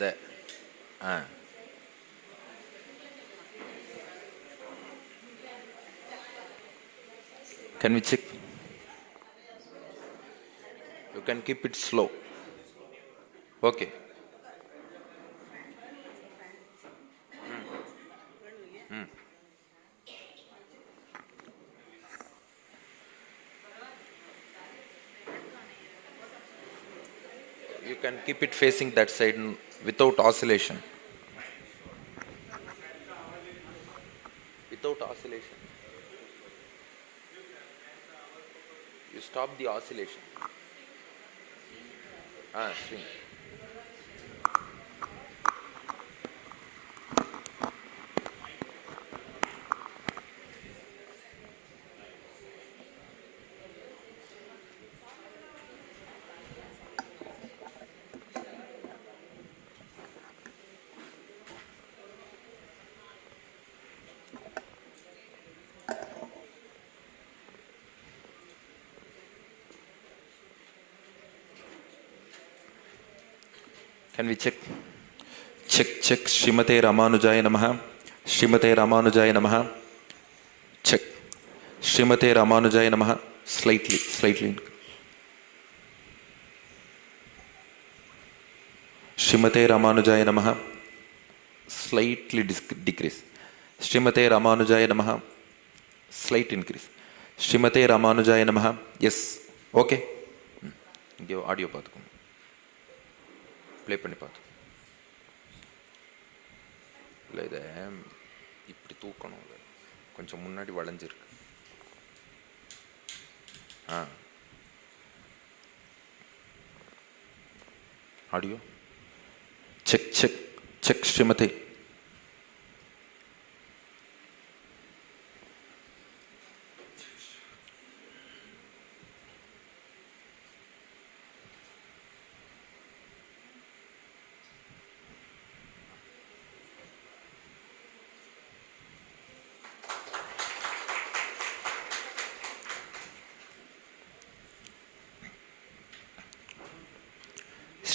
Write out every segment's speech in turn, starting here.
There. Can we check? You can keep it slow. Okay. You can keep it facing that side without oscillation. Without oscillation. You stop the oscillation. Swing. Can we check? Check. Srimate Ramanujaya Namaha. Srimate Ramanujaya Namaha. Check. Srimate Ramanujaya Namaha. Slightly. Srimate Ramanujaya Namaha. Slightly decrease. Srimate Ramanujaya Namaha. Slight increase. Srimate Ramanujaya Namaha. Yes. Okay. Give audio path. Play பண்ணி பார்த்து இல்லை இதை இப்படி தூக்கணும், அதை கொஞ்சம் முன்னாடி வளைஞ்சிருக்கு. Audio check Srimathi.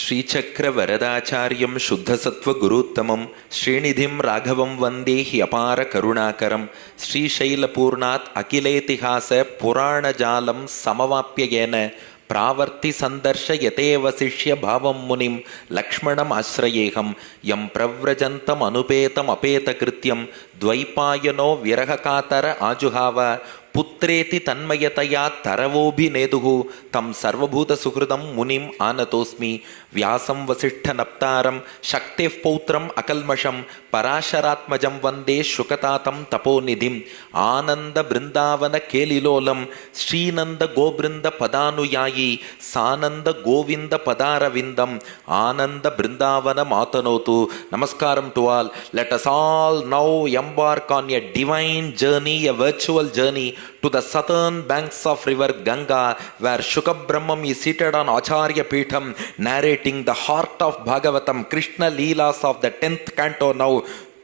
श्रीचक्रवरदाचार्यं शुद्धसत्त्वगुरुत्तमं श्रीनिधिं राघवं वन्दे ह्यपार करुणाकरं श्रीशैलपूर्णात् अखिलेतिहास पुराणजालं समवाप्य येन प्रावर्ति सन्दर्शयतेव शिष्य भावं मुनिं लक्ष्मणमाश्रयेऽहं यं प्रव्रजन्तमनुपेतमपेतकृत्यं द्वैपायनो विरहकातर आजुहाव पुत्रेति तन्मयतया तरवोभिनेदुः तं सर्वभूतसुहृदं मुनिम् आनतोऽस्मि व्यासं वसिष्ठनप्तारं शक्तेः पौत्रम् अकल्मषं पराशरात्मजं वन्दे शुकतातं तपोनिधिम् आनन्दबृन्दावनकेलिलोलं श्रीनन्दगोबृन्दपदानुयायी सानन्दगोविन्दपदारविन्दम् आनन्दबृन्दावनमातनोतु. Namaskaram to all. Let us all now embark on a divine journey, a virtual journey to the southern banks of river Ganga, where Shukabrahmam is seated on Acharya Peetham, narrating the heart of Bhagavatam, Krishna Leelas of the 10th canto. Now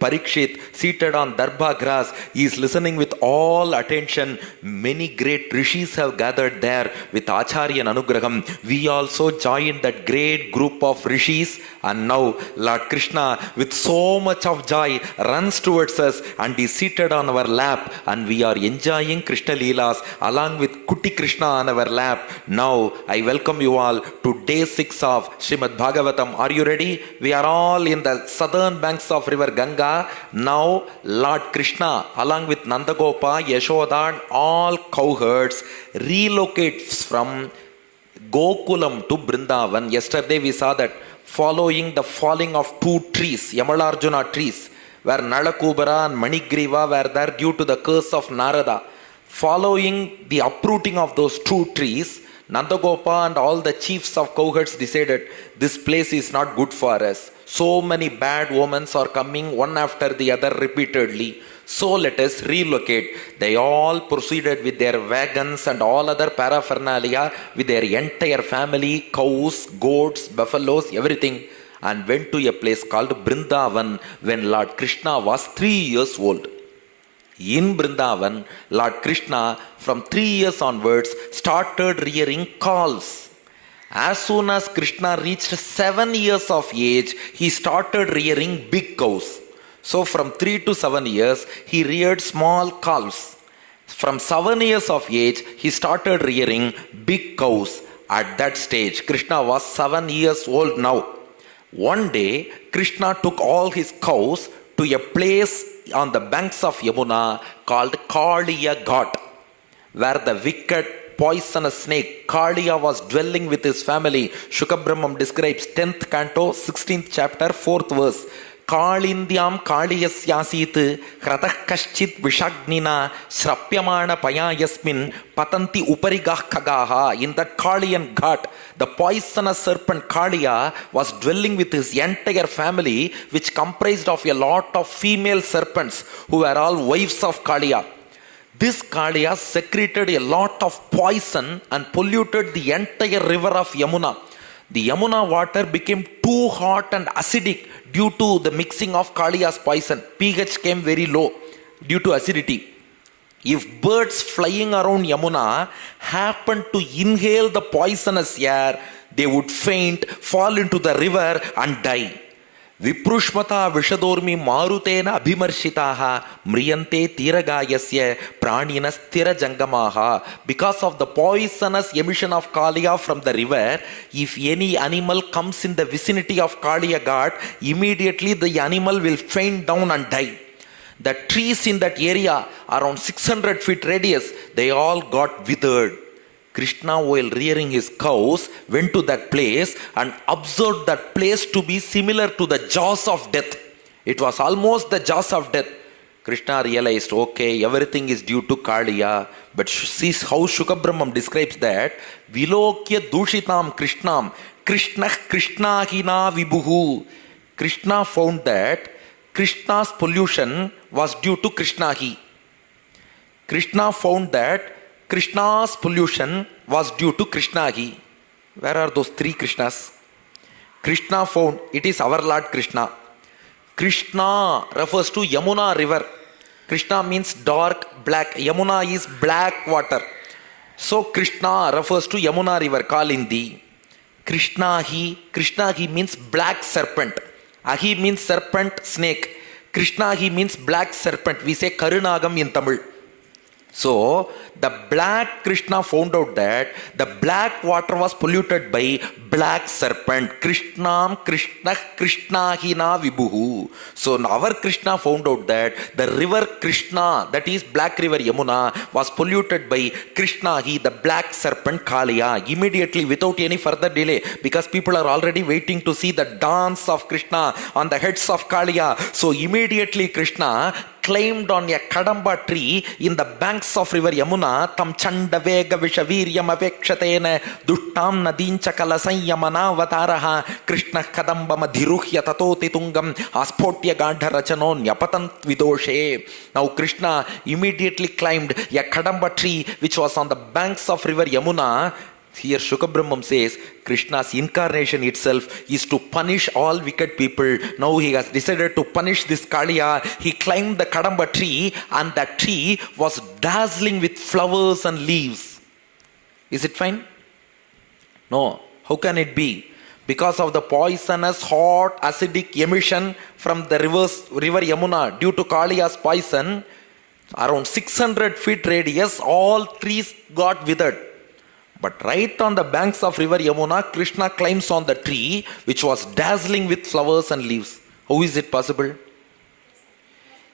Parikshit, seated on Darbha grass, is listening with all attention. Many great rishis have gathered there with Acharya Anugraham. We also joined that great group of rishis, and now Lord Krishna, with so much of joy, runs towards us and is seated on our lap, and we are enjoying Krishna Leelas along with Kuti Krishna on our lap. Now I welcome you all to day 6 of Srimad Bhagavatam. Are you ready? We are all in the southern banks of river Ganga. Now Lord Krishna, along with Nandagopa, Yashoda and all cowherds, relocates from Gokulam to Brindavan. Yesterday we saw that following the falling of 2 trees, Yamalarjuna trees, where Nalakubara and Manigriva were there due to the curse of Narada. Following the uprooting of those 2 trees, Nandagopa and all the chiefs of cowherds decided this place is not good for us. So many bad omens are coming one after the other repeatedly. So let us relocate. They all proceeded with their wagons and all other paraphernalia with their entire family, cows, goats, buffaloes, everything, and went to a place called Brindavan when Lord Krishna was 3 years old. In Brindavan, Lord Krishna from 3 years onwards started rearing calves. As soon as Krishna reached 7 years of age, he started rearing big cows. So from 3 to 7 years, he reared small calves. From 7 years of age, he started rearing big cows. At that stage, Krishna was 7 years old now. One day, Krishna took all his cows to a place on the banks of Yamuna called Kaliya Ghat, where the wicked poisonous snake Kaliya was dwelling with his family. Shukabrahmam describes 10th canto, 16th chapter, 4th verse. Kalindyam Kaliyasyasith Hratah Kaschit Vishagnina Shrapyamana Payayasmin Patanti Uparigah Kagaha. In that Kaliyan Ghat, the poisonous serpent Kaliya was dwelling with his entire family, which comprised of a lot of female serpents who were all wives of Kaliya. This Kaliya secreted a lot of poison and polluted the entire river of Yamuna. The Yamuna water became too hot and acidic due to the mixing of Kaliya's poison. pH came very low due to acidity. If birds flying around Yamuna happened to inhale the poisonous air, they would faint, fall into the river and die. Viprushmata Vishadormi Marutena Abhimarshitaha Mriyante Tiragayasya Pranina Stira Jangamaha. Because of the poisonous emission of Kaliya from the river, if any animal comes in the vicinity of Kaliya Ghat, immediately the animal will faint down and die. The trees in that area, around 600 feet radius, they all got withered. Krishna, while rearing his cows, went to that place and observed that place to be similar to the jaws of death. It was almost the jaws of death. Krishna realized, okay, everything is due to Kaliya. But see how Shukabrahmam describes that. Vilokya dushitam Krishnam, Krishna Krishnahina Vibhuhu. Krishna found that Krishna's pollution was due to Krishnahi. Krishna found that Krishna's pollution was due to Krishnahi. Where are those three Krishnas? Krishna found it is our Lord Krishna. Krishna refers to Yamuna river. Krishna means dark black. Yamuna is black water. So Krishna refers to Yamuna river, Kalindi. Krishnahi means black serpent. Ahi means serpent, snake. Krishnahi means black serpent. We say Karunagam in Tamil. So, the black Krishna found out that the black water was polluted by black serpent. Krishnam Krishna Krishnahina Vibhuhu. So, our Krishna found out that the river Krishna, that is black river Yamuna, was polluted by Krishnahi, the black serpent Kaliya. Immediately, without any further delay, because people are already waiting to see the dance of Krishna on the heads of Kaliya. So, immediately Krishna climbed on a kadamba tree in the banks of river Yamuna. Tam chanda vega vishaviryam avekshate dushtam nadincha kalasanyamana vataraha Krishna kadamba madhiruhya tatoti tungam aspotya gandha rachano nyapatant vidoshe. Now Krishna immediately climbed a kadamba tree which was on the banks of river Yamuna. Here Shukabrahmam says Krishna's incarnation itself is to punish all wicked people. Now he has decided to punish this Kaliya. He climbed the Kadamba tree and that tree was dazzling with flowers and leaves. Is it fine? No. How can it be? Because of the poisonous, hot, acidic emission from the river Yamuna due to Kaliya's poison, around 600 feet radius, all trees got withered. But right on the banks of river Yamuna, Krishna climbs on the tree which was dazzling with flowers and leaves. How is it possible?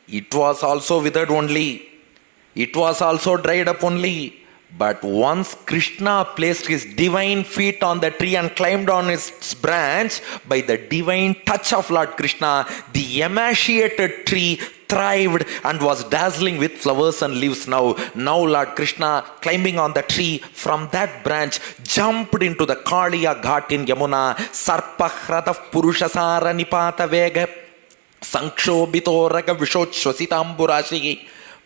It was also withered only. It was also dried up only. But once Krishna placed his divine feet on the tree and climbed on its branch, by the divine touch of Lord Krishna, the emaciated tree thrived and was dazzling with flowers and leaves. Now Lord Krishna, climbing on the tree from that branch, jumped into the Kaliya Ghat in Yamuna. Sarpa Hratav Purushasara Nipata Vega Sankshobito Raga Vishochwasitamburashigi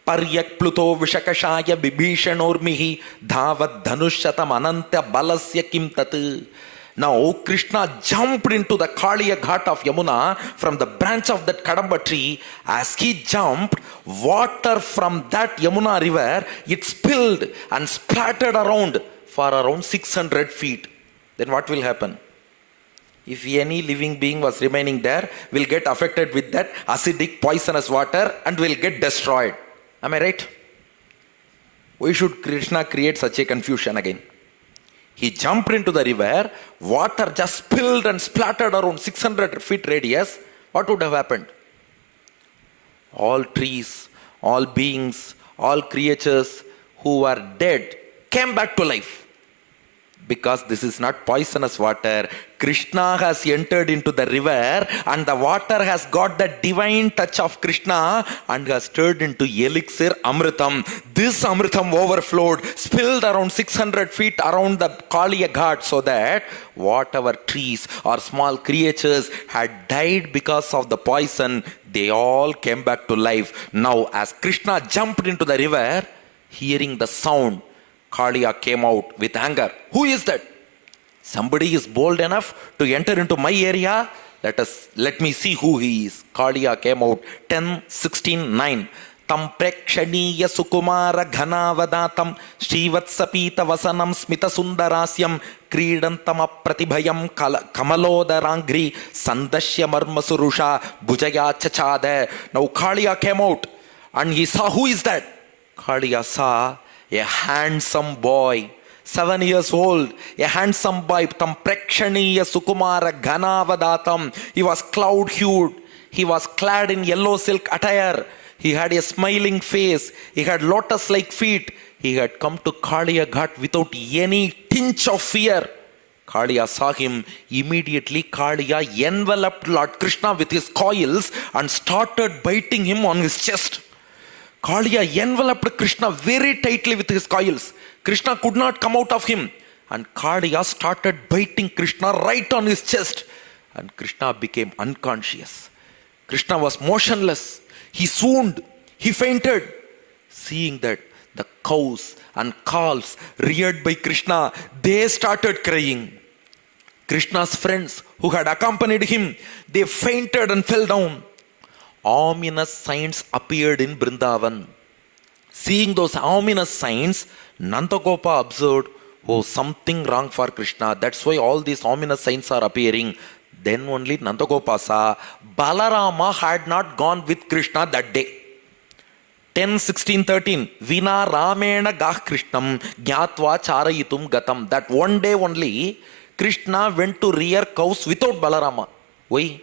Paryak Pluto Vishakashaya Bibhishanormihi Dhavad Dhanushyatam Anantya Balasya Kim Tat. Now Krishna jumped into the Kaliya Ghat of Yamuna from the branch of that Kadamba tree. As he jumped, water from that Yamuna river, it spilled and splattered around for around 600 feet. then what will happen? If any living being was remaining there, will get affected with that acidic, poisonous water and will get destroyed. Am I right? Why should Krishna create such a confusion again? He jumped into the river, water just spilled and splattered around 600 feet radius. What would have happened? All trees, all beings, all creatures who were dead came back to life. Because this is not poisonous water, Krishna has entered into the river and the water has got the divine touch of Krishna and has turned into elixir Amritam. This Amritam overflowed, spilled around 600 feet around the Kaliya Ghat, so that whatever trees or small creatures had died because of the poison, they all came back to life. Now as Krishna jumped into the river, hearing the sound, Kaliya came out with anger. Who is that? Somebody is bold enough to enter into my area. Let me see who he is. Kaliya came out. 10:16:9. Tam prekshaniya sukumara ghanavadatam Srivatsapita vasanam smita sundarasyam Kridantam pratibhayam kamalodharangri Sandashya marmasurusha bhujaya chachade. Now Kaliya came out and he saw, who is that? Kaliya saw a handsome boy, 7 years old, a handsome boy. Tam prekshaniya sukumara ghanavadatam. He was cloud-hued. He was clad in yellow silk attire. He had a smiling face. He had lotus-like feet. He had come to Kaliya Ghat without any tinge of fear. Kaliya saw him. Immediately Kaliya enveloped Lord Krishna with his coils and started biting him on his chest. Kaliya enveloped Krishna very tightly with his coils. Krishna could not come out of him. And Kaliya started biting Krishna right on his chest. And Krishna became unconscious. Krishna was motionless. He swooned. He fainted. Seeing that, the cows and calves reared by Krishna, they started crying. Krishna's friends who had accompanied him, they fainted and fell down. Ominous signs appeared in Vrindavan. Seeing those ominous signs, Nandagopa observed, oh, something wrong for Krishna. That's why all these ominous signs are appearing. Then only Nandagopa saw Balarama had not gone with Krishna that day. 10:16-13. Vina Ramena Gah Krishnam Gyatva Charayitum Gatam. That one day only, Krishna went to rear cows without Balarama. Why?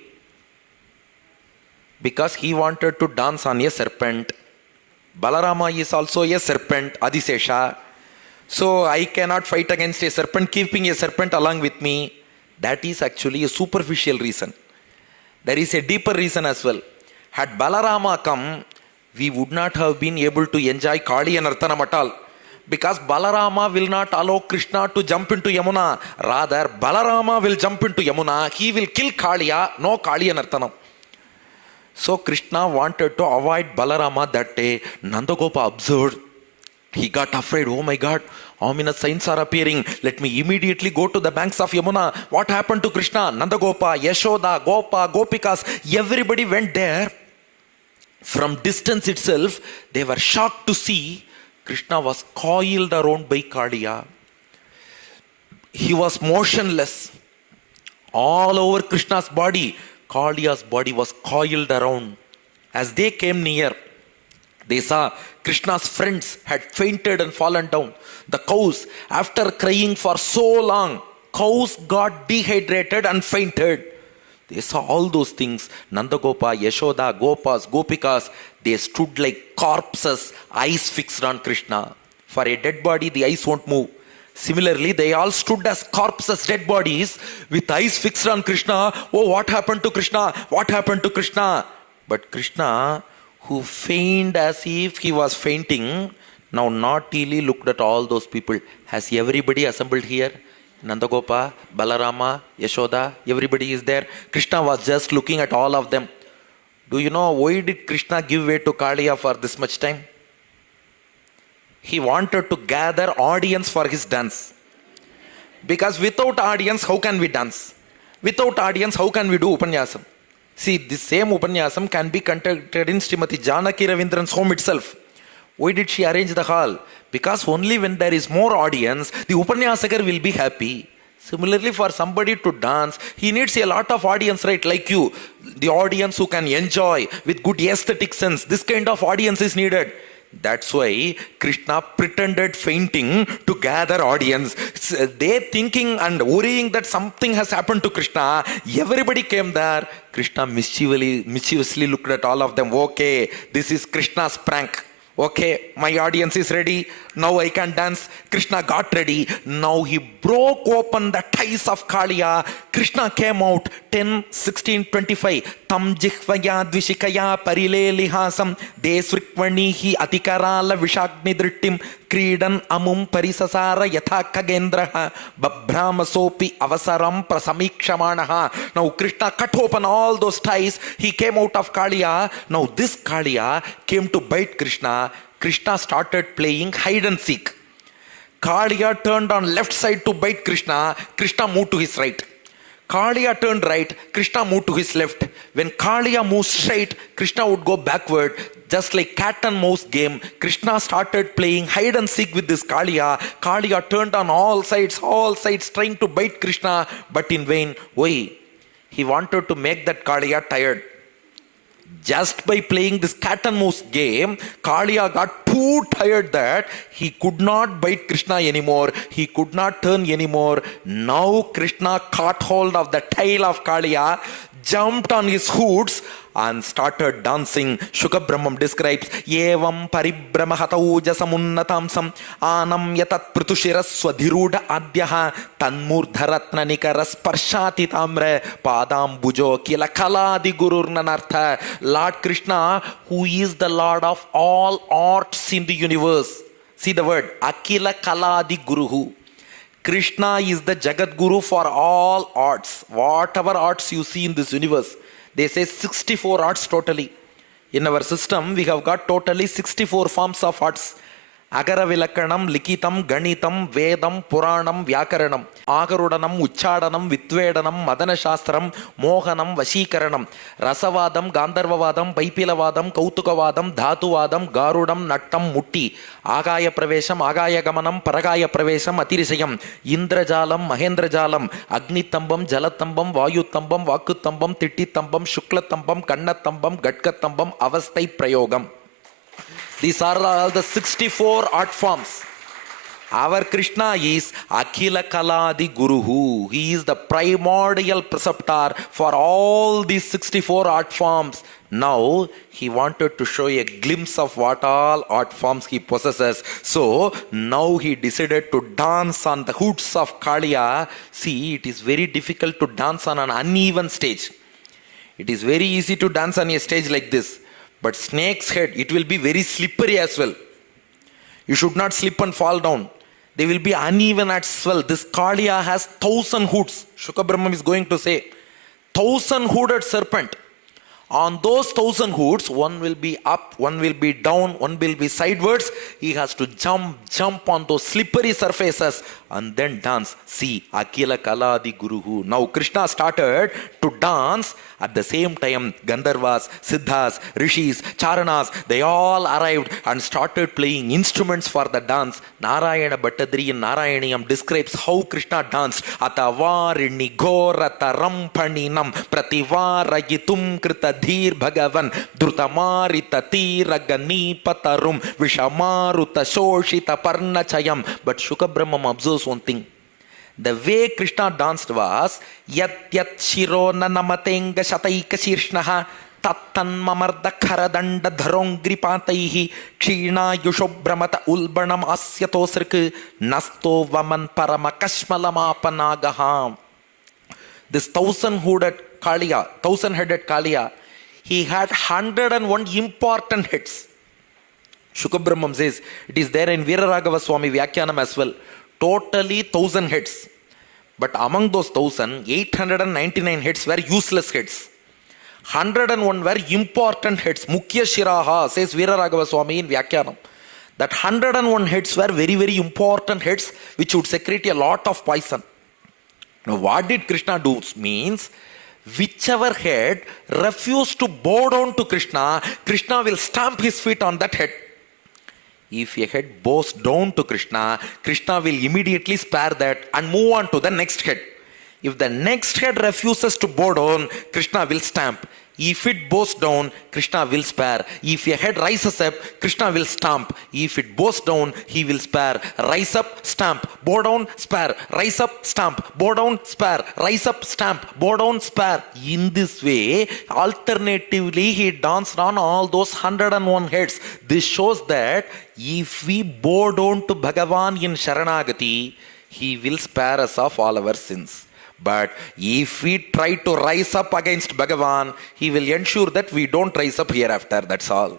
Because he wanted to dance on a serpent. Balarama is also a serpent, Adisesha. So I cannot fight against a serpent, keeping a serpent along with me. That is actually a superficial reason. There is a deeper reason as well. Had Balarama come, we would not have been able to enjoy Kali and Nartanam at all. Because Balarama will not allow Krishna to jump into Yamuna. Rather, Balarama will jump into Yamuna. He will kill Kaliya, no Kali and Nartanam. So Krishna wanted to avoid Balarama that day. Nandagopa observed. He got afraid. Oh my God, ominous signs are appearing. Let me immediately go to the banks of Yamuna. What happened to Krishna? Nandagopa, Yashoda, Gopa, Gopikas, everybody went there. From distance itself, they were shocked to see Krishna was coiled around by Kaliya. He was motionless. All over Krishna's body, Kaliya's body was coiled around. As they came near, they saw Krishna's friends had fainted and fallen down. The cows, after crying for so long, cows got dehydrated and fainted. They saw all those things. Nandagopa, Yashoda, Gopas, Gopikas, they stood like corpses, eyes fixed on Krishna. For a dead body, the eyes won't move. Similarly, they all stood as corpses, dead bodies, with eyes fixed on Krishna. Oh, what happened to Krishna? What happened to Krishna? But Krishna, who feigned as if he was fainting, now naughtily looked at all those people. Has everybody assembled here? Nandagopa, Balarama, Yashoda, everybody is there. Krishna was just looking at all of them. Do you know why did Krishna give way to Kaliya for this much time? He wanted to gather audience for his dance. Because without audience, how can we dance? Without audience, how can we do Upanyasam? See, this same Upanyasam can be conducted in Smt Janaki Ravindran's home itself. Why did she arrange the hall? Because only when there is more audience, the Upanyasakar will be happy. Similarly, for somebody to dance, he needs a lot of audience, right? Like you, the audience who can enjoy with good aesthetic sense. This kind of audience is needed. That's why Krishna pretended fainting to gather audience. They thinking and worrying that something has happened to Krishna. Everybody came there. Krishna mischievously looked at all of them. Okay, this is Krishna's prank. Okay, my audience is ready. Now I can dance. Krishna got ready. Now he broke open the ties of Kaliya. Krishna came out. 10, 16, 25. Tam jihvaya dvishikaya parile lihasam desvrikvanihi atikarala vishagni drittim kridan amum parisasara yatha kagendraha babhramasopi avasaram prasamikshamaanaha. Now Krishna cut open all those ties. He came out of Kaliya. Now this Kaliya came to bite Krishna. Krishna started playing hide and seek. Kaliya turned on left side to bite Krishna. Krishna moved to his right. Kaliya turned right. Krishna moved to his left. When Kaliya moved straight, Krishna would go backward. Just like cat and mouse game, Krishna started playing hide and seek with this Kaliya. Kaliya turned on all sides, trying to bite Krishna, but in vain. Why? He wanted to make that Kaliya tired. Just by playing this cat and mouse game, Kaliya got too tired that he could not bite Krishna anymore. He could not turn anymore. Now Krishna caught hold of the tail of Kaliya, jumped on his hoods and started dancing. Shuka Brahman describes Yevam Paribrahmahatau Jasamunnatamsam Anam Yatat Prutushiraswadhiruda Adyaha Tanmurdharatna Nikaras Parshati Tamre Padam Bujo Kila Kaladi Gururnanartha. Lord Krishna, who is the Lord of all arts in the universe. See the word Akila Kaladi Guruhu. Krishna is the Jagat Guru for all arts. Whatever arts you see in this universe. They say 64 arts totally. In our system, we have got totally 64 forms of arts. Agara Vilakanam, Likitam, Ganitam, Vedam, Puranam, Vyakaranam, Agarudanam, Uchadanam, Vitvedanam, Madana Shastram, Mohanam, Vashikaranam, Rasavadam, Gandharvavadam, Paipilavadam, Kautukavadam, Dhatuvadam, Garudam, Nattam, Mutti, Agaya Pravesham, Agaya Gamanam, Paragaya Pravesham, Atirisayam, Indrajalam, Mahendrajalam, Agnitambam, Jalatambam, Vayutambam, Vakutambam, Tititambam, Shuklatambam, Kannatambam, Gatkatambam, Avastai Prayogam. These are all the 64 art forms. Our Krishna is Akhila Kaladi Guruhu. He is the primordial preceptor for all these 64 art forms. Now, he wanted to show a glimpse of what all art forms he possesses. So, now he decided to dance on the hoods of Kaliya. See, it is very difficult to dance on an uneven stage. It is very easy to dance on a stage like this. But snake's head, it will be very slippery as well. You should not slip and fall down. They will be uneven as well. This Kaliya has 1,000 hoods. Shuka Brahman is going to say, 1,000 hooded serpent. On those 1,000 hoods, one will be up, one will be down, one will be sideways. He has to jump on those slippery surfaces and then dance. See, Akila Kaladi Guruhu. Now Krishna started to dance. At the same time, Gandharvas, Siddhas, Rishis, Charanas, they all arrived and started playing instruments for the dance. Narayana Bhattadri in Narayaniyam describes how Krishna danced. Atavarini Gorata Rampaninam Prativarayitum Krita Dhir Bhagavan Drutamarita Tiragani Patarum Vishamaruta Shoshita Parnachayam. But Shuka Brahman observes one thing. The way Krishna danced was Yat Yat Shiro Nanamatenga Shataika Shirshnaha Tattan Mamarda Karadanda Dharongri Pataihi Kshina Yushobramata Ulbanam Asyatosrik Nasto Vaman Paramakashmalamapanagaha. This 1,000-hooded Kaliya, 1,000-headed Kaliya, he had 101 important heads. Shuka Brahman says, it is there in Veeraragava Swami Vyakyanam as well. Totally 1,000 heads. But among those 1,000, 899 heads were useless heads. 101 were important heads. Mukhya Shiraha, says Veeraragava Swami in Vyakyanam. That 101 heads were very, very important heads which would secrete a lot of poison. Now what did Krishna do? Means, whichever head refused to bow down to Krishna, Krishna will stamp his feet on that head. If a head bows down to Krishna, Krishna will immediately spare that and move on to the next head. If the next head refuses to bow down, Krishna will stamp. If it bows down, Krishna will spare. If a head rises up, Krishna will stamp. If it bows down, he will spare. Rise up, stamp. Bow down, spare. Rise up, stamp. Bow down, spare. Rise up, stamp. Bow down, spare. In this way, alternatively, he danced on all those 101 heads. This shows that if we bow down to Bhagavan in Sharanagati, he will spare us of all our sins. But if we try to rise up against Bhagavan, he will ensure that we don't rise up hereafter. That's all.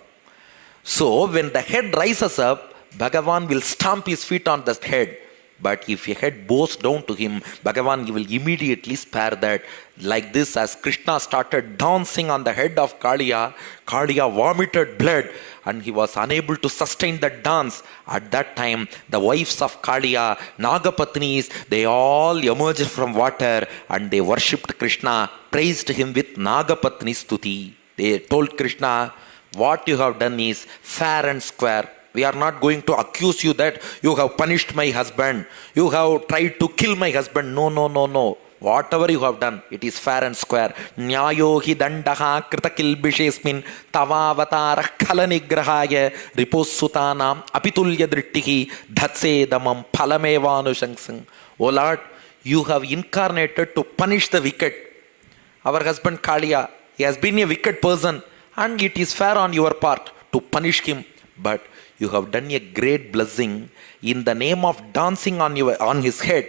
So when the head rises up, Bhagavan will stamp his feet on the head. But if a head bows down to him, Bhagavan will immediately spare that. Like this, as Krishna started dancing on the head of Kaliya, Kaliya vomited blood and he was unable to sustain that dance. At that time, the wives of Kaliya, Nagapatnis, they all emerged from water and they worshipped Krishna, praised him with Nagapatni Stuti. They told Krishna, what you have done is fair and square. We are not going to accuse you that you have punished my husband. You have tried to kill my husband. No. Whatever you have done, it is fair and square. Nyayo hi dandaha kritakilbishesmin tavavatara khalanigrahaya riposutanam apitulya drittihi dhatsedamam phalamevanushangsang. O Lord, you have incarnated to punish the wicked. Our husband Kaliya, he has been a wicked person and it is fair on your part to punish him. But you have done a great blessing. In the name of dancing on his head,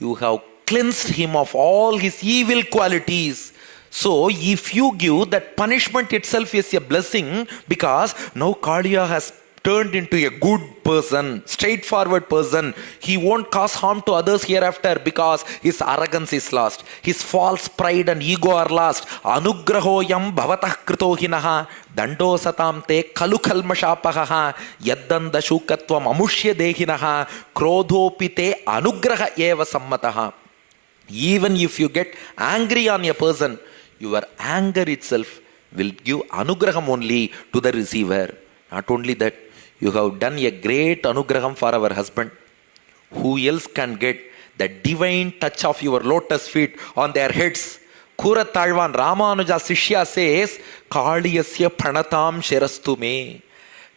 you have cleansed him of all his evil qualities. So if you give, that punishment itself is a blessing, because now Kaliya has turned into a good person, straightforward person. He won't cause harm to others hereafter because his arrogance is lost. His false pride and ego are lost. Anugrahoyam bhavatah kritohinaha dando satam te kalu kalmashapaha yaddanda shukatvam amushya dehinaha krodhopite anugraha eva sammataha. Even if you get angry on a person, your anger itself will give anugraham only to the receiver. Not only that, you have done a great anugraham for our husband. Who else can get the divine touch of your lotus feet on their heads? Kuratalvan Ramanuja Sishya says, Kaliyasya pranatam shirastu me.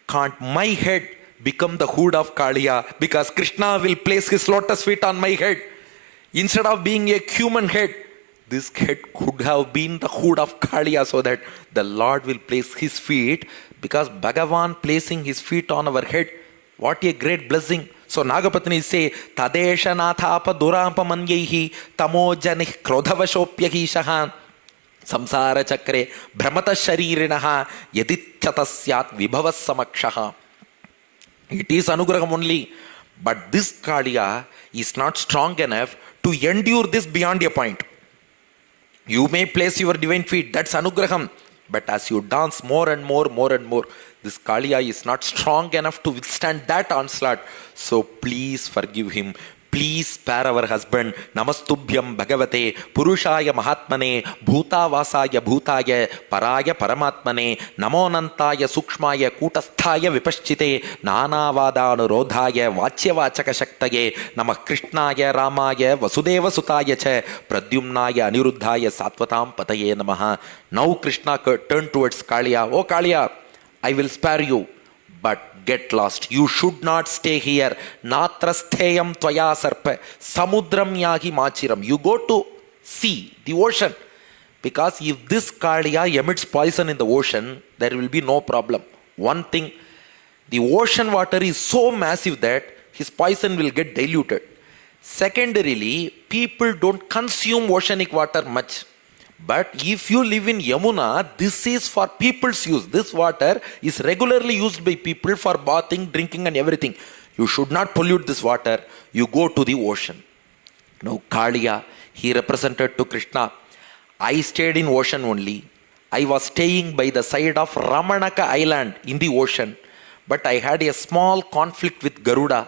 Can't my head become the hood of Kaliya, because Krishna will place his lotus feet on my head. Instead of being a human head, this head could have been the hood of Kaliya, so that the Lord will place his feet, because Bhagavan placing his feet on our head, what a great blessing. So Nagapatni say, Tadesha nathapa durampa manyehi tamo janih krodhavashopyahishaha samsara chakre brahmata sharirinaha yadichyatasyat vibhavas samakshaha. It is anugraham only, but this Kaliya is not strong enough to endure this beyond a point. You may place your divine feet, that's anugraham. But as you dance more and more, this Kaliya is not strong enough to withstand that onslaught. So please forgive him. Please spare our husband. Namastubhyam Bhagavate Purushaya Mahatmane Bhutavasaya Bhutaya Paraya Paramatmane Namonantaya Sukshmaya Kutasthaya Vipaschite Nanavadanurodhaya Vachyavachaka Shaktaye Namah Krishnaya Ramaya Vasudeva Sutaya Cha Pradyumnaya Aniruddhaya Satvatam Pataye Namaha. Now Krishna turned towards Kaliya. Oh Kaliya, I will spare you, but get lost. You should not stay here. Natrastheyam tvaya sarpa samudram yahi machiram. You go to sea, the ocean. Because if this Kaliya emits poison in the ocean, there will be no problem. One thing, the ocean water is so massive that his poison will get diluted. Secondarily, people don't consume oceanic water much. But if you live in Yamuna, this is for people's use. This water is regularly used by people for bathing, drinking and everything. You should not pollute this water. You go to the ocean. Now Kaliya, he represented to Krishna, I stayed in ocean only. I was staying by the side of Ramanaka island in the ocean. But I had a small conflict with Garuda.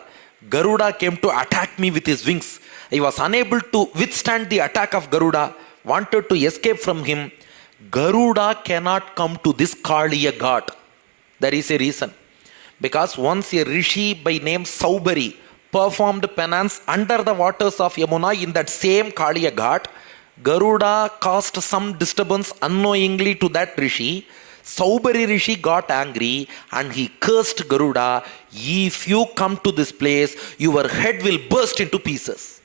Garuda came to attack me with his wings. I was unable to withstand the attack of Garuda. Wanted to escape from him. Garuda cannot come to this Kaliya Ghat. There is a reason. Because once a rishi by name Saubari performed penance under the waters of Yamuna in that same Kaliya Ghat, Garuda caused some disturbance unknowingly to that rishi. Saubari rishi got angry and he cursed Garuda, if you come to this place, your head will burst into pieces.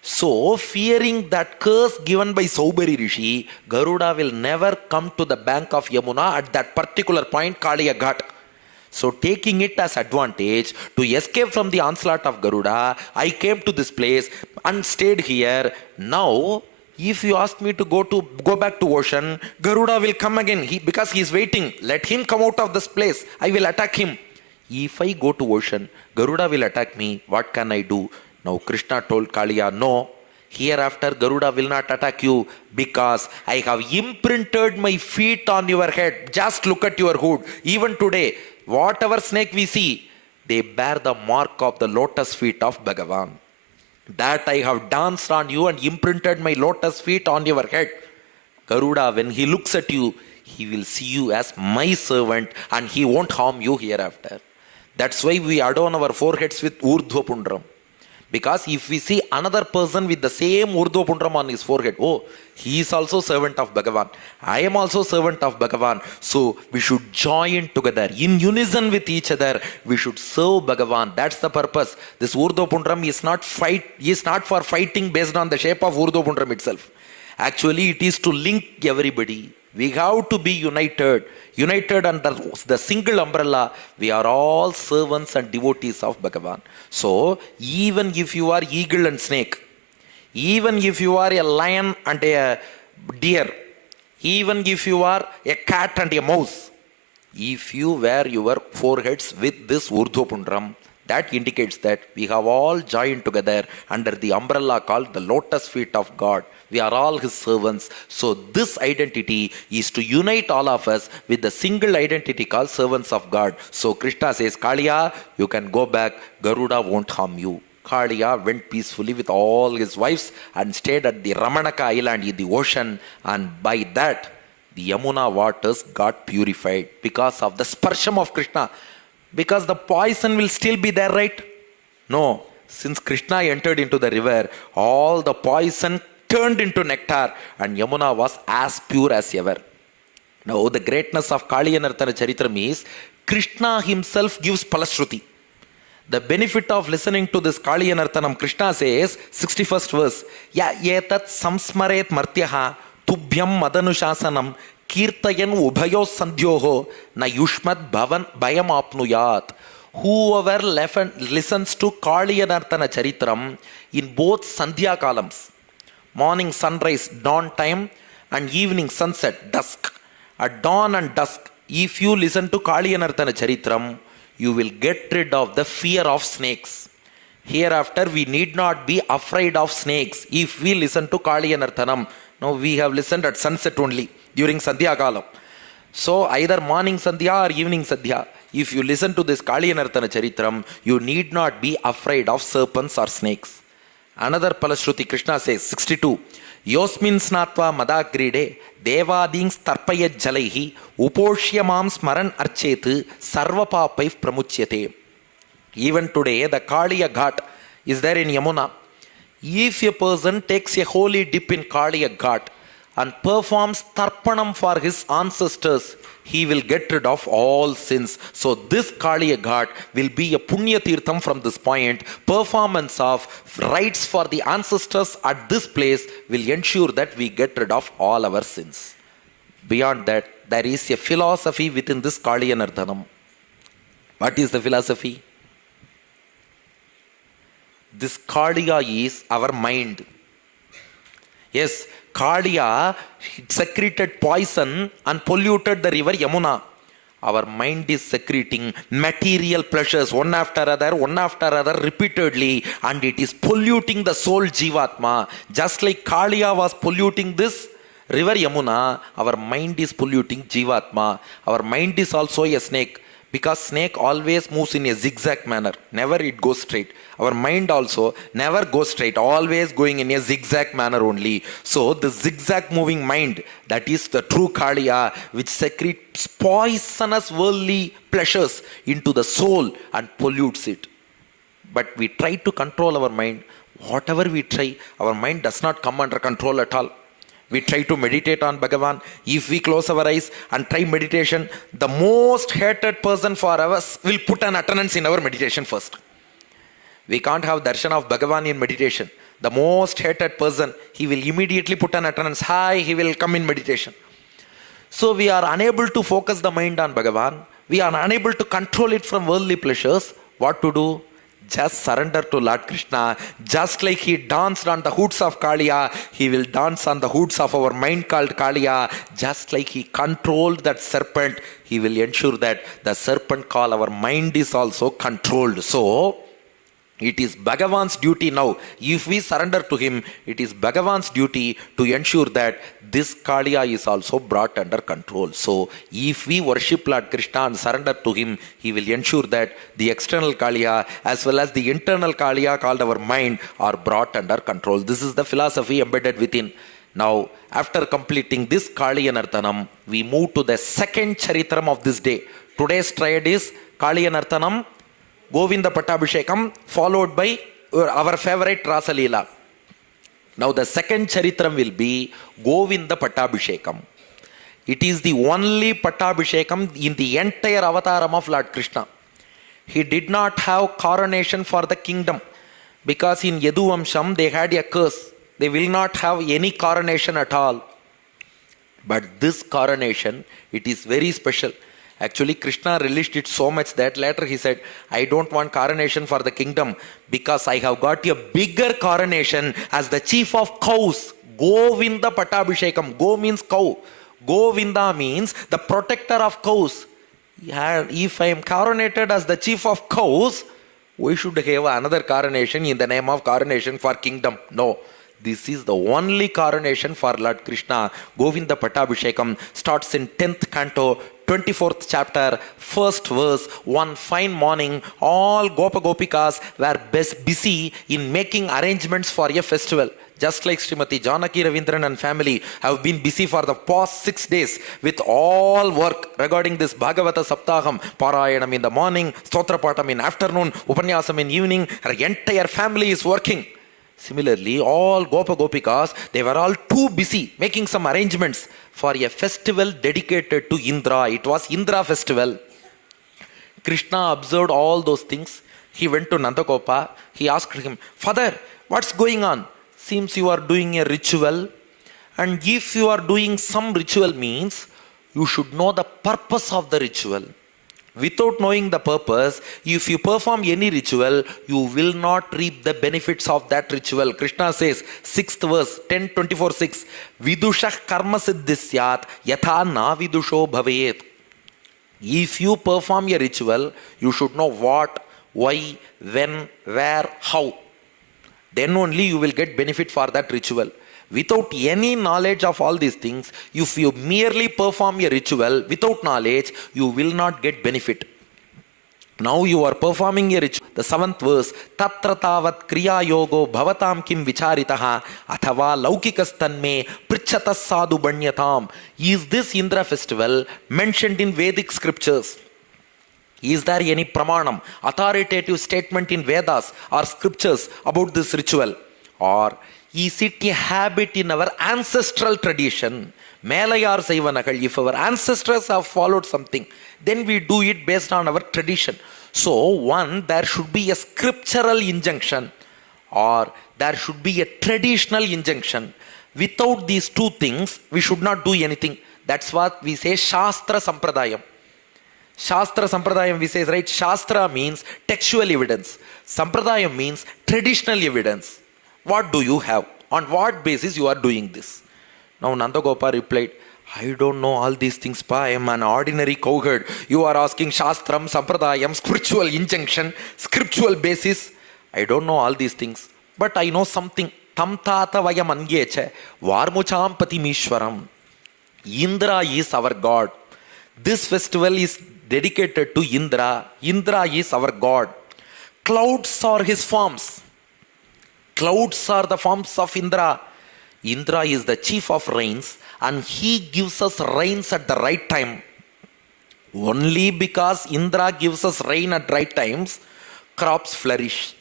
So, fearing that curse given by Saubari rishi, Garuda will never come to the bank of Yamuna at that particular point, Kaliya Ghat. So, taking it as advantage to escape from the onslaught of Garuda, I came to this place and stayed here. Now, if you ask me to go back to ocean, Garuda will come again because he is waiting. Let him come out of this place. I will attack him. If I go to ocean, Garuda will attack me. What can I do? Now Krishna told Kaliya, no, hereafter Garuda will not attack you because I have imprinted my feet on your head. Just look at your hood. Even today, whatever snake we see, they bear the mark of the lotus feet of Bhagavan. That I have danced on you and imprinted my lotus feet on your head. Garuda, when he looks at you, he will see you as my servant and he won't harm you hereafter. That's why we adorn our foreheads with Urdhva Pundram. Because if we see another person with the same Urdhva Pundram on his forehead, oh, he is also servant of Bhagavan. I am also servant of Bhagavan. So we should join together in unison with each other. We should serve Bhagavan. That's the purpose. This Urdhva Pundram is not for fighting based on the shape of Urdhva Pundram itself. Actually, it is to link everybody. We have to be united under the single umbrella. We are all servants and devotees of Bhagavan. So, even if you are eagle and snake, even if you are a lion and a deer, even if you are a cat and a mouse, if you wear your foreheads with this Urdhva Pundram, that indicates that we have all joined together under the umbrella called the lotus feet of God. We are all his servants. So this identity is to unite all of us with the single identity called servants of God. So Krishna says, Kaliya, you can go back. Garuda won't harm you. Kaliya went peacefully with all his wives and stayed at the Ramanaka island in the ocean. And by that, the Yamuna waters got purified because of the sparsham of Krishna. Because the poison will still be there, right? No. Since Krishna entered into the river, all the poison turned into nectar and Yamuna was as pure as ever. Now, the greatness of Kaliya Nartana Charitram is Krishna himself gives Palashruti. The benefit of listening to this Kaliya Nartanam, Krishna says, 61st verse, Ya etat samsmaret martyaha tubhyam madanushasanam kirtayan ubhayo sandhyoho na yushmat bhavan bayam apnuyat. Whoever listens to Kaliya Nartana Charitram in both Sandhya columns, morning sunrise, dawn time, and evening sunset, dusk. At dawn and dusk, if you listen to Kaliya Nartana Charitram, you will get rid of the fear of snakes. Hereafter, we need not be afraid of snakes if we listen to Kaliya Nartanam. Now, we have listened at sunset only during Sandhya Kalam. So, either morning Sandhya or evening Sandhya, if you listen to this Kaliya Nartana Charitram, you need not be afraid of serpents or snakes. Another Palashruti, Krishna says, 62, Yosmin snatva madagride devadings tarpayat jalaihi uposhyamam smaran archet sarvapapaiv pramuchyate. Even today, the Kaliya Ghat is there in Yamuna. If a person takes a holy dip in Kaliya Ghat and performs tarpanam for his ancestors, he will get rid of all sins. So this Kaliya Ghat will be a Punya Tirtham from this point. Performance of rites for the ancestors at this place will ensure that we get rid of all our sins. Beyond that, there is a philosophy within this Kaliya Nartanam. What is the philosophy? This Kaliya is our mind. Yes, Kaliya secreted poison and polluted the river Yamuna. Our mind is secreting material pleasures one after other repeatedly, and it is polluting the soul Jivatma. Just like Kaliya was polluting this river Yamuna, our mind is polluting Jivatma. Our mind is also a snake. Because snake always moves in a zigzag manner. Never it goes straight. Our mind also never goes straight. Always going in a zigzag manner only. So the zigzag moving mind, that is the true Kaliya, which secretes poisonous worldly pleasures into the soul and pollutes it. But we try to control our mind. Whatever we try, our mind does not come under control at all. We try to meditate on Bhagavan. If we close our eyes and try meditation, the most hated person for us will put an attendance in our meditation first. We can't have darshan of Bhagavan in meditation. The most hated person, he will immediately put an attendance. Hi, he will come in meditation. So we are unable to focus the mind on Bhagavan. We are unable to control it from worldly pleasures. What to do? Just surrender to Lord Krishna. Just like he danced on the hoods of Kaliya, he will dance on the hoods of our mind called Kaliya. Just like he controlled that serpent, he will ensure that the serpent called our mind is also controlled. So, it is Bhagavan's duty now. If we surrender to him, it is Bhagavan's duty to ensure that this Kaliya is also brought under control. So, if we worship Lord Krishna and surrender to him, he will ensure that the external Kaliya as well as the internal Kaliya called our mind are brought under control. This is the philosophy embedded within. Now, after completing this Kaliya Nartanam, we move to the second Charitram of this day. Today's triad is Kaliya Nartanam, Govinda Pattabhishekam, followed by our favorite Rasa Leela. Now the second Charitram will be Govinda Pattabhishekam. It is the only Pattabhishekam in the entire avataram of Lord Krishna. He did not have coronation for the kingdom because in Yaduvamsham they had a curse. They will not have any coronation at all. But this coronation, it is very special. Actually, Krishna relished it so much that later he said, I don't want coronation for the kingdom because I have got a bigger coronation as the chief of cows. Govinda Pattabhishekam. Go means cow. Govinda means the protector of cows. Yeah, if I am coronated as the chief of cows, we should have another coronation in the name of coronation for kingdom. No. This is the only coronation for Lord Krishna. Govinda Pattabhishekam starts in 10th canto, 24th chapter, first verse. One fine morning, all Gopa Gopikas were busy in making arrangements for a festival. Just like Smt Janaki Ravindran Family have been busy for the past 6 days with all work regarding this Bhagawatha Sapthaham, Parayanam in the morning, Stotrapatam in afternoon, Upanyasam in evening. Her entire family is working. Similarly, all Gopa Gopikas, they were all too busy making some arrangements for a festival dedicated to Indra. It was Indra festival. Krishna observed all those things. He went to Nandagopa. He asked him, Father, what's going on? Seems you are doing a ritual. And if you are doing some ritual means, you should know the purpose of the ritual. Without knowing the purpose, if you perform any ritual, you will not reap the benefits of that ritual. Krishna says, 6th verse, 10:24-6, Vidushah karma siddhisyat yatha na vidusho bhavayet. If you perform a ritual, you should know what, why, when, where, how. Then only you will get benefit for that ritual. Without any knowledge of all these things, if you merely perform a ritual without knowledge, you will not get benefit. Now you are performing a ritual. The 7th verse, Tatra tavat kriya yogo bhavatam kim vicharitaha athava laukikas prichatas sadhu banyatam. Is this Indra festival mentioned in Vedic scriptures? Is there any pramanam, authoritative statement in Vedas or scriptures about this ritual? Or is it a habit in our ancestral tradition? Melayar Saivanagal, if our ancestors have followed something, then we do it based on our tradition. So, one, there should be a scriptural injunction or there should be a traditional injunction. Without these two things, we should not do anything. That's what we say Shastra Sampradayam. Shastra Sampradayam we say, right? Shastra means textual evidence. Sampradayam means traditional evidence. What do you have? On what basis you are doing this? Now Nandagopa replied, I don't know all these things, pa. I am an ordinary cowherd. You are asking Shastram, Sampradayam, spiritual injunction, scriptural basis. I don't know all these things. But I know something. Tam tata vayam angeche, varmucham patimishwaram. Indra is our God. This festival is dedicated to Indra. Indra is our god. Clouds are his forms. Clouds are the forms of Indra. Indra is the chief of rains, and he gives us rains at the right time. Only because Indra gives us rain at right times, crops flourish.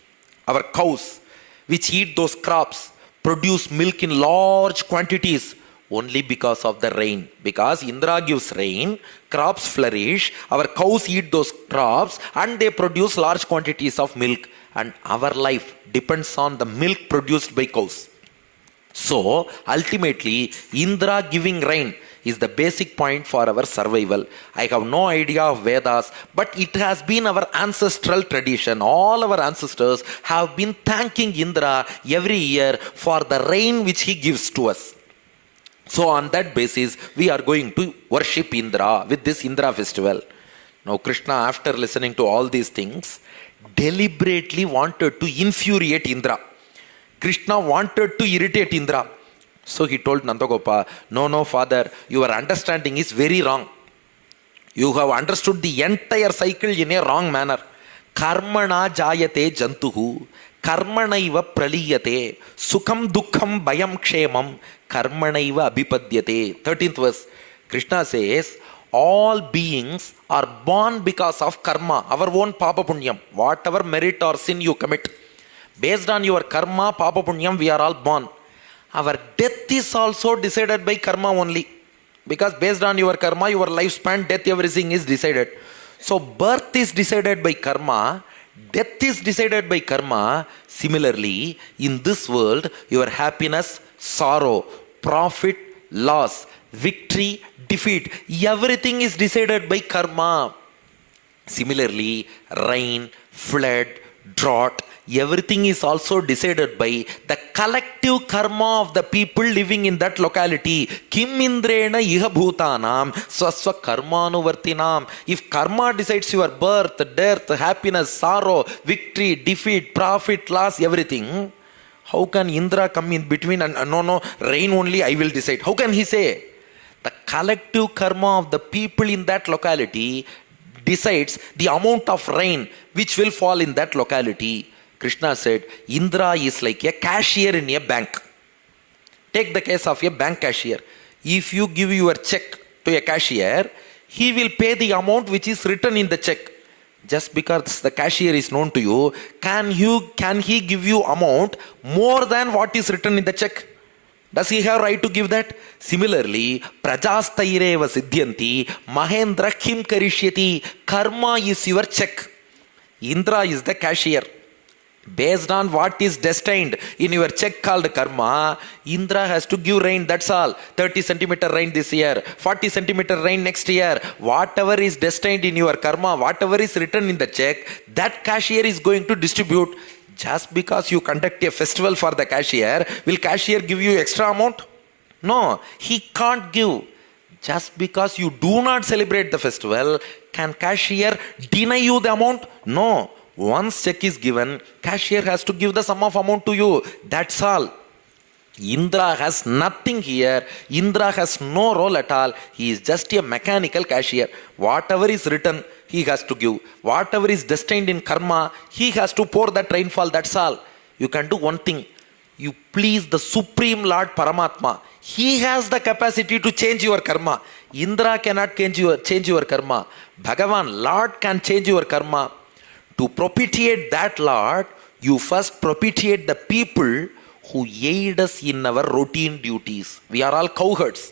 Our cows, which eat those crops, produce milk in large quantities only because of the rain. Because Indra gives rain, crops flourish, our cows eat those crops, and they produce large quantities of milk. And our life depends on the milk produced by cows. So, ultimately, Indra giving rain is the basic point for our survival. I have no idea of Vedas, but it has been our ancestral tradition. All our ancestors have been thanking Indra every year for the rain which he gives to us. So, on that basis, we are going to worship Indra with this Indra festival. Now, Krishna, after listening to all these things, deliberately wanted to infuriate Indra. Krishna wanted to irritate Indra. So he told Nandagopa, no, father, your understanding is very wrong. You have understood the entire cycle in a wrong manner. Karmana jayate jantuhu, karmanaiva praliyate, sukham dukkham bayam kshemam, karmanaiva abhipadyate. 13th verse, Krishna says, all beings are born because of karma, our own papa punyam, whatever merit or sin you commit. Based on your karma, papa punyam, we are all born. Our death is also decided by karma only. Because based on your karma, your lifespan, death, everything is decided. So birth is decided by karma, death is decided by karma. Similarly, in this world, your happiness, sorrow, profit, loss, victory, defeat, everything is decided by karma. Similarly, rain, flood, drought, everything is also decided by the collective karma of the people living in that locality. Kim indrena iha bhutanam swaswa karmanuvartinam. If karma decides your birth, death, happiness, sorrow, victory, defeat, profit, loss, everything, how can Indra come in between and no, rain only I will decide? How can he say? The collective karma of the people in that locality decides the amount of rain which will fall in that locality. Krishna said, Indra is like a cashier in a bank. Take the case of a bank cashier. If you give your check to a cashier, he will pay the amount which is written in the check. Just because the cashier is known to you, can he give you amount more than what is written in the check? Does he have right to give that? Similarly, prajastaireva siddhyanti, mahendra kim karishyati, karma is your check. Indra is the cashier. Based on what is destined in your check called karma, Indra has to give rain, that's all. 30 centimeter rain this year, 40 centimeter rain next year. Whatever is destined in your karma, whatever is written in the check, that cashier is going to distribute. Just because you conduct a festival for the cashier, will cashier give you extra amount? No, he can't give. Just because you do not celebrate the festival, can cashier deny you the amount? No. Once check is given, cashier has to give the sum of amount to you. That's all. Indra has nothing here. Indra has no role at all. He is just a mechanical cashier. Whatever is written, he has to give. Whatever is destined in karma, he has to pour that rainfall. That's all. You can do one thing. You please the Supreme Lord Paramatma. He has the capacity to change your karma. Indra cannot change your karma. Bhagavan, Lord, can change your karma. To propitiate that Lord, you first propitiate the people who aid us in our routine duties. We are all cowherds.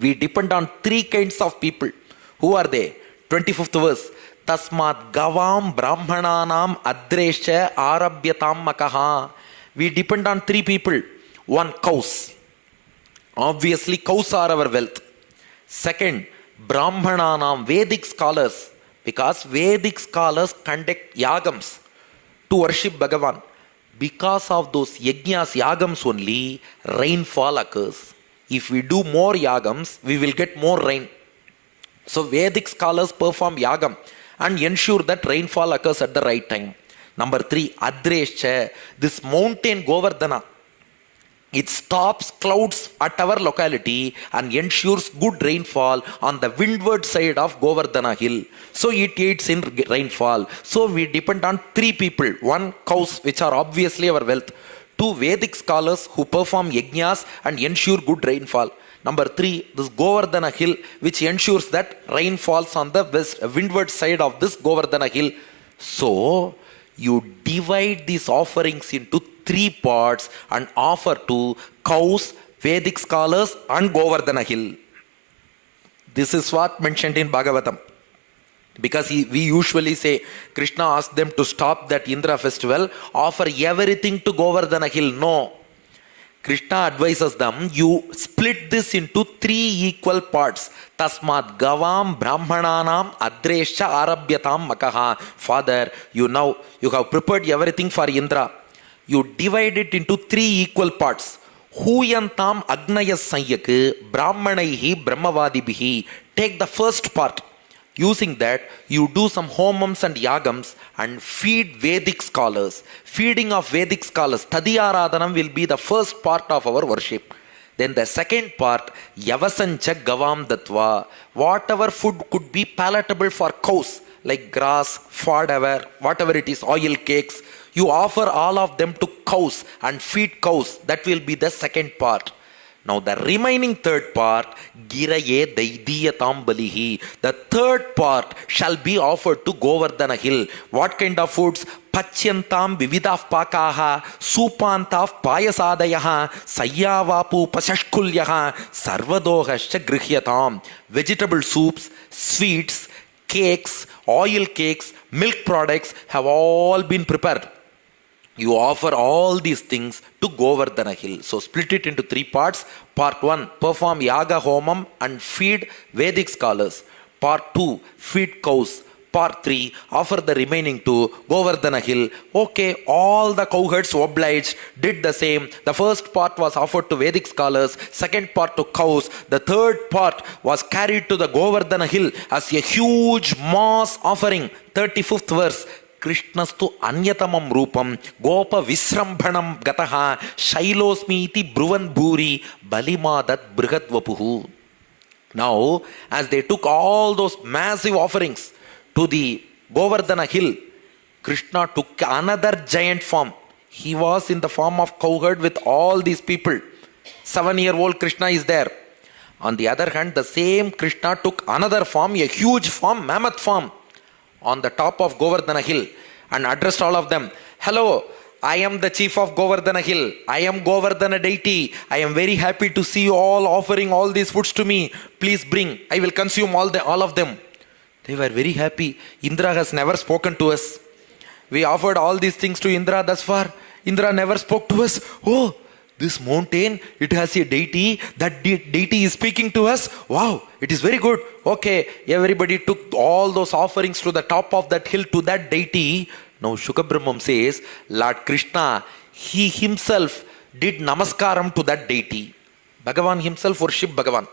We depend on three kinds of people. Who are they? 25th verse. Tasmat gavam brahmananam adresha arabhyatam makaha. We depend on three people. One, cows. Obviously, cows are our wealth. Second, brahmananam, Vedic scholars. Because Vedic scholars conduct yagams to worship Bhagavan. Because of those yajnas, yagams only, rainfall occurs. If we do more yagams, we will get more rain. So Vedic scholars perform yagam and ensure that rainfall occurs at the right time. Number 3, Adresha, this mountain Govardhana. It stops clouds at our locality and ensures good rainfall on the windward side of Govardhana hill. So it aids in rainfall. So we depend on three people. One, cows, which are obviously our wealth. Two, Vedic scholars who perform yajnas and ensure good rainfall. Number three, this Govardhana hill, which ensures that rain falls on the windward side of this Govardhana hill. So you divide these offerings into three parts and offer to cows, Vedic scholars, and Govardhana hill. This is what mentioned in Bhagavatam. Because we usually say, Krishna asked them to stop that Indra festival, offer everything to Govardhana hill. No. Krishna advises them, you split this into three equal parts. Tasmat gavam brahmananam adresha arabhyatam makaha. Father, you have prepared everything for Indra. You divide it into three equal parts. Huyantam agnaya sanyak brahmanaihi brahmavadibihi. Take the first part. Using that, you do some homams and yagams and feed Vedic scholars. Feeding of Vedic scholars, Tadiyaradhanam, will be the first part of our worship. Then the second part, Yavasancha Gavam Datva. Whatever food could be palatable for cows, like grass, fodder, whatever it is, oil cakes, you offer all of them to cows and feed cows. That will be the second part. Now the remaining third part, Giraye Daidiyatam Balihi. The third part shall be offered to Govardhana hill. What kind of foods? Pachyantam Vividaf Pakaha, Supantaf Payasadayaha, Sayavapu Pasashkulyaha, Sarvadohascha Grihyatam. Vegetable soups, sweets, cakes, oil cakes, milk products have all been prepared. You offer all these things to Govardhana hill. So split it into three parts. Part 1, perform yaga homam and feed Vedic scholars. Part 2, feed cows. Part 3, offer the remaining to Govardhana hill. Okay, all the cowherds obliged, did the same. The first part was offered to Vedic scholars, second part to cows. The third part was carried to the Govardhana hill as a huge mass offering. 35th verse. Krishnastu anyatamam rupam gopa visrambhanam gataha shailosmiti bruvan bhuri balimadat brihatvapuhu. Now, as they took all those massive offerings to the Govardhana hill, Krishna took another giant form. He was in the form of cowherd with all these people. 7-year-old Krishna is there. On the other hand, the same Krishna took another form, a huge form, mammoth form, on the top of Govardhana hill and addressed all of them. Hello, I am the chief of Govardhana hill. I am Govardhana deity. I am very happy to see you all offering all these foods to me. Please bring. I will consume all of them. They were very happy. Indra has never spoken to us. We offered all these things to Indra thus far. Indra never spoke to us. Oh, this mountain, it has a deity. That deity is speaking to us. Wow, it is very good. Okay, everybody took all those offerings to the top of that hill to that deity. Now Shukabrahmam says, Lord Krishna, he himself did namaskaram to that deity. Bhagavan himself worshipped Bhagavan.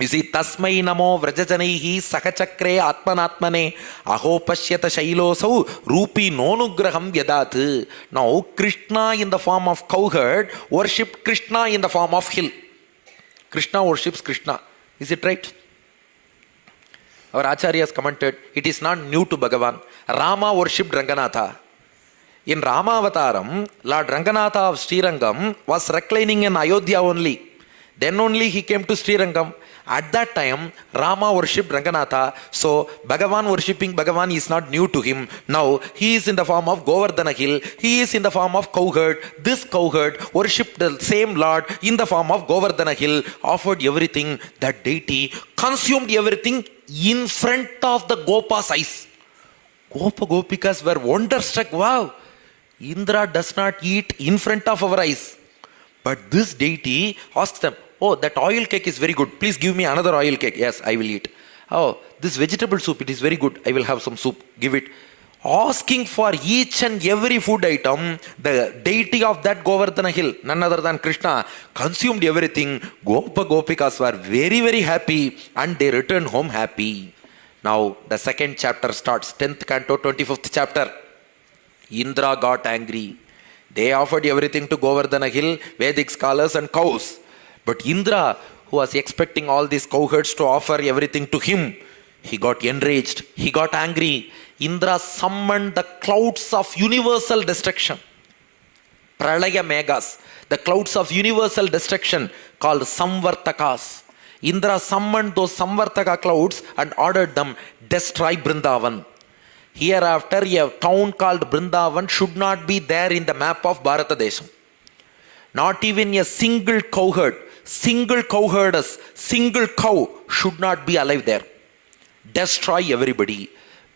You see, Tasmai Namo Vrajajanaihi Sakachakre Atmanatmane Aho Pashyata Shailosau Rupi Nonugraham Yadat. Now, Krishna in the form of cowherd worshipped Krishna in the form of hill. Krishna worships Krishna. Is it right? Our Acharyas commented, it is not new to Bhagavan. Rama worshipped Ranganatha. In Ramavataram, Lord Ranganatha of Srirangam was reclining in Ayodhya only. Then only he came to Srirangam. At that time, Rama worshipped Ranganatha, so Bhagavan worshipping Bhagavan is not new to him. Now, he is in the form of Govardhana hill, he is in the form of cowherd. This cowherd worshipped the same Lord in the form of Govardhana hill, offered everything. That deity consumed everything in front of the Gopa's eyes. Gopikas were wonderstruck. Wow, Indra does not eat in front of our eyes. But this deity asks them, oh, that oil cake is very good. Please give me another oil cake. Yes, I will eat. Oh, this vegetable soup, it is very good. I will have some soup. Give it. Asking for each and every food item, the deity of that Govardhana hill, none other than Krishna, consumed everything. Gopikas were very, very happy and they returned home happy. Now, the second chapter starts, 10th canto, 25th chapter. Indra got angry. They offered everything to Govardhana hill, Vedic scholars and cows. But Indra, who was expecting all these cowherds to offer everything to him, he got enraged, he got angry. Indra summoned the clouds of universal destruction. Pralaya Megas, the clouds of universal destruction called Samvartakas. Indra summoned those Samvartaka clouds and ordered them, destroy Brindavan. Hereafter, a town called Brindavan should not be there in the map of Bharatadesham. Not even a single cowherd, single cowherdess, single cow should not be alive there. Destroy everybody.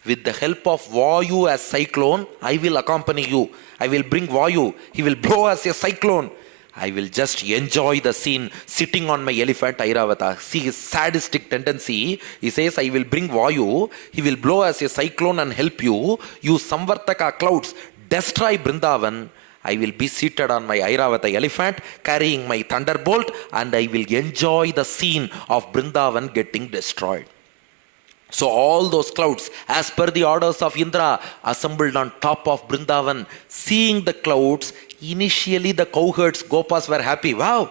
With the help of Vayu as cyclone, I will accompany you. I will bring Vayu. He will blow as a cyclone. I will just enjoy the scene sitting on my elephant Airavata. See his sadistic tendency. He says, I will bring Vayu. He will blow as a cyclone and help you. You Samvartaka clouds, destroy Brindavan. I will be seated on my Airavata elephant, carrying my thunderbolt, and I will enjoy the scene of Brindavan getting destroyed. So all those clouds, as per the orders of Indra, assembled on top of Brindavan. Seeing the clouds, initially the cowherds, Gopas, were happy. Wow,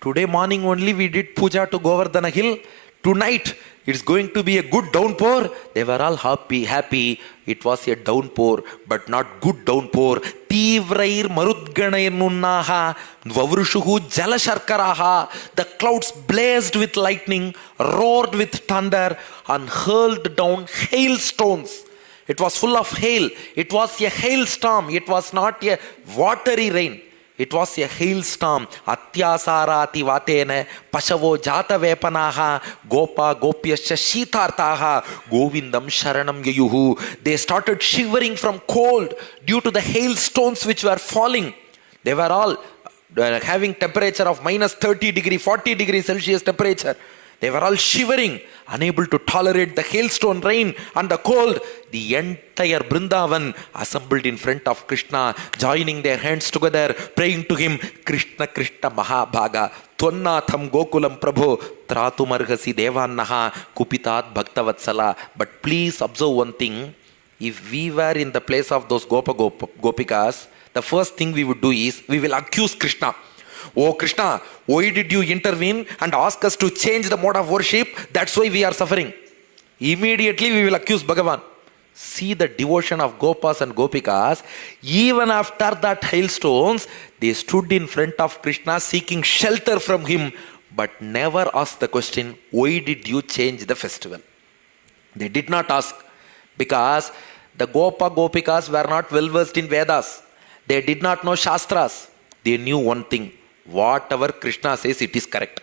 today morning only we did puja to Govardhana hill. Tonight it's going to be a good downpour. They were all happy. It was a downpour, but not good downpour. Tivrair marudganair nunnaha vavrushuhu jalasharkaraha. The clouds blazed with lightning, roared with thunder, and hurled down hailstones. It was full of hail. It was a hailstorm. It was not a watery rain. It was a hailstorm. Atyasarati vatene pashavo jata vepanaha gopa gopyascha shitartaha govindam sharanam yayuhu. They started shivering from cold due to the hailstones which were falling. They were all having temperature of minus 30 degree, 40 degrees Celsius temperature. They were all shivering, unable to tolerate the hailstone rain and the cold. The entire Brindavan assembled in front of Krishna, joining their hands together, praying to him, Krishna Krishna Mahabhaga, Tvannatham Gokulam Prabhu, Tratumarhasi Devannaha, Kupitat Bhaktavatsala. But please observe one thing. If we were in the place of those Gopikas, the first thing we would do is, we will accuse Krishna. Oh Krishna, why did you intervene and ask us to change the mode of worship? That's why we are suffering. Immediately we will accuse Bhagavan. See the devotion of Gopas and Gopikas. Even after that hailstones, they stood in front of Krishna seeking shelter from him, but never asked the question, why did you change the festival? They did not ask, because the Gopikas were not well versed in Vedas. They did not know Shastras. They knew one thing. Whatever Krishna says, it is correct.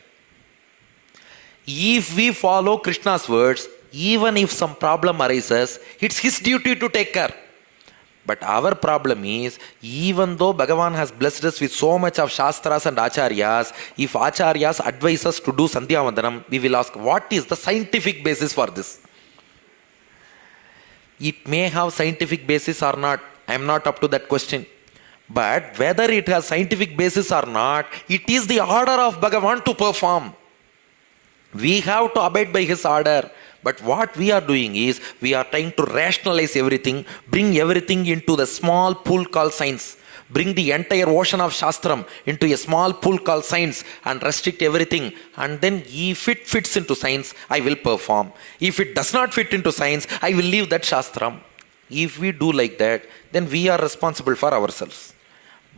If we follow Krishna's words, even if some problem arises, it's his duty to take care. But our problem is, even though Bhagavan has blessed us with so much of Shastras and Acharyas, if Acharyas advise us to do Sandhya Vandanam, we will ask, what is the scientific basis for this? It may have scientific basis or not. I am not up to that question. But whether it has scientific basis or not, it is the order of Bhagavan to perform. We have to abide by his order. But what we are doing is, we are trying to rationalize everything, bring everything into the small pool called science. Bring the entire ocean of Shastram into a small pool called science and restrict everything. And then if it fits into science, I will perform. If it does not fit into science, I will leave that Shastram. If we do like that, then we are responsible for ourselves.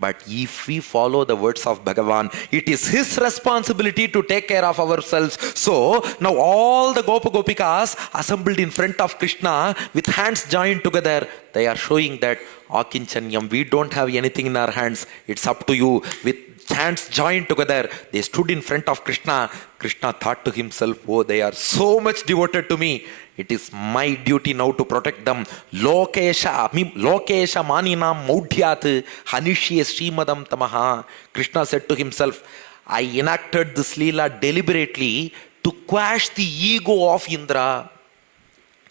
But if we follow the words of Bhagavan, it is his responsibility to take care of ourselves. So now all the Gopikas assembled in front of Krishna with hands joined together, they are showing that Akinchanyam, we don't have anything in our hands. It's up to you. With hands joined together, they stood in front of Krishna. Krishna thought to himself, oh, they are so much devoted to me. It is my duty now to protect them. Lokesha maninam maudhyat hanishye srimadam tamaha. Krishna said to himself, I enacted this Leela deliberately to quash the ego of Indra.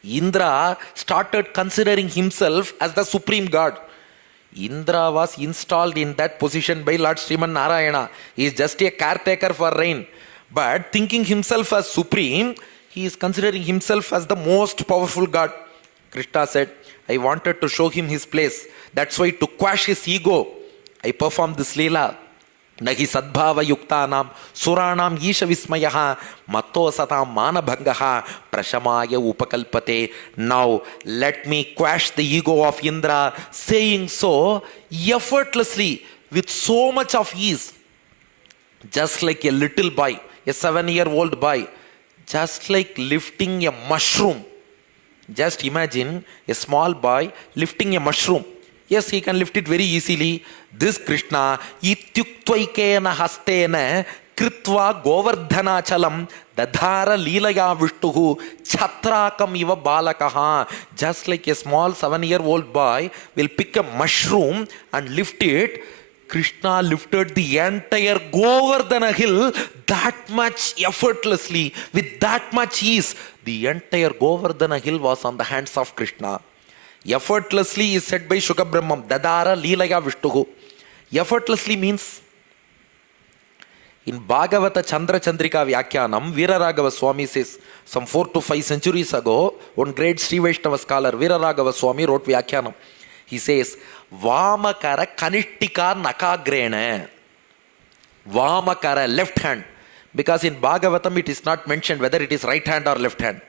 Indra started considering himself as the supreme god. Indra was installed in that position by Lord Sriman Narayana. He is just a caretaker for rain. But thinking himself as supreme, he is considering himself as the most powerful god. Krishna said, I wanted to show him his place. That's why, to quash his ego, I perform this Leela. Nahi sadbhava yuktanam suranam isha vismayaha matto satam manabhangaha prashamaya upakalpate. Now let me quash the ego of Indra, saying so effortlessly with so much of ease, just like a little boy, a 7-year-old boy, just like lifting a mushroom. Just imagine a small boy lifting a mushroom. Yes, he can lift it very easily. This Krishna, ityuktvaikena hastena kritva govardhanachalam dadhara leelaya vishtuhu chatrakam iva balakaha. Just like a small 7-year-old boy will pick a mushroom and lift it, Krishna lifted the entire Govardhana hill that much effortlessly, with that much ease. The entire Govardhana hill was on the hands of Krishna. Effortlessly is said by Shukabrahmam, Dadara Leelaya Vishtuhu. Effortlessly means, in Bhagavata Chandra Chandrika Vyakhyanam, Veeraraghava Swami says, some 4 to 5 centuries ago, one great Sri Vaishnava scholar, Veeraraghava Swami, wrote Vyakhyanam. He says, Vamakara Kanishtika Nakagrena. Vamakara, left hand. Because in Bhagavatam it is not mentioned whether it is right hand or left hand.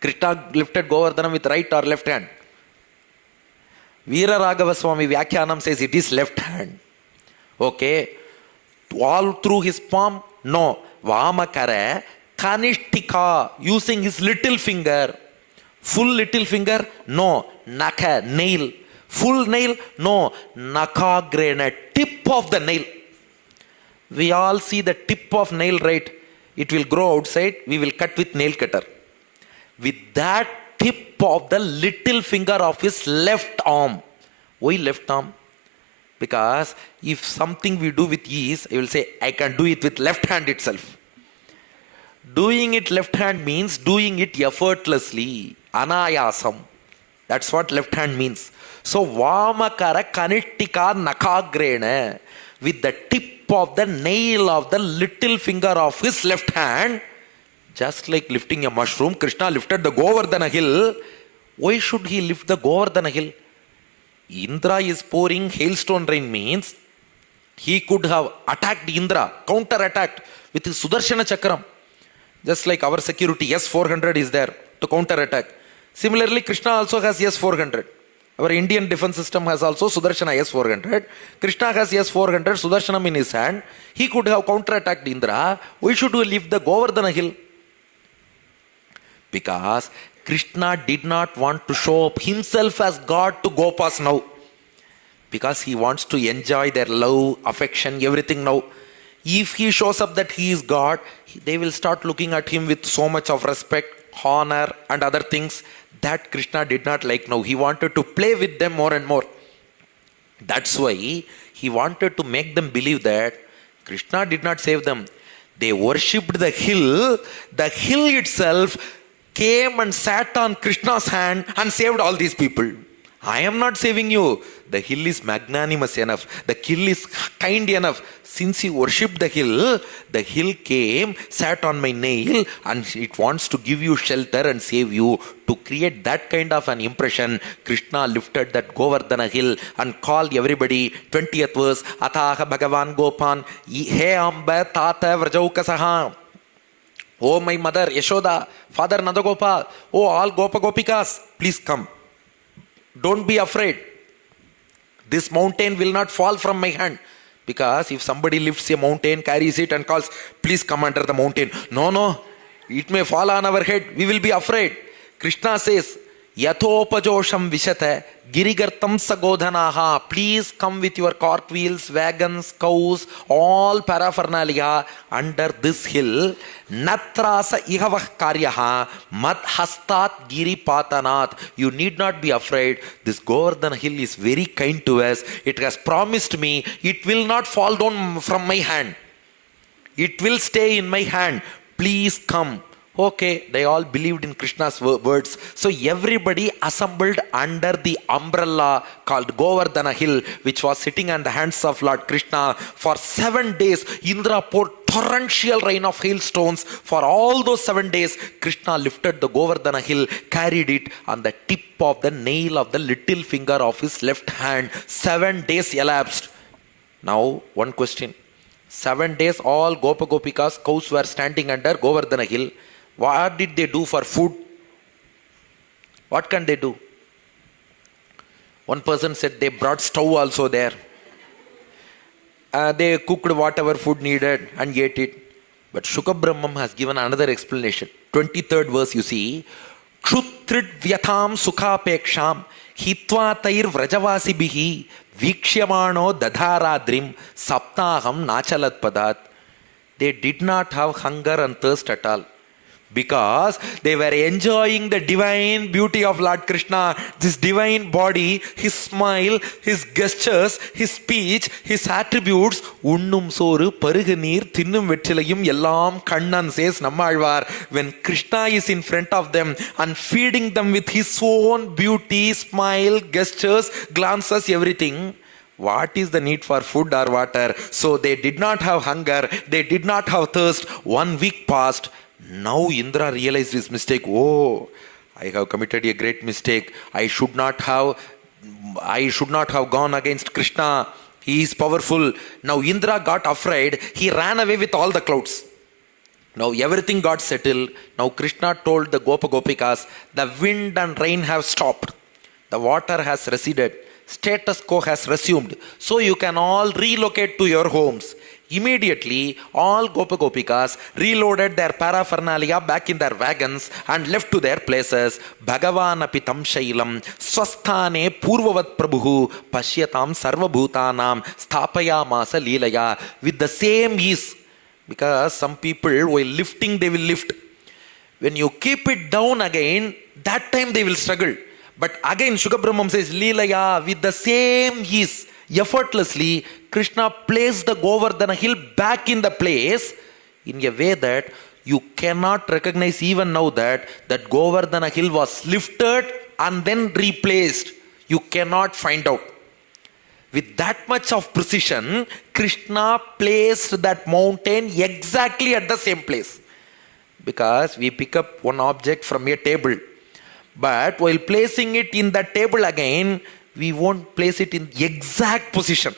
Krishna lifted Govardhana with right or left hand. Veeraraghava Swami Vyakhyanam says it is left hand. Okay. All through his palm? No. Vamakara Kanishtika, using his little finger. Full little finger? No. Naka, nail. Full nail? No. Nakagrena, tip of the nail. We all see the tip of nail, right? It will grow outside. We will cut with nail cutter. With that tip of the little finger of his left arm. Why left arm? Because if something we do with ease, I will say, I can do it with left hand itself. Doing it left hand means doing it effortlessly. Anayasam. That's what left hand means. So, Vamakara Kanishtika Nakagrena. With the tip of the nail of the little finger of his left hand, just like lifting a mushroom, Krishna lifted the Govardhana hill. Why should he lift the Govardhana hill? Indra is pouring hailstone rain means he could have attacked Indra, counter-attacked with his Sudarshana Chakram. Just like our security S-400 is there to counter-attack. Similarly, Krishna also has S-400. Our Indian defense system has also Sudarshana S-400. Krishna has S-400, Sudarshanam in his hand. He could have counter-attacked Indra. Why should we leave the Govardhana hill? Because Krishna did not want to show up himself as God to Gopas now. Because he wants to enjoy their love, affection, everything now. If he shows up that he is God, they will start looking at him with so much of respect, honor and other things. That Krishna did not like now. He wanted to play with them more and more. That's why he wanted to make them believe that Krishna did not save them. They worshipped the hill. The hill itself came and sat on Krishna's hand and saved all these people. I am not saving you. The hill is magnanimous enough. The hill is kind enough. Since you worshipped the hill came, sat on my nail, and it wants to give you shelter and save you. To create that kind of an impression, Krishna lifted that Govardhana hill and called everybody. 20th verse, Ataha Bhagavan Gopan, He Amba Tata Vrajaukasaha. Oh my mother Yashoda, father Nandagopal, oh all Gopa Gopikas, please come. Don't be afraid. This mountain will not fall from my hand. Because if somebody lifts a mountain, carries it and calls, please come under the mountain. No, it may fall on our head. We will be afraid. Krishna says, Yathopajosham Vishata Girigartam Sagodhanaha. Please come with your cart wheels, wagons, cows, all paraphernalia under this hill. Natrasa Ihavah Karyaha Mat Hastat Giri Patanat. You need not be afraid. This Govardhana hill is very kind to us. It has promised me it will not fall down from my hand. It will stay in my hand. Please come. Okay, they all believed in Krishna's words. So everybody assembled under the umbrella called Govardhana hill, which was sitting on the hands of Lord Krishna. For 7 days, Indra poured torrential rain of hailstones for all those 7 days. Krishna lifted the Govardhana hill, carried it on the tip of the nail of the little finger of his left hand. 7 days elapsed. Now, one question. 7 days, all Gopa Gopikas, cows were standing under Govardhana hill. What did they do for food? What can they do? One person said they brought stove also there. They cooked whatever food needed and ate it. But Shuka Brahmam has given another explanation. 23rd verse, you see. Kshuttrid vyatham sukhapeksham hitva tair vrajavasibihi vikshyamano dadharadrim saptaham nachalat padat. They did not have hunger and thirst at all, because they were enjoying the divine beauty of Lord Krishna, this divine body, his smile, his gestures, his speech, his attributes. Unnum soru paruganir thinnum vettilayum ellam kannan, says Nammalvar. When Krishna is in front of them and feeding them with his own beauty, smile, gestures, glances, everything, what is the need for food or water? So they did not have hunger, they did not have thirst. 1 week passed. Now Indra realized his mistake. Oh, I have committed a great mistake. I should not have gone against Krishna. He is powerful. Now Indra got afraid. He ran away with all the clouds. Now everything got settled. Now Krishna told the Gopa Gopikas, the wind and rain have stopped. The water has receded. Status quo has resumed. So you can all relocate to your homes. Immediately, all Gopa Gopikas reloaded their paraphernalia back in their wagons and left to their places. Bhagavan apitam shailam swasthane purvavat prabhu pashyatam sarvabhutanam sthapayamasa leelaya. With the same ease, because some people while lifting they will lift. When you keep it down again, that time they will struggle. But again, Shuka Brahmam says, leelaya, with the same ease, effortlessly, Krishna placed the Govardhana hill back in the place in a way that you cannot recognize even now that Govardhana hill was lifted and then replaced. You cannot find out. With that much of precision, Krishna placed that mountain exactly at the same place. Because we pick up one object from a table, but while placing it in that table again, we won't place it in exact position.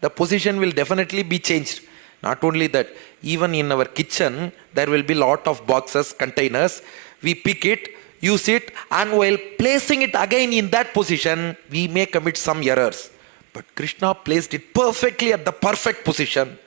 The position will definitely be changed. Not only that, even in our kitchen, there will be lot of boxes, containers. We pick it, use it, and while placing it again in that position, we may commit some errors. But Krishna placed it perfectly at the perfect position.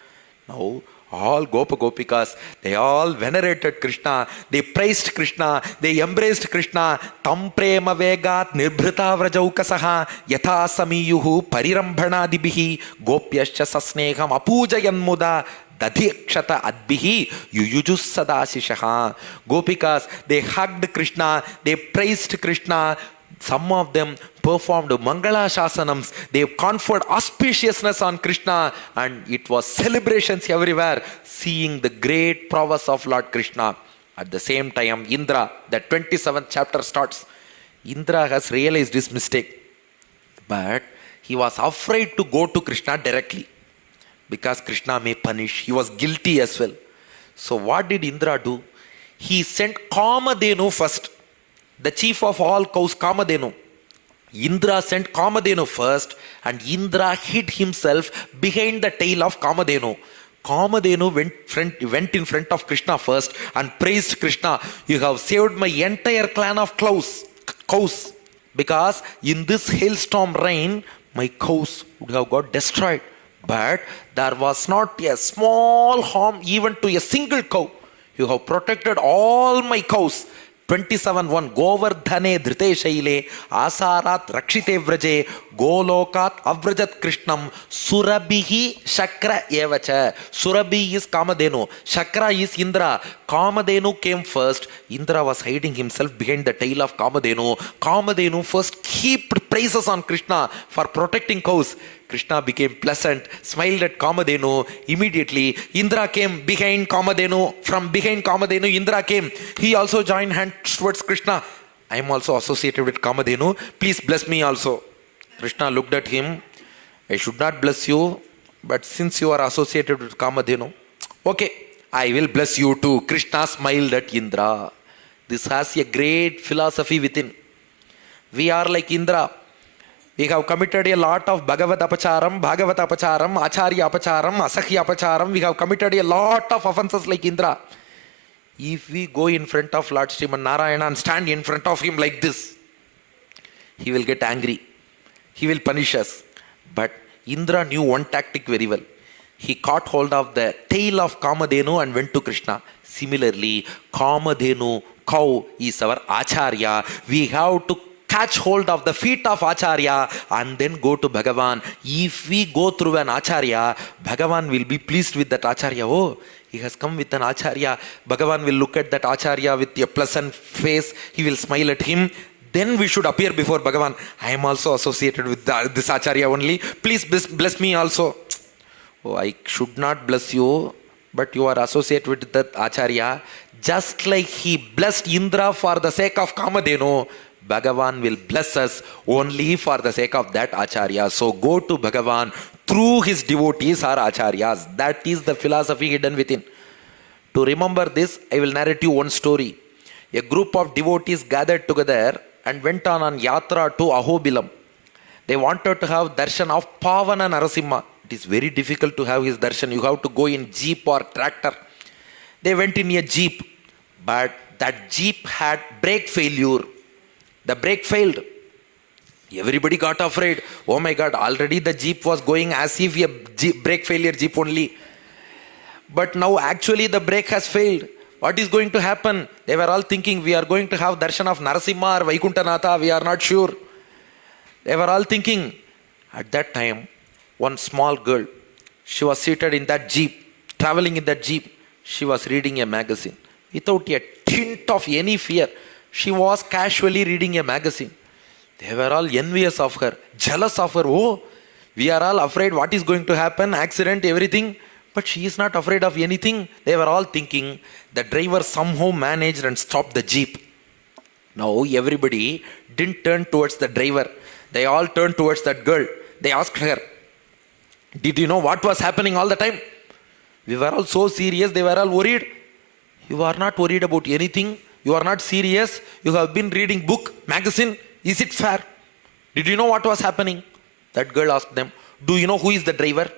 Now, all Gopa Gopikas, they all venerated Krishna, they praised Krishna, they embraced Krishna. Tam prema vegat nirbhrita vrajaukasaha yatha samiyuhu parirambhanadibihi gopyascha sasneham apujayan muda dadhikshata adbihi yuyujus sadasishaha. Gopikas, they hugged Krishna, they praised Krishna. Some of them performed Mangala Shasanams. They conferred auspiciousness on Krishna, and it was celebrations everywhere, seeing the great prowess of Lord Krishna. At the same time, Indra, the 27th chapter starts. Indra has realized his mistake, but he was afraid to go to Krishna directly, because Krishna may punish. He was guilty as well. So what did Indra do? He sent Kamadhenu first. The chief of all cows, Kamadhenu. Indra sent Kamadhenu first, and Indra hid himself behind the tail of Kamadhenu. Kamadhenu went in front of Krishna first and praised Krishna. You have saved my entire clan of cows. Because in this hailstorm rain, my cows would have got destroyed. But there was not a small harm even to a single cow. You have protected all my cows. 27:1 Govardhane dhrite shaile asarat rakshite vraje golokat avrajat krishnam surabhihi shakra evacha. Surabhi is Kamadhenu, Shakra is Indra. Kamadhenu came first. Indra was hiding himself behind the tail of Kamadhenu. Kamadhenu first heaped praises on Krishna for protecting cows. Krishna became pleasant, smiled at Kamadhenu. Immediately, Indra came behind Kamadhenu. From behind Kamadhenu, Indra came. He also joined hands towards Krishna. I am also associated with Kamadhenu. Please bless me also. Krishna looked at him. I should not bless you, but since you are associated with Kamadhenu, Okay, I will bless you too. Krishna smiled at Indra. This has a great philosophy within. We are like Indra. We have committed a lot of Bhagavad Apacharam, Acharya Apacharam, Asakya Apacharam. We have committed a lot of offenses like Indra. If we go in front of Lord Srimad Narayana and stand in front of him like this, he will get angry. He will punish us. But Indra knew one tactic very well. He caught hold of the tail of Kamadhenu and went to Krishna. Similarly, Kamadhenu, cow, is our Acharya. We have to catch hold of the feet of Acharya and then go to Bhagavan. If we go through an Acharya, Bhagavan will be pleased with that Acharya. Oh, he has come with an Acharya. Bhagavan will look at that Acharya with a pleasant face. He will smile at him. Then we should appear before Bhagavan. I am also associated with this Acharya only. Please bless me also. Oh, I should not bless you, but you are associated with that Acharya. Just like he blessed Indra for the sake of Kamadhenu, Bhagavan will bless us only for the sake of that Acharya. So go to Bhagavan through his devotees or Acharyas. That is the philosophy hidden within. To remember this, I will narrate you one story. A group of devotees gathered together and went on yatra to Ahobilam. They wanted to have darshan of Pavana Narasimha. It is very difficult to have his darshan. You have to go in jeep or tractor. They went in a jeep, but that jeep had brake failure. The brake failed. Everybody got afraid. Oh my God, already the jeep was going as if a brake failure jeep only. But now actually the brake has failed. What is going to happen? They were all thinking we are going to have darshan of Narasimha or Vaikunthanatha. We are not sure. They were all thinking. At that time, one small girl, she was seated in that jeep, traveling in that jeep. She was reading a magazine. Without a tint of any fear, she was casually reading a magazine. They were all envious of her, jealous of her. Oh, we are all afraid what is going to happen, accident, everything. But she is not afraid of anything. They were all thinking the driver somehow managed and stopped the jeep. Now everybody didn't turn towards the driver. They all turned towards that girl. They asked her, did you know what was happening all the time? We were all so serious. They were all worried. You are not worried about anything. You are not serious. You have been reading book, magazine. Is it fair? Did you know what was happening? That girl asked them, do you know who is the driver?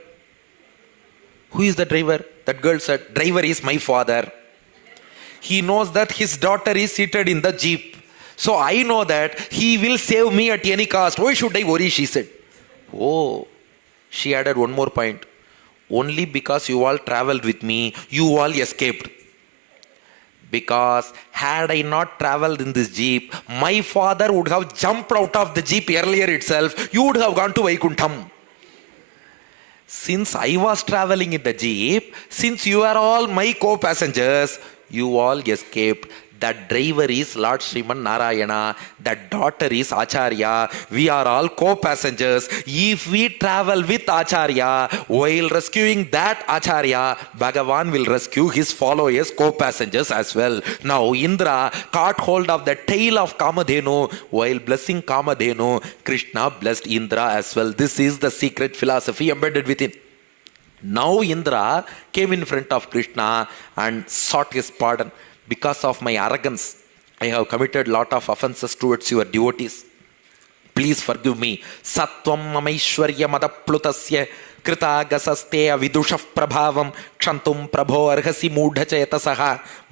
Who is the driver? That girl said, driver is my father. He knows that his daughter is seated in the jeep. So I know that he will save me at any cost. Why should I worry? She said. Oh, she added one more point. Only because you all traveled with me, you all escaped. Because had I not traveled in this jeep, my father would have jumped out of the jeep earlier itself. You would have gone to Vaikuntham. Since I was traveling in the jeep, since you are all my co-passengers, you all escaped. That driver is Lord Srimad Narayana. That daughter is Acharya. We are all co-passengers. If we travel with Acharya, while rescuing that Acharya, Bhagavan will rescue his followers, co-passengers as well. Now Indra caught hold of the tail of Kamadhenu. While blessing Kamadhenu, Krishna blessed Indra as well. This is the secret philosophy embedded within. Now Indra came in front of Krishna and sought his pardon. Because of my arrogance, I have committed lot of offenses towards your devotees. Please forgive me. Sattvam mamaishwarya madaplutasya कृतागसस्ते अविदुषः प्रभावं क्षन्तुं प्रभो अर्हसि मूढचेतसः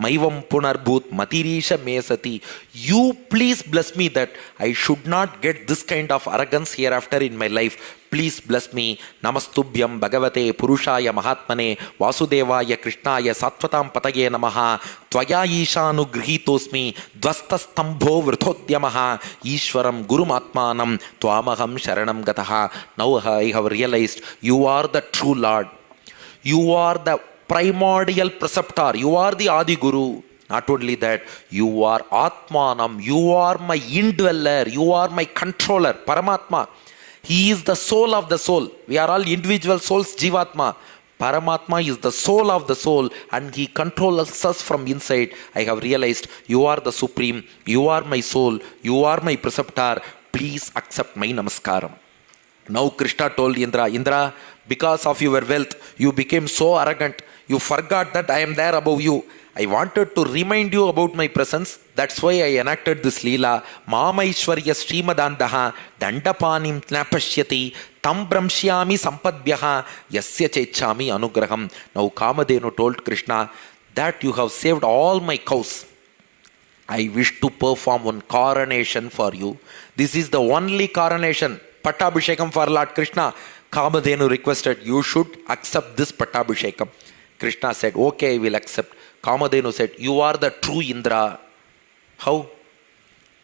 मैवं पुनर्भूत मतिरीश मे सति. You please bless me that I should not get this kind of arrogance hereafter in my life. Please bless me. Namastubhyam Bhagavate Purushaya Mahatmane Vasudevaya Krishnaya Sattvatam Pataye Namaha Tvaya Ishanu Grihitosmi Dvastastambho Vrthodyamaha Ishwaram Gurumatmanam Tvamaham Sharanam Gataha. Now I have realized you are the true Lord. You are the primordial preceptor. You are the Adi Guru. Not only that, you are Atmanam. You are my indweller. You are my controller, Paramatma. He is the soul of the soul. We are all individual souls, Jivatma. Paramatma is the soul of the soul and he controls us from inside. I have realized you are the supreme. You are my soul. You are my preceptor. Please accept my namaskaram. Now Krishna told Indra, Indra, because of your wealth, you became so arrogant. You forgot that I am there above you. I wanted to remind you about my presence. That's why I enacted this Leela. Mamaishwarya Srimadandaha Dandapanim Napashyati Tam Brahmshyami Sampadbhyaha Yasya Chechami Anugraham. Now Kamadhenu told Krishna that you have saved all my cows. I wish to perform one coronation for you. This is the only coronation, Pattabhishekam for Lord Krishna. Kamadhenu requested, you should accept this Pattabhishekam. Krishna said, okay, I will accept. Kamadhenu said, you are the true Indra. How?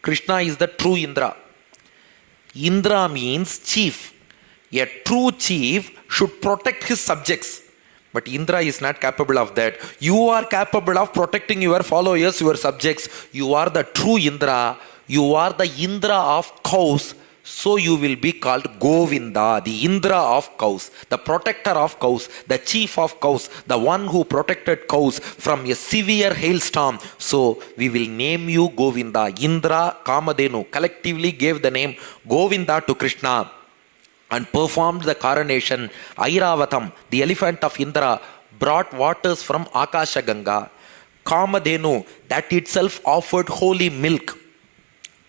Krishna is the true Indra. Indra means chief. A true chief should protect his subjects. But Indra is not capable of that. You are capable of protecting your followers, your subjects. You are the true Indra. You are the Indra of cows. So you will be called Govinda, the Indra of cows, the protector of cows, the chief of cows, the one who protected cows from a severe hailstorm. So we will name you Govinda. Indra, Kamadhenu collectively gave the name Govinda to Krishna and performed the coronation. Airavatam, the elephant of Indra, brought waters from Akasha Ganga. Kamadhenu, that itself offered holy milk.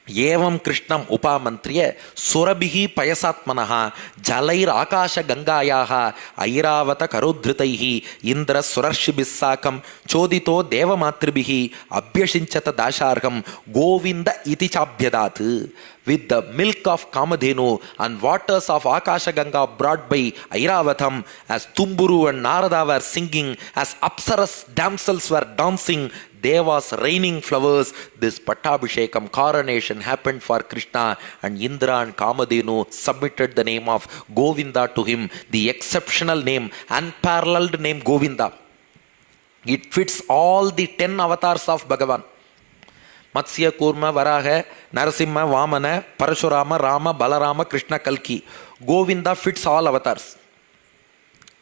Evam Krishnam Upamantriya Surabhihi Payasatmanaha Jalair Akasha Gangayaha Airavata Karudhritaihi Indra Surarshibissakam Chodito Devamatribihi Abhyashinchata Dasharham Govinda Iti Chabhyadat. With the milk of Kamadhenu and waters of Akasha Ganga brought by Airavatam, as Tumburu and Narada were singing, as Apsaras damsels were dancing, Devas raining flowers, this Pattabhishekam coronation happened for Krishna, and Indra and Kamadhenu submitted the name of Govinda to him, the exceptional name, unparalleled name Govinda. It fits all the 10 avatars of Bhagavan. Matsya, Kurma, Varaha, Narasimha, Vamana, Parashurama, Rama, Balarama, Krishna, Kalki. Govinda fits all avatars.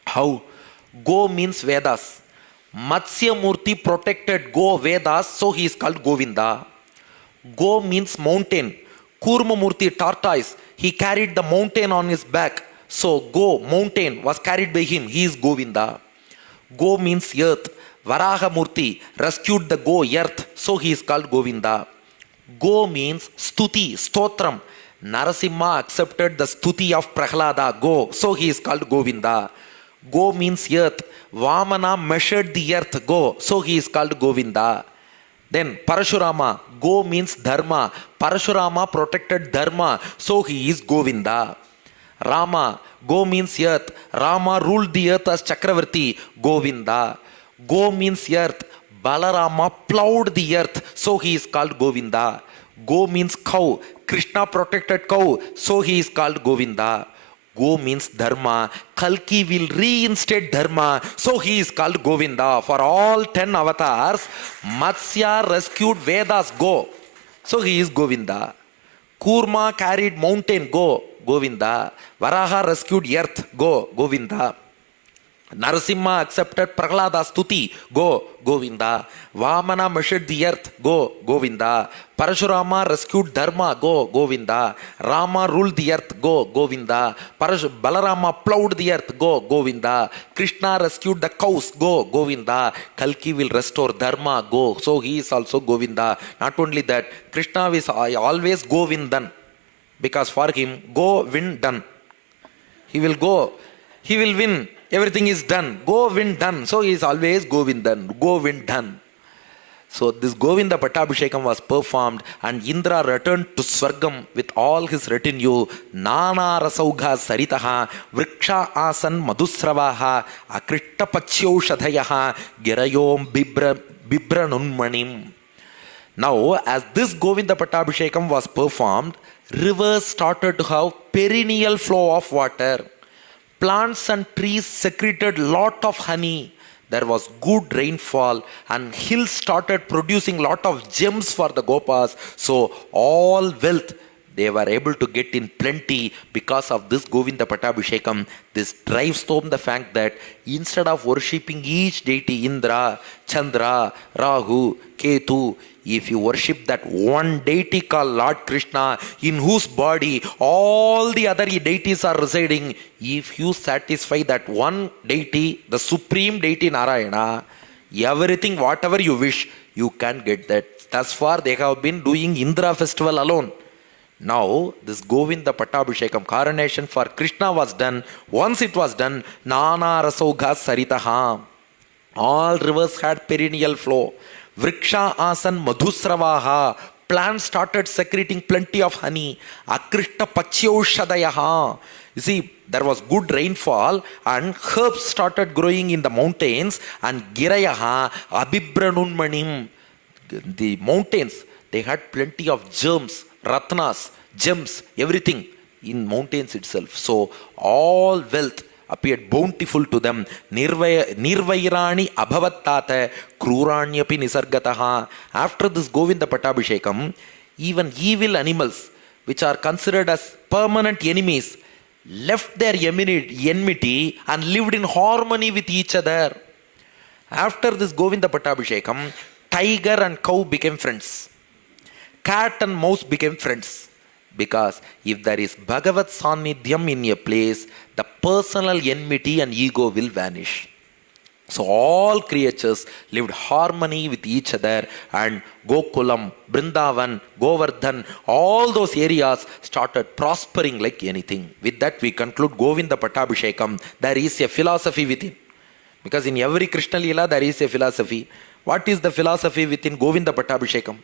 How? Go means Vedas. Matsya Murti protected Go Vedas, so he is called Govinda. Go means mountain. Kurma Murti tortoise, he carried the mountain on his back. So Go, mountain, was carried by him. He is Govinda. Go means earth. Varaha Murti rescued the Go earth, so he is called Govinda. Go means Stuti, Stotram. Narasimha accepted the Stuti of Prahlada, Go, so he is called Govinda. Go means earth. Vamana measured the earth, Go, so he is called Govinda. Then Parashurama, Go means Dharma. Parashurama protected Dharma, so he is Govinda. Rama, Go means earth. Rama ruled the earth as Chakravarti, Govinda. Go means earth. Balarama plowed the earth, so he is called Govinda. Go means cow. Krishna protected cow, so he is called Govinda. Go means Dharma. Kalki will reinstate Dharma, so he is called Govinda. For all 10 avatars, Matsya rescued Vedas, Go, so he is Govinda. Kurma carried mountain, Go, Govinda. Varaha rescued earth, Go, Govinda. Narasimha accepted Prahlada's Stuti, Go, Govinda. Vamana measured the earth, Go, Govinda. Parashurama rescued Dharma, Go, Govinda. Rama ruled the earth, Go, Govinda. Balarama plowed the earth, Go, Govinda. Krishna rescued the cows, Go, Govinda. Kalki will restore Dharma, Go, so he is also Govinda. Not only that, Krishna is always Govindan, because for him, go, win, done. He will go, he will win. Everything is done. Go, win, done. So he is always Govindan. Go, win, done. So this Govinda Pattabhishekam was performed, and Indra returned to Swargam with all his retinue. Nana Rasaugha Saritaha Vriksha Asan Madhusravaha Akritta Pachyaushadhayaha Girayom Bibranunmanim. Now, as this Govinda Pattabhishekam was performed, rivers started to have perennial flow of water. Plants and trees secreted lot of honey. There was good rainfall, and hills started producing lot of gems for the Gopas. So all wealth They were able to get in plenty because of this Govinda Pattabhishekam. This drives home the fact that instead of worshipping each deity, Indra, Chandra, Rahu, Ketu, if you worship that one deity called Lord Krishna, in whose body all the other deities are residing, if you satisfy that one deity, the supreme deity Narayana, everything, whatever you wish, you can get that. Thus far, they have been doing Indra festival alone. Now, this Govinda Pattabhishekam, coronation for Krishna was done. Once it was done, Nana Rasogha Saritaha. All rivers had perennial flow. Vriksha Asan Madhusravaha. Plants started secreting plenty of honey. Akrishta Pachyoshadayaha. You see, there was good rainfall and herbs started growing in the mountains. And Girayaha Abhibranunmanim. The mountains, they had plenty of germs, ratnas, gems, everything in mountains itself. So all wealth appeared bountiful to them. Nirvairani abhavattate kruranyapi nisargataha. After this Govinda Pattabhishekam, even evil animals, which are considered as permanent enemies, left their enmity and lived in harmony with each other. After this Govinda Pattabhishekam, tiger and cow became friends. Cat and mouse became friends. Because if there is Bhagavat Sannidhyam in a place, the personal enmity and ego will vanish. So all creatures lived harmony with each other, and Gokulam, Brindavan, Govardhan, all those areas started prospering like anything. With that we conclude Govinda Pattabhishekam. There is a philosophy within. Because in every Krishna Leela there is a philosophy. What is the philosophy within Govinda Pattabhishekam?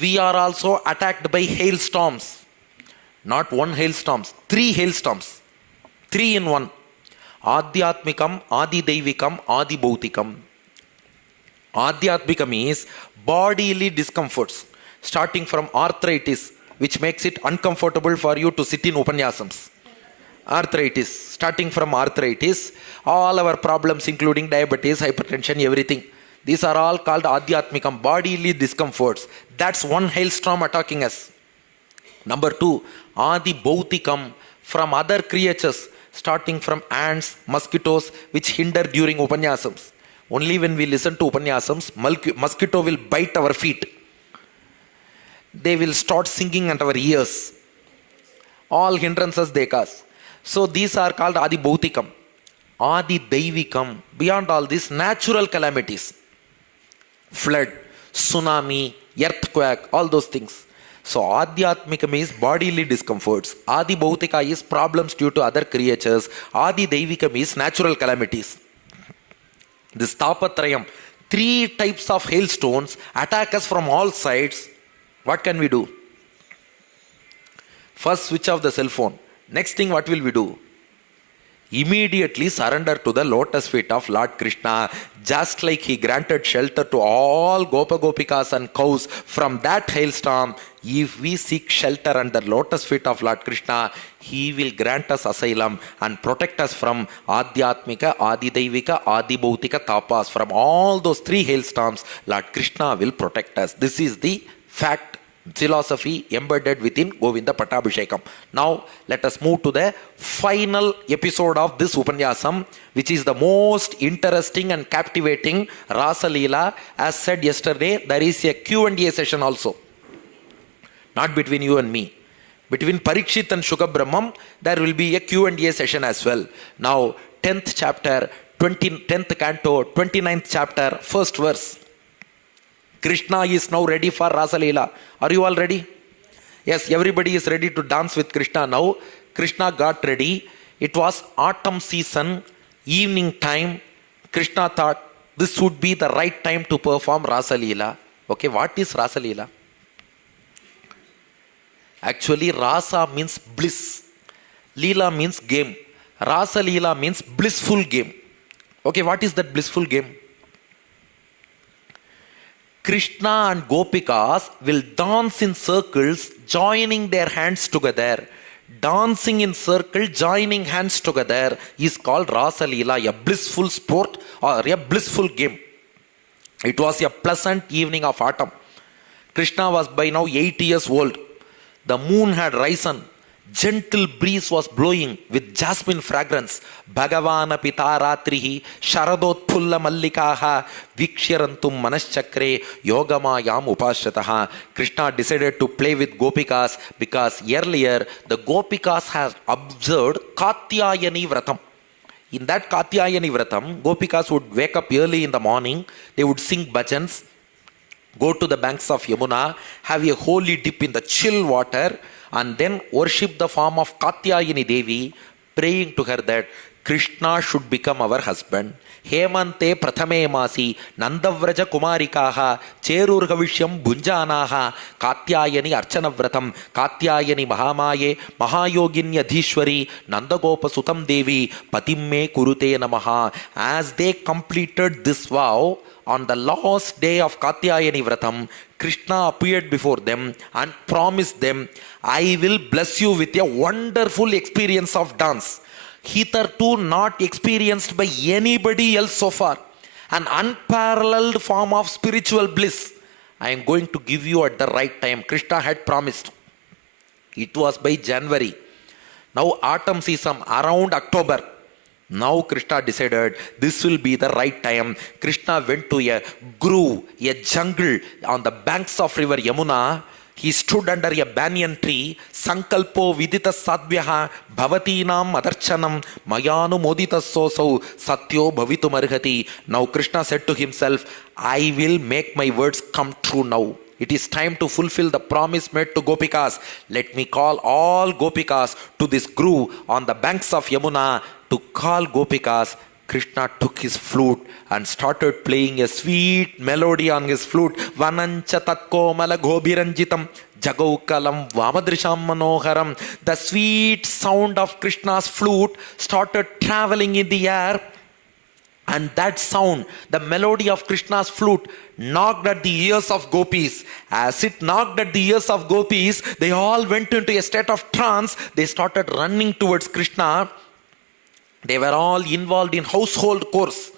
We are also attacked by hailstorms. Not one hailstorm, 3 hailstorms. 3 in 1. Adhyatmikam, Adi Daivikam, Adi Bhautikam. Adhyatmikam is bodily discomforts, starting from arthritis, which makes it uncomfortable for you to sit in Upanyasams. Arthritis, starting from arthritis, all our problems including diabetes, hypertension, everything. These are all called Adhyatmikam, bodily discomforts. That's one hailstorm attacking us. Number 2, Adi Bhautikam, from other creatures, starting from ants, mosquitoes, which hinder during Upanyasams. Only when we listen to Upanyasams, mosquito will bite our feet. They will start singing at our ears. All hindrances they cause. So these are called Adi Bhautikam. Adi Daivikam, beyond all this, natural calamities. Flood, tsunami, earthquake, all those things. So Adhyatmikam is bodily discomforts. Adi Bhautika is problems due to other creatures. Adi Daivikam is natural calamities. This Tapatrayam, 3 types of hailstones attack us from all sides. What can we do? First, switch off the cell phone. Next thing, what will we do? Immediately surrender to the lotus feet of Lord Krishna. Just like he granted shelter to all Gopa Gopikas and cows from that hailstorm, if we seek shelter under lotus feet of Lord Krishna, he will grant us asylum and protect us from Adhyatmika, Adi Daivika, Adi Bhautika tapas. From all those 3 hailstorms, Lord Krishna will protect us. This is the fact, philosophy embedded within Govinda Pattabhishekam. Now let us move to the final episode of this Upanyasam, which is the most interesting and captivating Rasa Leela. As said yesterday, there is a Q&A session also. Not between you and me. Between Parikshit and Shukha Brahmam, there will be a Q&A session as well. Now 10th chapter, 10th canto, 29th chapter, 1st verse. Krishna is now ready for Rasa Leela. Are you all ready? Yes, everybody is ready to dance with Krishna now. Krishna got ready. It was autumn season, evening time. Krishna thought this would be the right time to perform Rasa Leela. Okay, what is Rasa Leela? Actually, Rasa means bliss. Leela means game. Rasa Leela means blissful game. Okay, what is that blissful game? Krishna and Gopikas will dance in circles, joining their hands together. Dancing in circle, joining hands together is called Rasa Leela, a blissful sport or a blissful game. It was a pleasant evening of autumn. Krishna was by now 8 years old. The moon had risen. Gentle breeze was blowing with jasmine fragrance. Bhagavana pitaratrihi sharadotpulla mallikaha vikshyarantum manaschakre yogamayam upashrataha. Krishna decided to play with gopikas because earlier the gopikas had observed Katyayani Vratam. In that Katyayani Vratam, gopikas would wake up early in the morning, they would sing bhajans, go to the banks of Yamuna, have a holy dip in the chill water, and then worship the form of Katyayani Devi, praying to her that Krishna should become our husband. Hemante prathame masi nandavraja kumarikaha cherurgavishyam bunjanaha Katyayani archanavratam Katyayani mahamaye mahayoginyadhishwari nandagopa sutam devi patimme kurute namaha. As they completed this vow, on the last day of Katyayani Vratam, Krishna appeared before them and promised them, I will bless you with a wonderful experience of dance, hitherto not experienced by anybody else so far, an unparalleled form of spiritual bliss. I am going to give you at the right time. Krishna had promised. It was by January. Now autumn season, around October. Now Krishna decided this will be the right time. Krishna went to a grove, a jungle on the banks of river Yamuna. He stood under a banyan tree. Sankalpo vidita sadvyaha bhavatinam adarchanam mayanu modita sosau satyo bhavitum arhati. Now Krishna said to himself, I will make my words come true now. It is time to fulfill the promise made to Gopikas. Let me call all Gopikas to this grove on the banks of Yamuna. To call Gopikas, Krishna took his flute and started playing a sweet melody on his flute. Vanancha tatkomala gobiranjitam jagaukalam vamadrisham manoharam. The sweet sound of Krishna's flute started traveling in the air. And that sound, the melody of Krishna's flute, knocked at the ears of gopis. As it knocked at the ears of gopis, they all went into a state of trance. They started running towards Krishna. They were all involved in household chores.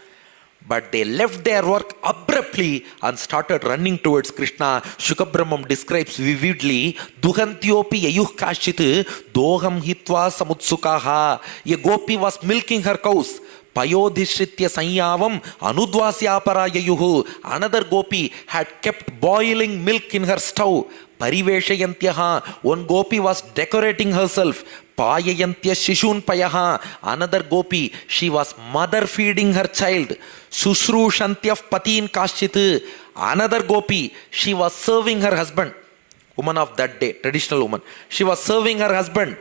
But they left their work abruptly and started running towards Krishna. Shukabrahmam describes vividly, Duhantyopi yayuh kashit doham hitva samutsukaha. A gopi was milking her cows. Payodhishritya sanyavam anudvasyapara. Another gopi had kept boiling milk in her stove. Pariveshayantyaha. One gopi was decorating herself. Payayantya shishun payaha. Another gopi, she was mother feeding her child. Sushrushantyaf patin kashchit. Another gopi, she was serving her husband. Woman of that day, traditional woman. She was serving her husband.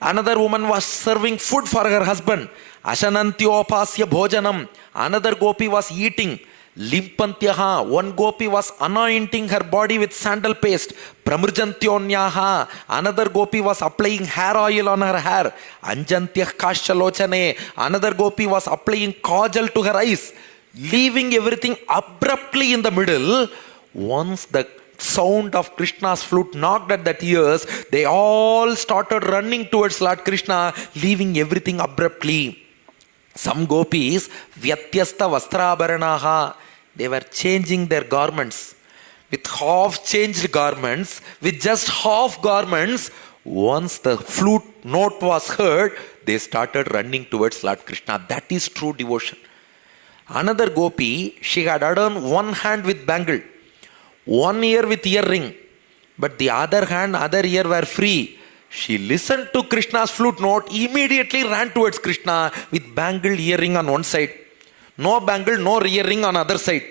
Another woman was serving food for her husband. Ashanantyopasya bhojanam. Another gopi was eating. Limpantyaha. One gopi was anointing her body with sandal paste. Pramurjantyonyaha. Another gopi was applying hair oil on her hair. Anjantyah kashalochane. Another gopi was applying kajal to her eyes. Leaving everything abruptly in the middle. Once the sound of Krishna's flute knocked at their ears, they all started running towards Lord Krishna, leaving everything abruptly. Some gopis, Vyatyasta Vastrabharanaha, they were changing their garments. With half changed garments, with just half garments, once the flute note was heard, they started running towards Lord Krishna. That is true devotion. Another gopi, she had adorned one hand with bangle, one ear with earring, but the other hand, other ear were free. She listened to Krishna's flute note, immediately ran towards Krishna with bangle earring on one side. No bangle, no earring on other side.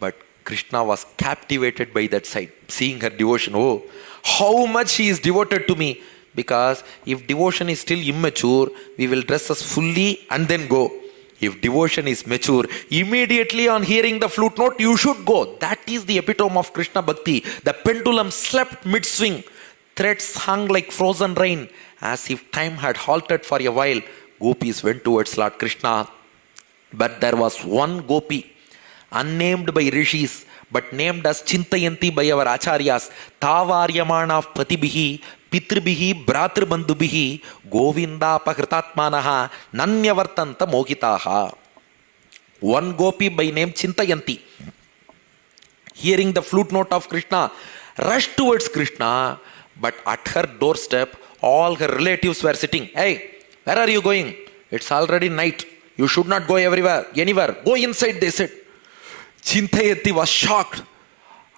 But Krishna was captivated by that side, seeing her devotion. Oh, how much she is devoted to me. Because if devotion is still immature, we will dress us fully and then go. If devotion is mature, immediately on hearing the flute note, you should go. That is the epitome of Krishna Bhakti. The pendulum slept mid-swing. Threads hung like frozen rain. As if time had halted for a while, gopis went towards Lord Krishna. But there was one gopi, unnamed by rishis, but named as Chintayanti by our acharyas, Tavaryamana of Patibihi, Pitribihi, Bhratribandhubihi, Govinda Pakritatmanaha, Nanyavartanta Mogitaha. One gopi by name Chintayanti, hearing the flute note of Krishna, rushed towards Krishna, but at her doorstep, all her relatives were sitting. Hey, where are you going? It's already night. You should not go anywhere. Go inside, they said. Chintayati was shocked.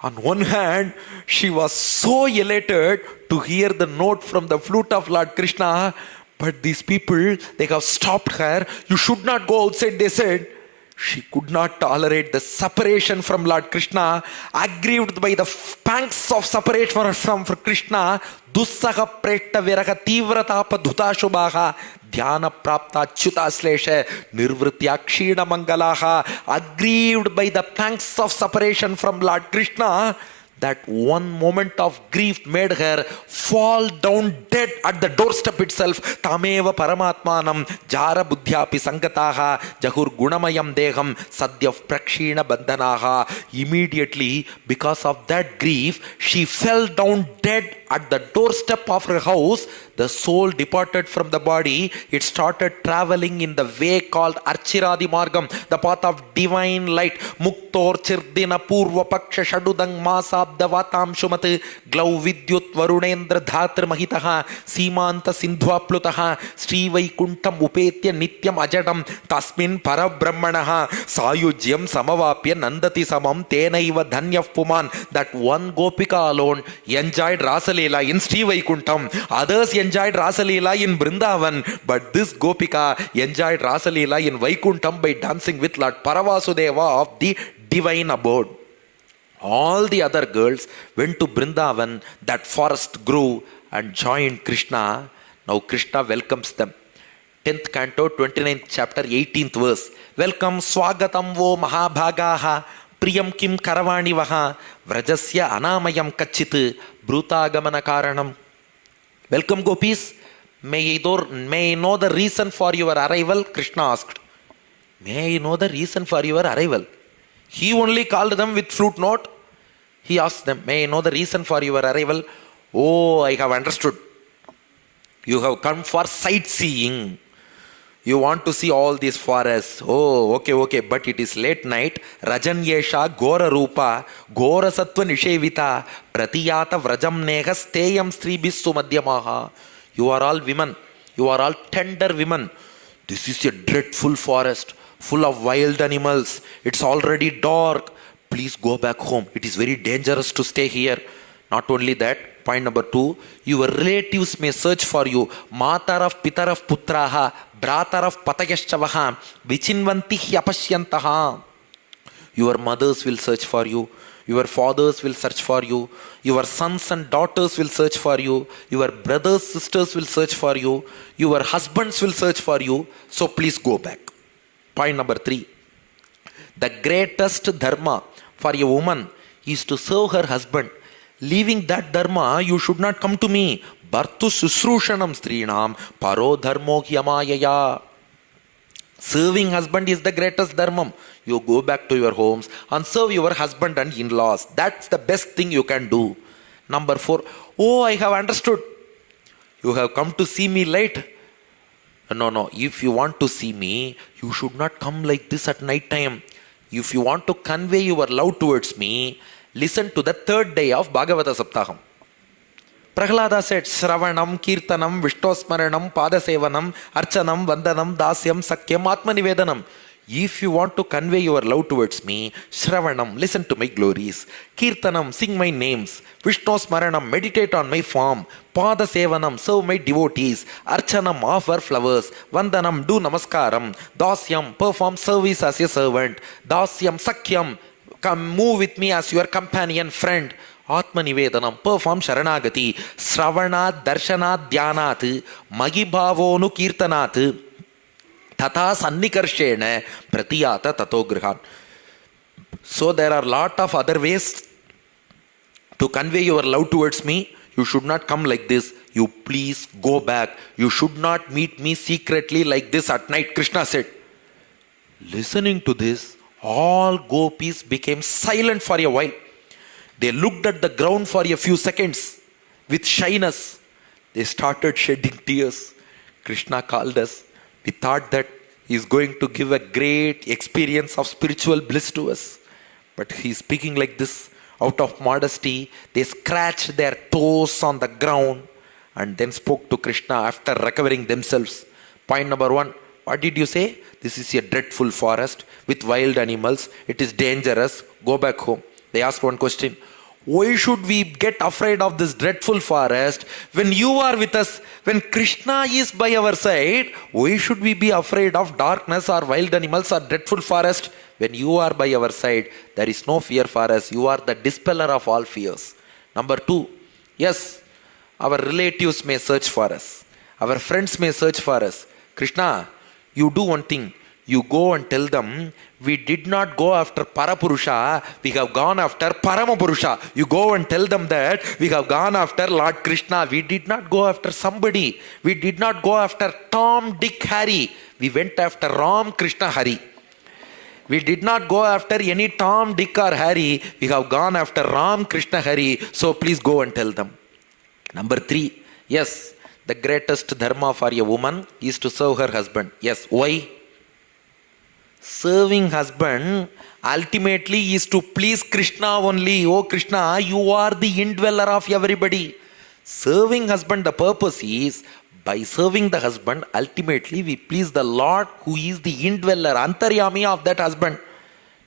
On one hand, she was so elated to hear the note from the flute of Lord Krishna, but these people, they have stopped her. You should not go outside, they said. She could not tolerate the separation from Lord Krishna. Aggrieved by the pangs of separation from Krishna, Dussaha Pretta Viraha Tivratapa Dhutashubaha, Dhyana Prapta Chuta Slesha, Nirvritya Kshina Mangalaha, aggrieved by the pangs of separation from Lord Krishna, that one moment of grief made her fall down dead at the doorstep itself. Tameva Paramatmanam Jara Buddhyapi Sangataha Jahur Gunamayam Deham Sadhyav Prakshina Bandhanaha. Immediately, because of that grief, she fell down dead at the doorstep of her house. The soul departed from the body. It started traveling in the way called Archiradi Margam, the path of divine light. Muktor Chirdina Purva Paksha Shadudang Masabda Vatam Shumat Glau Vidyut Varunendra Dhatr Mahitaha Simanta Sindhva Plutaha Sri Vaikuntam Upetya Nityam Ajadam Tasmin Parabrahmanaha Sayujyam Samavapya Nandati Samam Tenaiva Dhanyaf Puman. That one Gopika alone enjoyed Rasalila in Sri Vaikuntam. Others enjoyed Rasalila in Brindavan, but this Gopika enjoyed Rasalila in Vaikuntam by dancing with Lord Paravasudeva of the divine abode. All the other girls went to Brindavan, that forest grew, and joined Krishna. Now Krishna welcomes them. 10th canto, 29th chapter, 18th verse. Welcome Swagatam vo Mahabhagaha Priyam Kim Karavani Vaha Vrajasya Anamayam Kachit Brutagamana Karanam. Welcome gopis. May I know the reason for your arrival? Krishna asked. May I know the reason for your arrival? He only called them with flute note. He asked them, may I know the reason for your arrival? Oh, I have understood. You have come for sightseeing. You want to see all these forests. Oh, okay. But it is late night. Rajanyesha Gora Rupa Gora Sattva Nishevita Pratiyata Vrajam Nehas Teyam Stribissu Madhyamaha. You are all women. You are all tender women. This is a dreadful forest full of wild animals. It's already dark. Please go back home. It is very dangerous to stay here. Not only that, point number 2, your relatives may search for you. Matarav Pitarav Putraha Bratarav Patayaschavaha Vichinvanti Hyapashyantaha. Your mothers will search for you. Your fathers will search for you. Your sons and daughters will search for you. Your brothers, sisters will search for you. Your husbands will search for you. So please go back. Point number 3. The greatest dharma for a woman is to serve her husband. Leaving that dharma, you should not come to me. Bhartu susrushanam strinam paro dharmo hyamayaya. Serving husband is the greatest dharmam. You go back to your homes and serve your husband and in-laws. That's the best thing you can do. Number 4. Oh, I have understood. You have come to see me late. No. If you want to see me, you should not come like this at night time. If you want to convey your love towards me, listen to the 3rd day of Bhagawatha Sapthaham. Prahlada said, Shravanam, Kirtanam, Vishtosmaranam, Padasevanam, Archanam, Vandanam, Dasyam, Sakyam, Atmanivedanam. If you want to convey your love towards me, Shravanam, listen to my glories. Kirtanam, sing my names. Vishtosmaranam, meditate on my form. Padasevanam, serve my devotees. Archanam, offer flowers. Vandanam, do namaskaram. Dasyam, perform service as a servant. Dasyam, Sakyam, come move with me as your companion, friend. Atmanivedanam, perform Sharanagati. Sravanat, Darshanat, Dhyanat, Magibhavonu Kirtanat, Tata Sannikarshena, Pratiyata Tato Grihan. So there are a lot of other ways to convey your love towards me. You should not come like this. You please go back. You should not meet me secretly like this at night, Krishna said. Listening to this, all gopis became silent for a while. They looked at the ground for a few seconds with shyness. They started shedding tears. Krishna called us. We thought that he is going to give a great experience of spiritual bliss to us. But he is speaking like this. Out of modesty, they scratched their toes on the ground and then spoke to Krishna after recovering themselves. Point number 1, what did you say? This is a dreadful forest with wild animals. It is dangerous. Go back home. They asked one question. Why should we get afraid of this dreadful forest when you are with us? When Krishna is by our side, why should we be afraid of darkness or wild animals or dreadful forest? When you are by our side, there is no fear for us. You are the dispeller of all fears. Number 2, yes, our relatives may search for us. Our friends may search for us. Krishna, you do one thing. You go and tell them, we did not go after Parapurusha, we have gone after Paramapurusha. You go and tell them that we have gone after Lord Krishna. We did not go after somebody. We did not go after Tom, Dick, Harry. We went after Ram, Krishna, Hari. We did not go after any Tom, Dick or Harry. We have gone after Ram, Krishna, Hari. So please go and tell them. Number 3, yes, the greatest dharma for a woman is to serve her husband. Yes, why? Serving husband ultimately is to please Krishna only. Oh Krishna, you are the indweller of everybody. Serving husband, the purpose is, by serving the husband, ultimately we please the Lord who is the indweller, antaryami of that husband.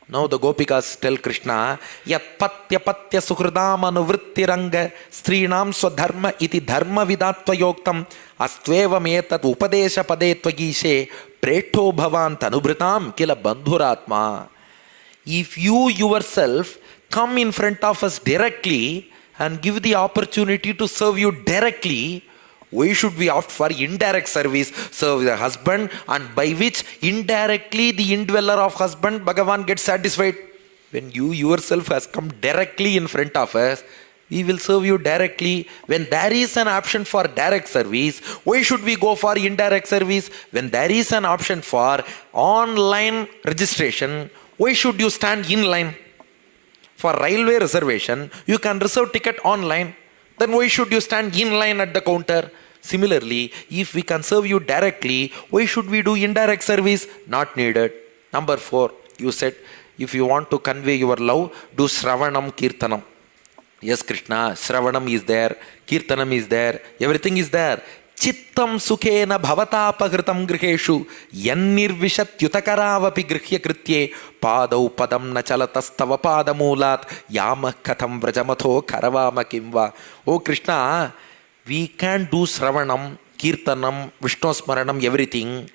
Now the Gopikas tell Krishna, Yat patya patya suhridam anuvrittiranga strinam swadharma iti dharma vidatva yoktam astvevam etat upadesha pade tvagishe preto bhavan tanubhritam kila bandhuratma. If you yourself come in front of us directly and give the opportunity to serve you directly, why should we opt for indirect service? Serve the husband, and by which indirectly the indweller of husband, Bhagavan, gets satisfied. When you yourself has come directly in front of us, we will serve you directly. When there is an option for direct service, why should we go for indirect service? When there is an option for online registration, why should you stand in line? For railway reservation, you can reserve ticket online. Then why should you stand in line at the counter? Similarly, if we can serve you directly, why should we do indirect service? Not needed. Number 4, you said, if you want to convey your love, do Shravanam Kirtanam. Yes, Krishna, Shravanam is there, Kirtanam is there, everything is there. Chittam sukhena bhavatapagritam griheshu yannirvishat yutakaravapi grihya kritye padau padam na chalatastava padamulat yamah katham vrajamatho karavama kimva. Oh Krishna, we can do Shravanam, Kirtanam, Vishnu Smaranam, everything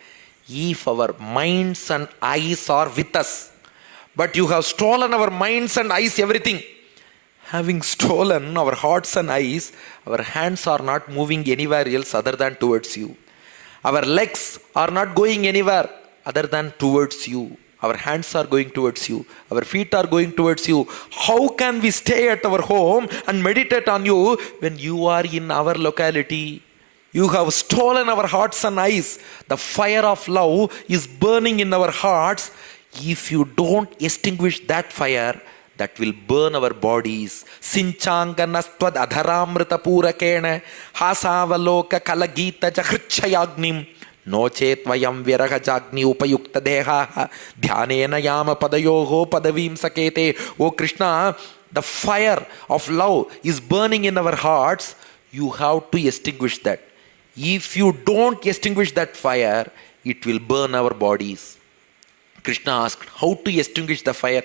if our minds and eyes are with us. But you have stolen our minds and eyes, everything. Having stolen our hearts and eyes, our hands are not moving anywhere else other than towards you. Our legs are not going anywhere other than towards you. Our hands are going towards you. Our feet are going towards you. How can we stay at our home and meditate on you when you are in our locality? You have stolen our hearts and eyes. The fire of love is burning in our hearts. If you don't extinguish that fire, that will burn our bodies. Sinchanganastvad adharamrita purakena hasavaloka kalagita jahrchayagnim nochet vayam viraha jagni upayukta deha dhyanena yama padayoho padavim sakete. Oh Krishna, the fire of love is burning in our hearts. You have to extinguish that. If you don't extinguish that fire, it will burn our bodies. Krishna asked, how to extinguish the fire?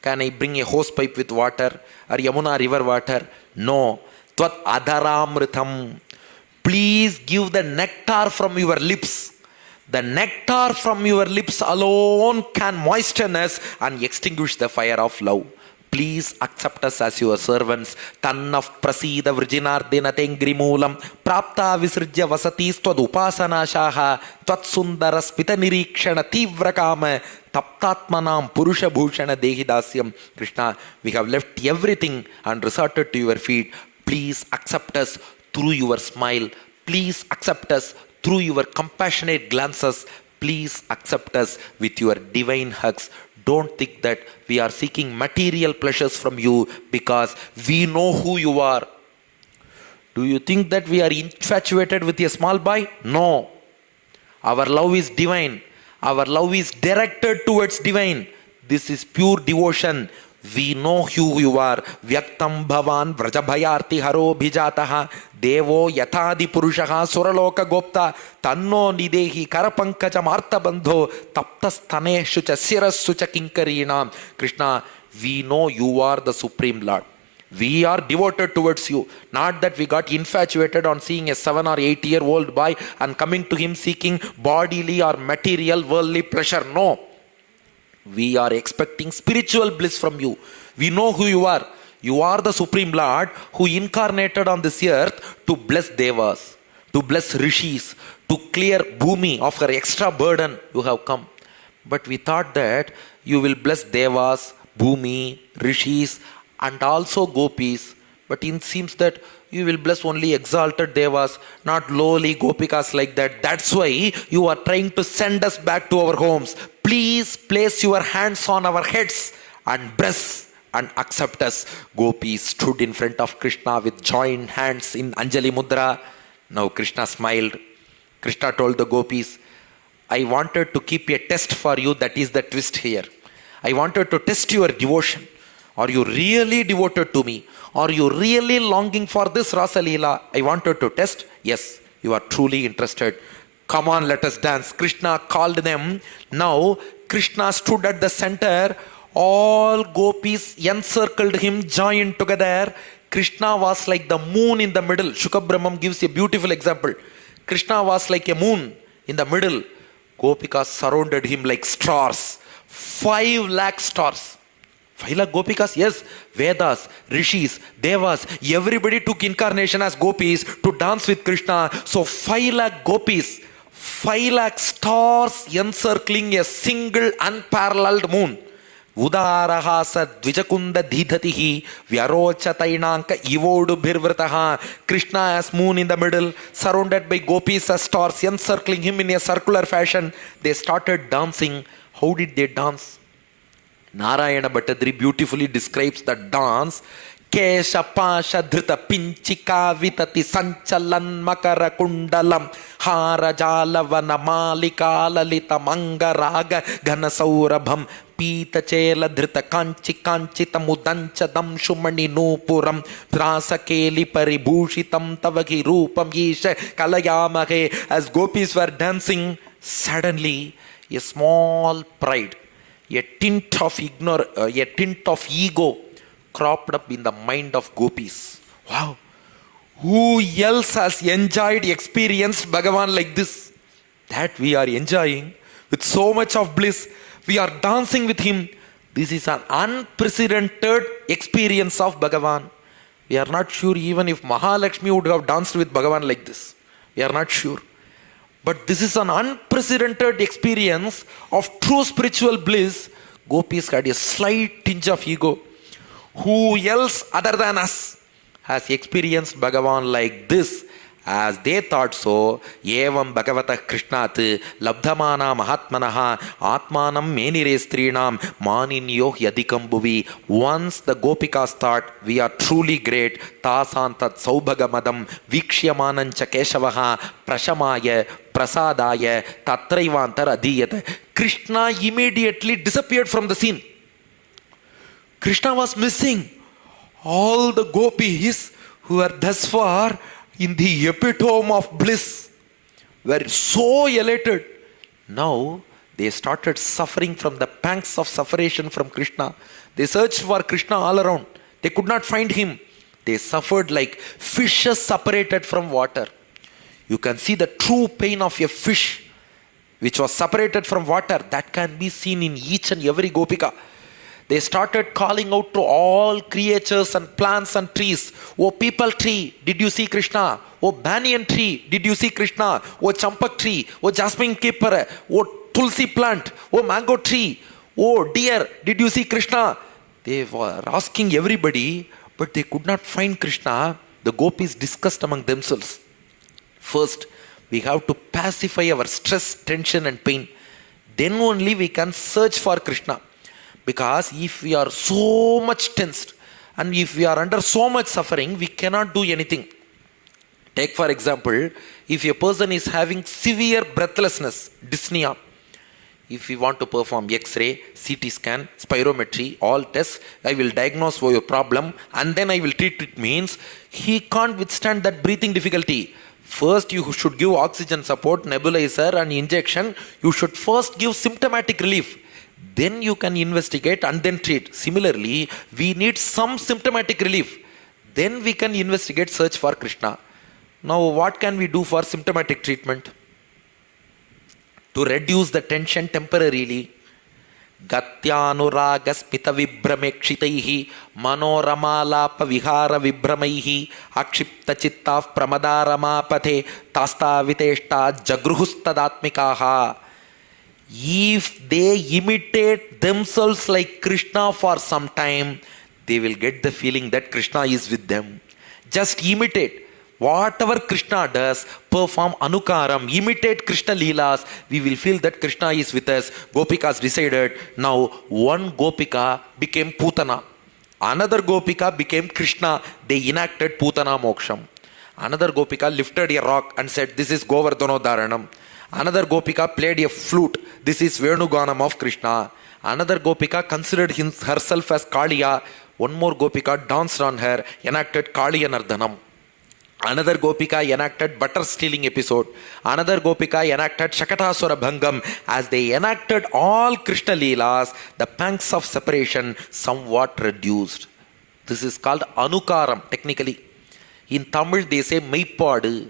Can I bring a hose pipe with water or Yamuna river water? No. Tvat adharamritam. Please give the nectar from your lips. The nectar from your lips alone can moisten us and extinguish the fire of love. Please accept us as your servants. Tannaf prasida vrijinardina tengrimulam prapta visrijya vasati stvad upasanashaha tvat sundara spita nirikshana tivrakama taptatmanam purusha bhushana dehidasyam. Krishna, we have left everything and resorted to your feet. Please accept us through your smile. Please accept us through your compassionate glances. Please accept us with your divine hugs. Don't think that we are seeking material pleasures from you because we know who you are. Do you think that we are infatuated with a small boy? No. Our love is divine. Our love is directed towards divine. This is pure devotion. We know who you are. Vyaktam bhavan vrajabhayarti haro bhijataha devo yatadi purushaha suraloka gopta tanno nidehi karapankaja marta bandho taptastaneshu cha sirassu cha kinkarinam. Krishna, we know you are the Supreme Lord. We are devoted towards you. Not that we got infatuated on seeing a 7 or 8-year-old boy and coming to him seeking bodily or material worldly pleasure. No. We are expecting spiritual bliss from you. We know who you are. You are the Supreme Lord who incarnated on this earth to bless Devas, to bless Rishis, to clear Bhumi of her extra burden. You have come. But we thought that you will bless Devas, Bhumi, Rishis, and also Gopis. But it seems that you will bless only exalted Devas, not lowly Gopikas like that. That's why you are trying to send us back to our homes. Please place your hands on our heads and bless and accept us. Gopis stood in front of Krishna with joined hands in Anjali Mudra. Now Krishna smiled. Krishna told the Gopis, I wanted to keep a test for you. That is the twist here. I wanted to test your devotion. Are you really devoted to me? Are you really longing for this Rasa Leela? I wanted to test. Yes, you are truly interested. Come on, let us dance. Krishna called them. Now, Krishna stood at the center. All gopis encircled him, joined together. Krishna was like the moon in the middle. Shuka Brahman gives a beautiful example. Krishna was like a moon in the middle. Gopikas surrounded him like stars. 5 lakh stars. 5 lakh Gopikas, yes. Vedas, Rishis, Devas, everybody took incarnation as gopis to dance with Krishna. So 5 lakh Gopis, 5 lakh stars encircling a single unparalleled moon. Udarahasa Dvijakunda Dhidhatihi Vyarocatainanka Ivodu Bhirvrataha. Krishna as moon in the middle, surrounded by gopis as stars encircling him in a circular fashion. They started dancing. How did they dance? Narayana Bhattadri beautifully describes the dance. Kesha Pasha Dhrita Pinchika Vitati Sanchalan Makara Kundalam Harajalavana Malika Lalita Mangaraga Ganasaurabham Pita Chela Dhrita Kanchi Kanchita Mudancha Dam Shumani Nupuram Prasa Keli Paribhushitam Tavaki Rupam Yisha Kalayamahe. As gopis were dancing, suddenly a small pride, a tint of ego cropped up in the mind of gopis. Wow! Who else has enjoyed, experienced Bhagavan like this? That we are enjoying with so much of bliss. We are dancing with him. This is an unprecedented experience of Bhagavan. We are not sure even if Mahalakshmi would have danced with Bhagavan like this. We are not sure. But this is an unprecedented experience of true spiritual bliss. Gopis had a slight tinge of ego. Who else other than us has experienced Bhagavan like this? As they thought so, Evam Bhagavata Krishnat Labdhamana Mahatmanaha Atmanam Menire Strinam Maninyo Yadikam Bhuvi. Once the Gopikas thought, we are truly great, Tasantat Saubhagamadam Vikshyamanancha Keshavaha Prashamaya Prasadaya Tatraivantar Adiyat. Krishna immediately disappeared from the scene. Krishna was missing. All the gopis who were thus far in the epitome of bliss were so elated. Now they started suffering from the pangs of separation from Krishna. They searched for Krishna all around. They could not find him. They suffered like fishes separated from water. You can see the true pain of a fish which was separated from water. That can be seen in each and every gopika. They started calling out to all creatures and plants and trees. Oh peepal tree, did you see Krishna? Oh banyan tree, did you see Krishna? Oh champak tree, oh jasmine keeper, oh tulsi plant, oh mango tree, oh deer, did you see Krishna? They were asking everybody, but they could not find Krishna. The gopis discussed among themselves. First, we have to pacify our stress, tension and pain. Then only we can search for Krishna. Because if we are so much tensed and if we are under so much suffering, we cannot do anything. Take for example, if a person is having severe breathlessness, dyspnea, If we want to perform X-ray, CT scan, spirometry, all tests, I will diagnose your problem and then I will treat it, means he can't withstand that breathing difficulty. First, you should give oxygen support, nebulizer and injection. You should first give symptomatic relief. Then you can investigate and then treat. Similarly, we need some symptomatic relief. Then we can investigate, search for Krishna. Now, what can we do for symptomatic treatment? To reduce the tension temporarily, Gatyanuraga smita vibramekshitaihi manoramalapa vihara vibramaihi akshipta chittaf pramadarama tasta viteshta jagruhustadatmikaha. If they imitate themselves like Krishna for some time, they will get the feeling that Krishna is with them. Just imitate. Whatever Krishna does, perform anukaram, imitate Krishna Leelas, we will feel that Krishna is with us. Gopikas decided, now one Gopika became Putana. Another Gopika became Krishna. They enacted Putana Moksham. Another Gopika lifted a rock and said, this is Govardhano Dharanam. Another Gopika played a flute. This is Venuganam of Krishna. Another Gopika considered herself as Kaliya. One more Gopika danced on her, enacted Kaliya Nardhanam. Another Gopika enacted butter stealing episode. Another Gopika enacted Shakataswara Bhangam. As they enacted all Krishna Leelas, the pangs of separation somewhat reduced. This is called Anukaram technically. In Tamil they say Meipadu.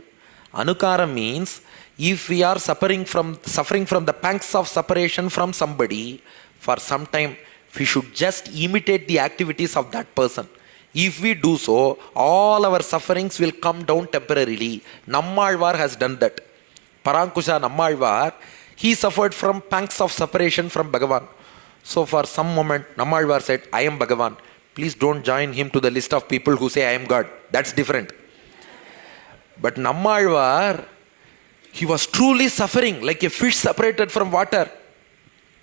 Anukaram means if we are suffering from the pangs of separation from somebody, for some time we should just imitate the activities of that person. If we do so, all our sufferings will come down temporarily. Nammalvar has done that. Parankusha Nammalvar, he suffered from pangs of separation from Bhagavan. So for some moment, Nammalvar said, I am Bhagavan. Please don't join him to the list of people who say I am God. That's different. But Nammalvar, he was truly suffering like a fish separated from water.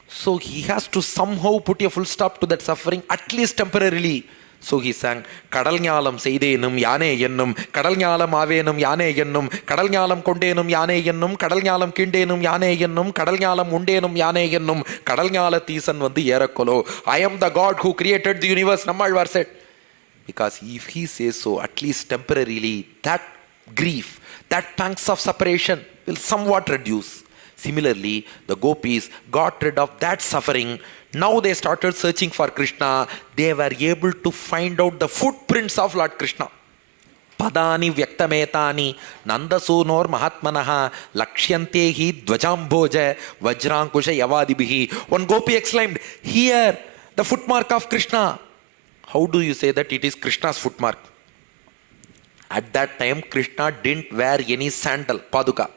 So he has to somehow put a full stop to that suffering, at least temporarily. So he sang, Kadal Nyalam Seidenum Yane Yenum, Kadal Nyalam Avenum Yane Yenum, Kadal Nyalam Kondenum Yane Yenum, Kadal Nyalam Kindenum Yane Yenum, Kadal Nyalam Mundenum Yane Yenum, Kadal Nyala Tisan Vandi Yerakolo. I am the God who created the universe, Nammalvar said. Because if he says so, at least temporarily, that grief, that pangs of separation will somewhat reduce. Similarly, the gopis got rid of that suffering. Now they started searching for Krishna. They were able to find out the footprints of Lord Krishna. Padani vyaktametani nandasunor mahatmanaha lakshyantehi dvajamboja vajrankusha yavadibihi. One gopi exclaimed, here, the footmark of Krishna. How do you say that it is Krishna's footmark? At that time, Krishna didn't wear any sandal, paduka.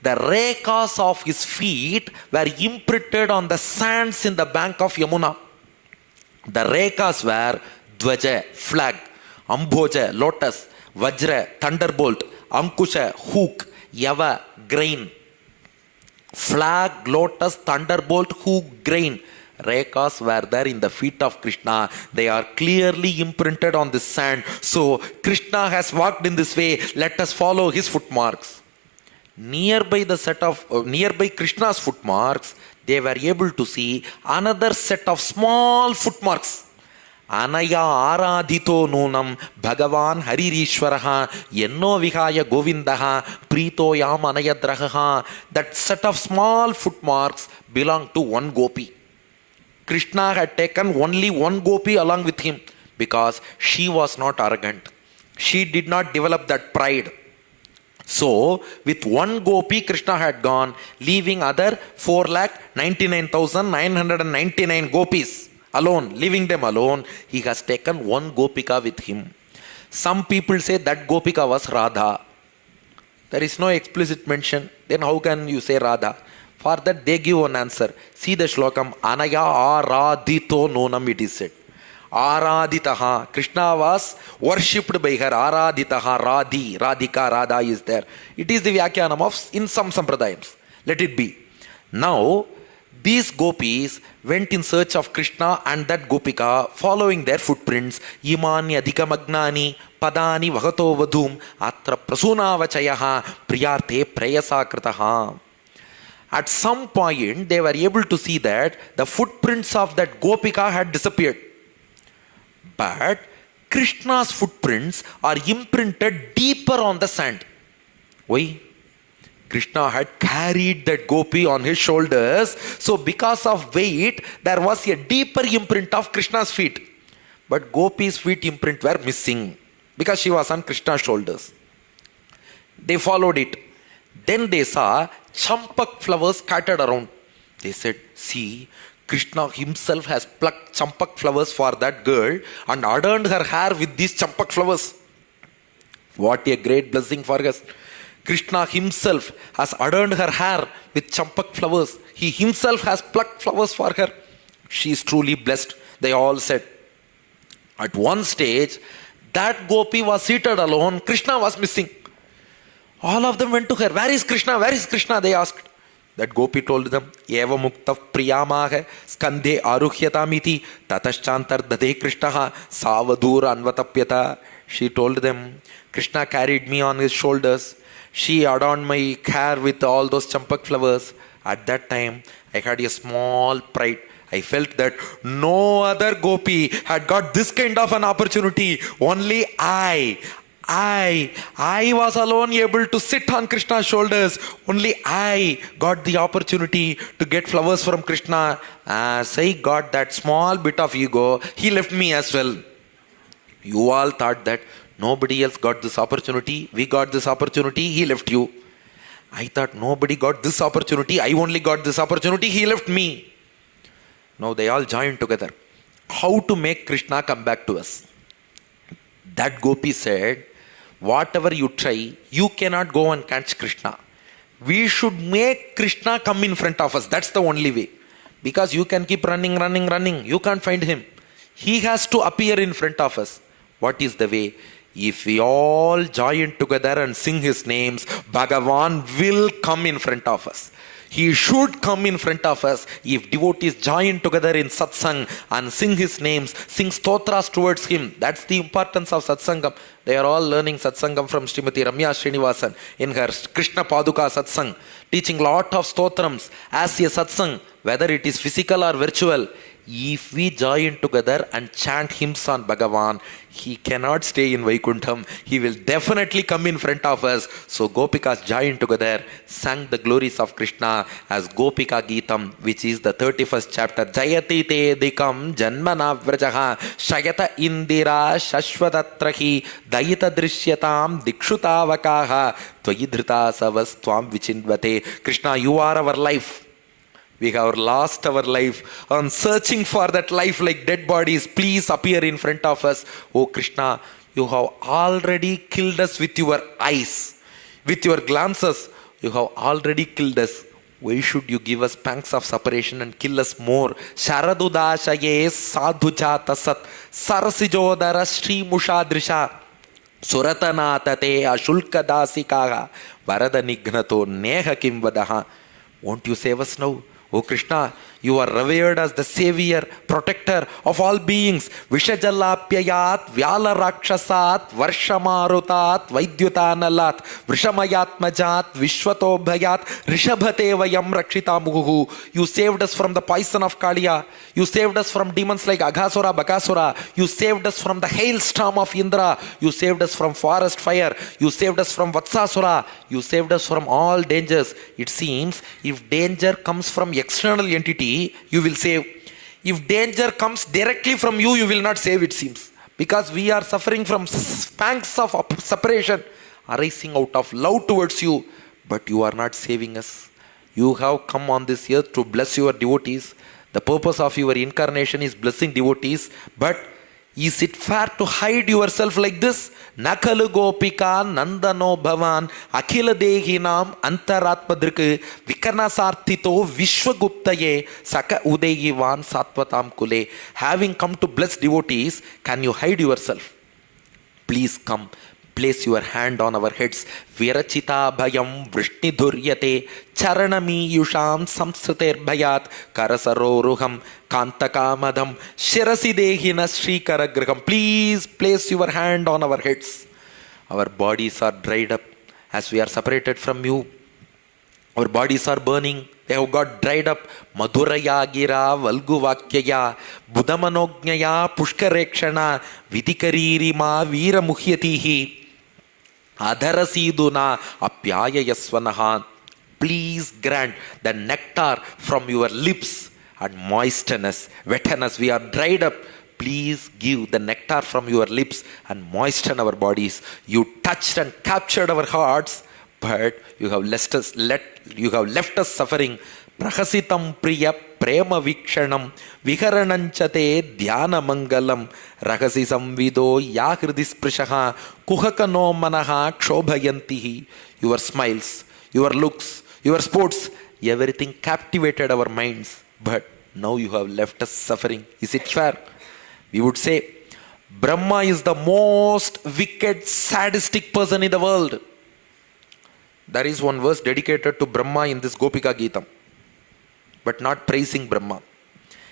The rekas of his feet were imprinted on the sands in the bank of Yamuna. The rekas were Dvaja, flag, Amboja, lotus, Vajra, thunderbolt, Ankusha, hook, Yava, grain. Flag, lotus, thunderbolt, hook, grain. Rekas were there in the feet of Krishna. They are clearly imprinted on the sand. So Krishna has walked in this way. Let us follow his footmarks. Nearby Krishna's footmarks, they were able to see another set of small footmarks. Anaya aradhito nunam Bhagavan Haririshwaraha Yenno Vihaya Govindaha Prito Yam Anayadraha. That set of small footmarks belonged to one gopi. Krishna had taken only one gopi along with him because she was not arrogant. She did not develop that pride. So, with one gopi, Krishna had gone, leaving other 4,99,999 gopis alone, leaving them alone. He has taken one gopika with him. Some people say that gopika was Radha. There is no explicit mention. Then how can you say Radha? For that they give an answer. See the shlokam, Anaya aradhito nonam, it is said. Araditaha. Krishna was worshipped by her. Araditaha, Radhi, Radhika, Radha is there. It is the Vyakyanam of in some Sampradayams. Let it be. Now, these gopis went in search of Krishna and that gopika, following their footprints. Imani adhikamagnani padani vagato vadhum atra prasuna vachayaha priyarthe prayasakritaha. At some point, they were able to see that the footprints of that Gopika had disappeared. But Krishna's footprints are imprinted deeper on the sand. Why? Krishna had carried that gopi on his shoulders. So because of weight, there was a deeper imprint of Krishna's feet. But Gopi's feet imprint were missing because she was on Krishna's shoulders. They followed it. Then they saw champak flowers scattered around. They said, see, Krishna himself has plucked champak flowers for that girl and adorned her hair with these champak flowers. What a great blessing for us. Krishna himself has adorned her hair with champak flowers. He himself has plucked flowers for her. She is truly blessed, they all said. At one stage, that gopi was seated alone. Krishna was missing. All of them went to her. Where is Krishna? Where is Krishna? They asked. That gopi told them, Eva muktav priyamaha skandhe aruhyatamiti tataschantar dade Krishnaha savadur anvatapyata. She told them, Krishna carried me on his shoulders. She adorned my hair with all those champak flowers. At that time, I had a small pride. I felt that no other gopi had got this kind of an opportunity. Only I was alone able to sit on Krishna's shoulders. Only I got the opportunity to get flowers from Krishna. As I got that small bit of ego, he left me as well. You all thought that nobody else got this opportunity. We got this opportunity. He left you. I thought nobody got this opportunity. I only got this opportunity. He left me. Now they all joined together. How to make Krishna come back to us? That gopi said, whatever you try, you cannot go and catch Krishna. We should make Krishna come in front of us. That's the only way. Because you can keep running. You can't find him. He has to appear in front of us. What is the way? If we all join together and sing his names, Bhagavan will come in front of us. He should come in front of us. If devotees join together in satsang and sing his names, sing stotras towards him, that's the importance of satsangam. They are all learning satsangam from Srimati Ramya Srinivasan in her Krishna Paduka satsang, teaching lot of stotrams as a satsang, whether it is physical or virtual. If we join together and chant hymns on Bhagavan, he cannot stay in Vaikuntham. He will definitely come in front of us. So Gopikas joined together, sang the glories of Krishna as Gopika Geetam, which is the 31st chapter. Jayati te dikam janmana vrajaha shayata indira shashvatatrahi dayita drishyatam dikshutavakaha tvayidhrita savas tvam vichindvate. Krishna, you are our life. We have lost our life on searching for that life like dead bodies. Please appear in front of us. Oh Krishna, you have already killed us with your eyes, with your glances. You have already killed us. Why should you give us pangs of separation and kill us more? Sharadudashaye sadhuja tasat sarasijodara shri mushadrisha suratanatate ashulka dasikaha varada nignato neha kim vadaha. Won't you save us now? Oh Krishna, you are revered as the savior, protector of all beings. Vishajalapyayat, Vyala Rakshasat, Varshamarutat, Vaidyutanalat, Vrishamayatmajat, Vishwatobhayat, Rishabhate Vayam Rakshita Muhu. You saved us from the poison of Kaliya. You saved us from demons like Aghasura, Bakasura. You saved us from the hailstorm of Indra. You saved us from forest fire. You saved us from Vatsasura. You saved us from all dangers. It seems if danger comes from external entity, you will save. If danger comes directly from you, you will not save, it seems. Because we are suffering from pangs of separation arising out of love towards you. But you are not saving us. You have come on this earth to bless your devotees. The purpose of your incarnation is blessing devotees. But is it fair to hide yourself like this? Nakalu gopika nandano bhavan akhila dehinam antaratmadrik vikarnasarthito vishwaguptaye saka udeyivan satvatam kule. Having come to bless devotees, can you hide yourself? Please come. Place your hand on our heads. Virachita bhayam vrishnidhuryate charanami yusham samsriter bhayat karasaroruham kantakamadam shirasi dehina shrikaragraham. Please place your hand on our heads. Our bodies are dried up as we are separated from you. Our bodies are burning. They have got dried up. Madhuraya gira Valguvakyaya Budhamanognaya Pushkarekshana Vidikaririma Veera Muhyatihi Adharasiduna Apyayasvanaha. Please grant the nectar from your lips and moisten us, wetten us. We are dried up. Please give the nectar from your lips and moisten our bodies. You touched and captured our hearts, but you have left us suffering. Prahasitam priya prema vikshanam viharananchate dhyana mangalam rahasi samvido yahridi sprishaha kuhakano manaha kshobayantihi. Your smiles, your looks, your sports, everything captivated our minds, but now you have left us suffering. Is it fair? We would say Brahma is the most wicked, sadistic person in the world. There is one verse dedicated to Brahma in this Gopika Geetam, but not praising Brahma.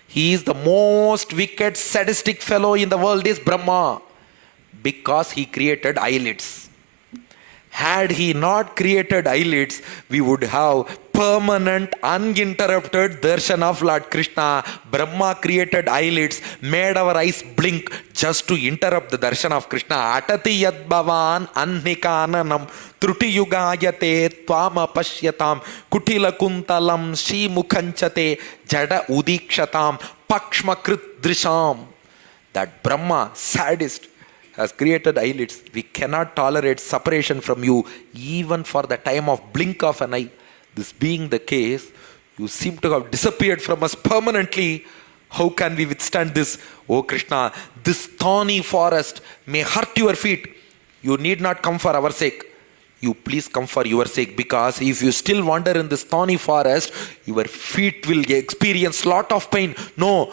He is the most wicked, sadistic fellow in the world is Brahma, because he created eyelids. Had he not created eyelids, we would have permanent, uninterrupted darshan of Lord Krishna. Brahma created eyelids, made our eyes blink just to interrupt the darshan of Krishna. Atati yad bhavan annikananam truti yugayate tvama pashyatam kutila kuntalam shi mukhanchate jada udikshatam pakshmakrit drisham. That Brahma, sadist, has created eyelids. We cannot tolerate separation from you even for the time of blink of an eye. This being the case, you seem to have disappeared from us permanently. How can we withstand this? Oh Krishna, this thorny forest may hurt your feet. You need not come for our sake. You please come for your sake, because if you still wander in this thorny forest, your feet will experience lot of pain. No,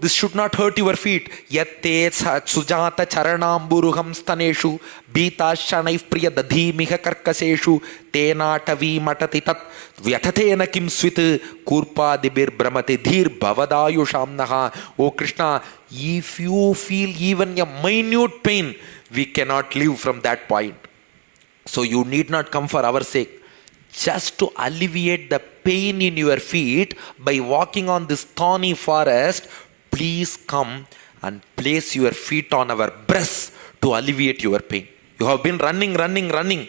this should not hurt your feet. Yatte sujata charanamburuham staneshu bita shanaif priya dadhi miha karkaseshu tena tavi matati tat vyatatena kim swit kurpa dibir brahmate dhir bhavadayu shamnaha. Oh Krishna, if you feel even a minute pain, we cannot live from that point. So you need not come for our sake. Just to alleviate the pain in your feet by walking on this thorny forest, please come and place your feet on our breasts to alleviate your pain. You have been running.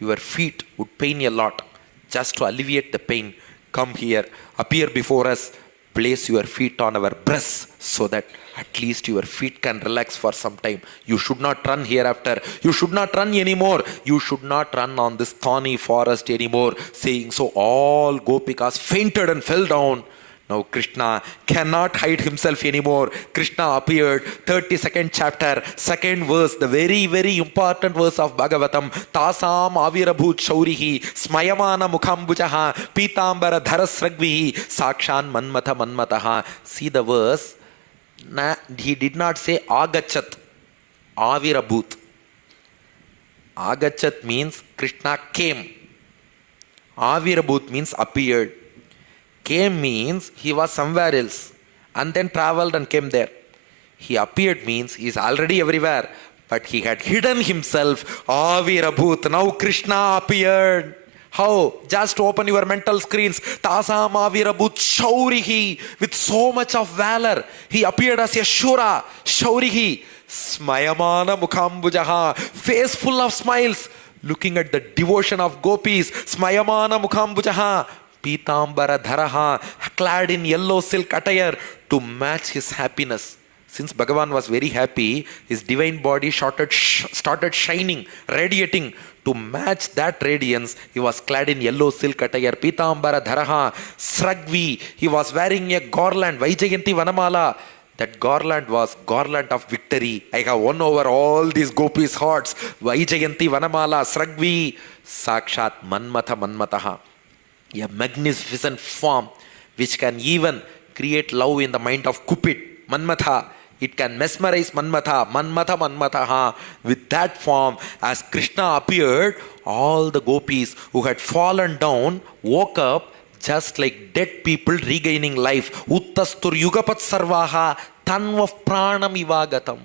Your feet would pain a lot. Just to alleviate the pain, come here, appear before us, place your feet on our breasts so that at least your feet can relax for some time. You should not run hereafter. You should not run anymore. You should not run on this thorny forest anymore. Saying so, all Gopikas fainted and fell down. Now Krishna cannot hide himself anymore. Krishna appeared, 32nd chapter, 2nd verse, the very, very important verse of Bhagavatam. Tasam avirabhut shaurihi smayamana mukhambujaha pitambara dharasragvihi sakshan manmataha. See the verse. He did not say agachat, avirabhut. Agachat means Krishna came. Avirabhut means appeared. Came means he was somewhere else and then traveled and came there. He appeared means he is already everywhere, but he had hidden himself. Avirabhut. Now Krishna appeared. How? Just open your mental screens. Tasam avirabhut shaurihi. With so much of valor, he appeared as a shura. Shaurihi. Smayamana mukhambujaha. Face full of smiles. Looking at the devotion of gopis. Smayamana mukhambujaha. Pitambara dharaha. Clad in yellow silk attire to match his happiness. Since Bhagavan was very happy, his divine body started shining, radiating. To match that radiance, he was clad in yellow silk attire. Pitambara dharaha. Sragvi. He was wearing a garland. Vaijayanti Vanamala. That garland was garland of victory. I have won over all these gopis' hearts. Vaijayanti Vanamala. Sragvi. Sakshat Manmataha. A magnificent form which can even create love in the mind of Cupid. Manmatha. It can mesmerize Manmataha. With that form, as Krishna appeared, all the gopis who had fallen down woke up just like dead people regaining life. Uttastur yugapat sarvaha tanvav pranam ivagatam.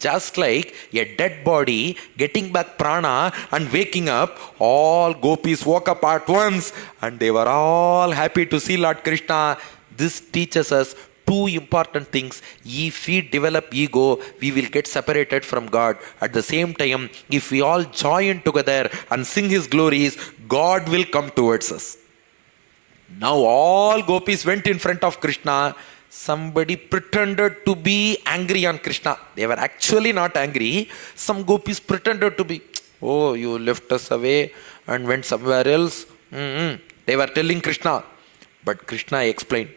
Just like a dead body getting back prana and waking up, all gopis woke up at once and they were all happy to see Lord Krishna. This teaches us two important things. If we develop ego, we will get separated from God. At the same time, if we all join together and sing His glories, God will come towards us. Now all gopis went in front of Krishna. Somebody pretended to be angry on Krishna. They were actually not angry. Some gopis pretended to be, oh, you left us away and went somewhere else. They were telling Krishna. But Krishna explained,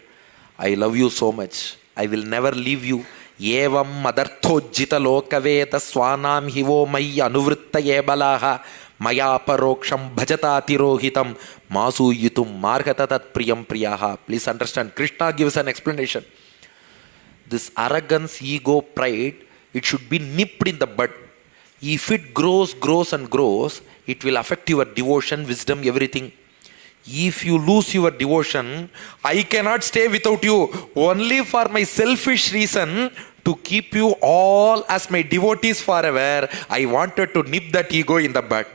I love you so much. I will never leave you. Evam madarthojjita lokaveta swanam hivo mai anuvrittaye balaha maya paroksham bhajata tirohitam masu yutum margata tat priyam priyaha. Please understand, Krishna gives an explanation. This arrogance, ego, pride, it should be nipped in the bud. If it grows and grows, it will affect your devotion, wisdom, everything. If you lose your devotion, I cannot stay without you. Only for my selfish reason, to keep you all as my devotees forever, I wanted to nip that ego in the bud.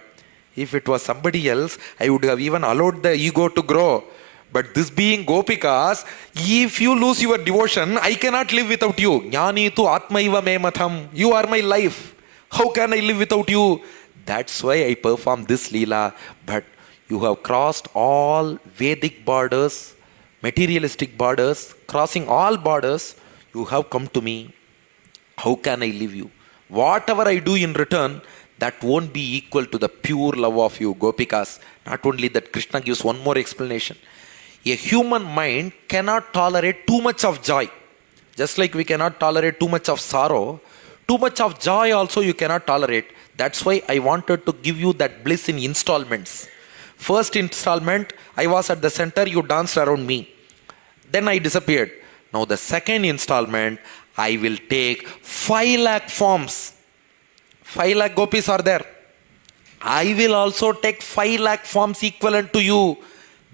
If it was somebody else, I would have even allowed the ego to grow. But this being Gopikas, if you lose your devotion, I cannot live without you. Jnani tu atmaiva me matham. You are my life. How can I live without you? That's why I perform this Leela. But you have crossed all Vedic borders, materialistic borders, crossing all borders, you have come to me. How can I leave you? Whatever I do in return, that won't be equal to the pure love of you, Gopikas. Not only that, Krishna gives one more explanation. A human mind cannot tolerate too much of joy. Just like we cannot tolerate too much of sorrow, too much of joy also you cannot tolerate. That's why I wanted to give you that bliss in installments. First installment, I was at the center, you danced around me. Then I disappeared. Now the second installment, I will take 5 lakh forms. 5 lakh gopis are there. I will also take 5 lakh forms equivalent to you.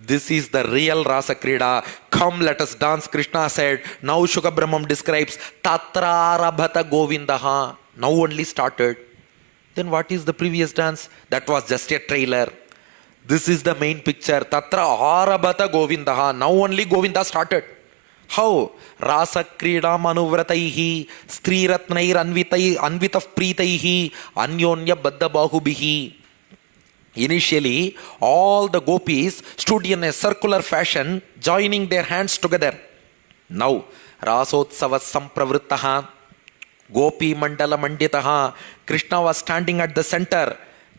This is the real Rasa Krida. Come, let us dance, Krishna said. Now Shukabrahmam describes Tatra Arabhata Govindaha. Now only started. Then what is the previous dance? That was just a trailer. This is the main picture. Tatra Arabhata Govindaha. Now only Govinda started. How? Rasa Krida Manuvrataihi Stri Ratnair Anvitaf Pritaihi Anyonya Baddha Bahubihi. Initially, all the gopis stood in a circular fashion, joining their hands together. Now, Rasotsava Sampravrittaha, Gopi Mandala Manditaha, Krishna was standing at the center.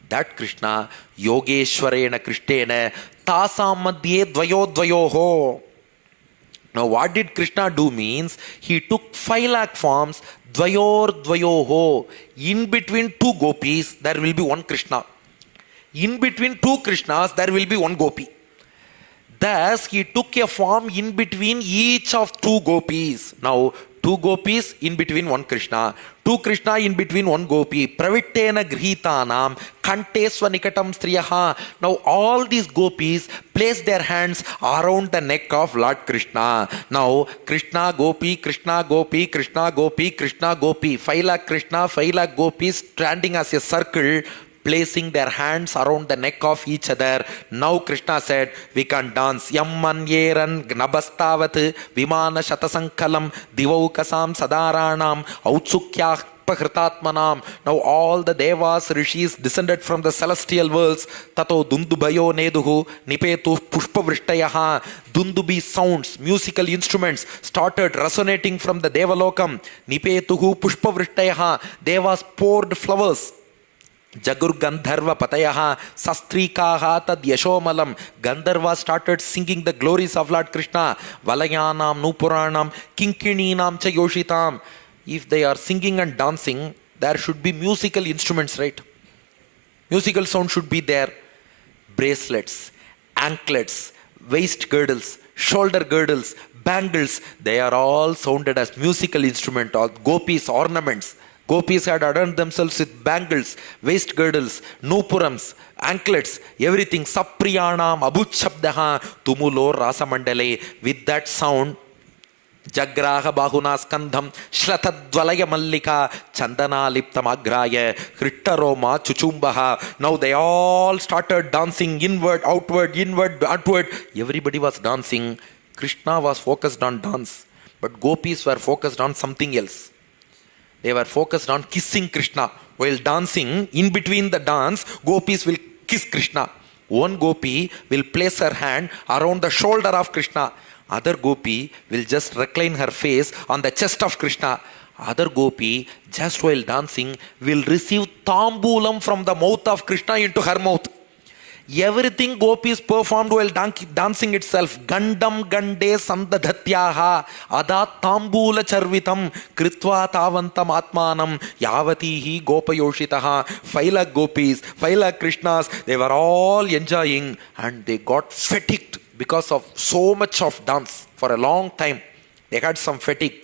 That Krishna, Yogeshwarena Krishtena, Tasam Madhye Dvayo Dvayoho. Now, what did Krishna do means, he took 5 lakh forms, Dvayor Dvayoho. In between two gopis, there will be one Krishna. In between two Krishnas, there will be one gopi. Thus, he took a form in between each of two gopis. Now, two gopis in between one Krishna. Two Krishna in between one gopi. Pravittena grihitanam kantesva nikatam striyaha. Now, all these gopis place their hands around the neck of Lord Krishna. Now, Krishna gopi, Krishna gopi, Krishna gopi, Krishna gopi. 5 lakh Krishna, 5 lakh gopis standing as a circle, placing their hands around the neck of each other. Now Krishna said, we can dance. Yamman yeran gnabastavat vimana shatasankalam divaukasam sadaranam autsukyah Pahritatmanam. Now all the devas, rishis descended from the celestial worlds. Tato dundubayo neduhu nipetu pushpavristayaha. Dundubi sounds, musical instruments started resonating from the devalokam. Nipetuhu pushpavristayaha. Devas poured flowers. Jagur Gandharva Patayaha Sastrikaha Tad Yashomalam. Gandharva started singing the glories of Lord Krishna. Valayanam Nupuranam Kinkininam Cha Yoshitam. If they are singing and dancing, there should be musical instruments, right? Musical sound should be there. Bracelets, anklets, waist girdles, shoulder girdles, bangles, they are all sounded as musical instruments or gopis, ornaments. Gopis had adorned themselves with bangles, waist girdles, nupurams, anklets, everything. Sapriyanam, Abhuchabdaha, Tumulo, Rasamandale. With that sound, Jagraha bahuna skandham shratadvalaya mallika chandana liptamagraya hrittaroma chuchumbaha. Now they all started dancing inward, outward, inward, outward. Everybody was dancing. Krishna was focused on dance, but gopis were focused on something else. They were focused on kissing Krishna. While dancing, in between the dance, gopis will kiss Krishna. One gopi will place her hand around the shoulder of Krishna. Other gopi will just recline her face on the chest of Krishna. Other gopi, just while dancing, will receive tambulam from the mouth of Krishna into her mouth. Everything gopis performed while dancing itself. Gandam gande sandadhatyaha ada tambula charvitam kritva tavantam atmanam yavatihi gopayoshitaha. 5 lakh gopis, 5 lakh Krishnas, they were all enjoying and they got fatigued because of so much of dance for a long time. They had some fatigue.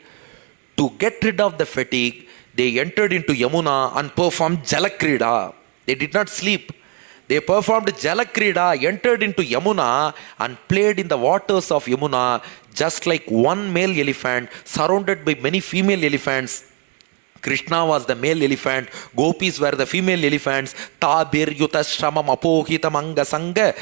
To get rid of the fatigue, they entered into Yamuna and performed Jalakrida. They did not sleep. They performed Jalakrida, entered into Yamuna and played in the waters of Yamuna just like one male elephant surrounded by many female elephants. Krishna was the male elephant, gopis were the female elephants. Tabir yuta shramam apohitam anga sanga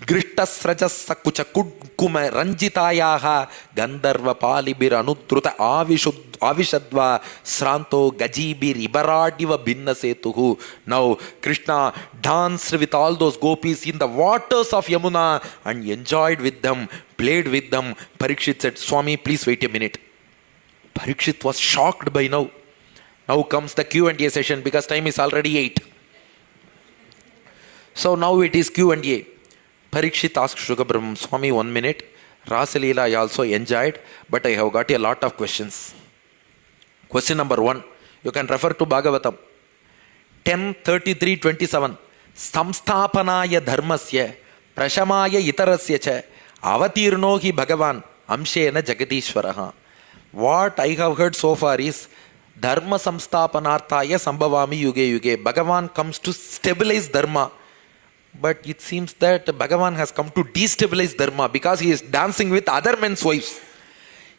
Grishtasrajas sakucha kudkume ranjitayaha Gandharva palibir anutruta avishadva Sranto gajibir ibaradiva binna setuhu. Now Krishna danced with all those gopis in the waters of Yamuna and enjoyed with them, played with them. Parikshit said, Swami, please wait a minute. Parikshit was shocked by now. Now comes the Q&A session because time is already 8. So now it is Q&A. Parikshit asked Shukabrahman, Swami, 1 minute. Rasalila I also enjoyed, but I have got a lot of questions. Question number 1. You can refer to Bhagavatam. 10:33-27. Samsthapanaya dharmasya prashamaya itarasya cha avatirno hi Bhagavan amshena jagadishvaraha. What I have heard so far is dharma samsthapanarthaya sambhavami yuge yuge. Bhagavan comes to stabilize dharma. But it seems that Bhagavan has come to destabilize dharma because he is dancing with other men's wives.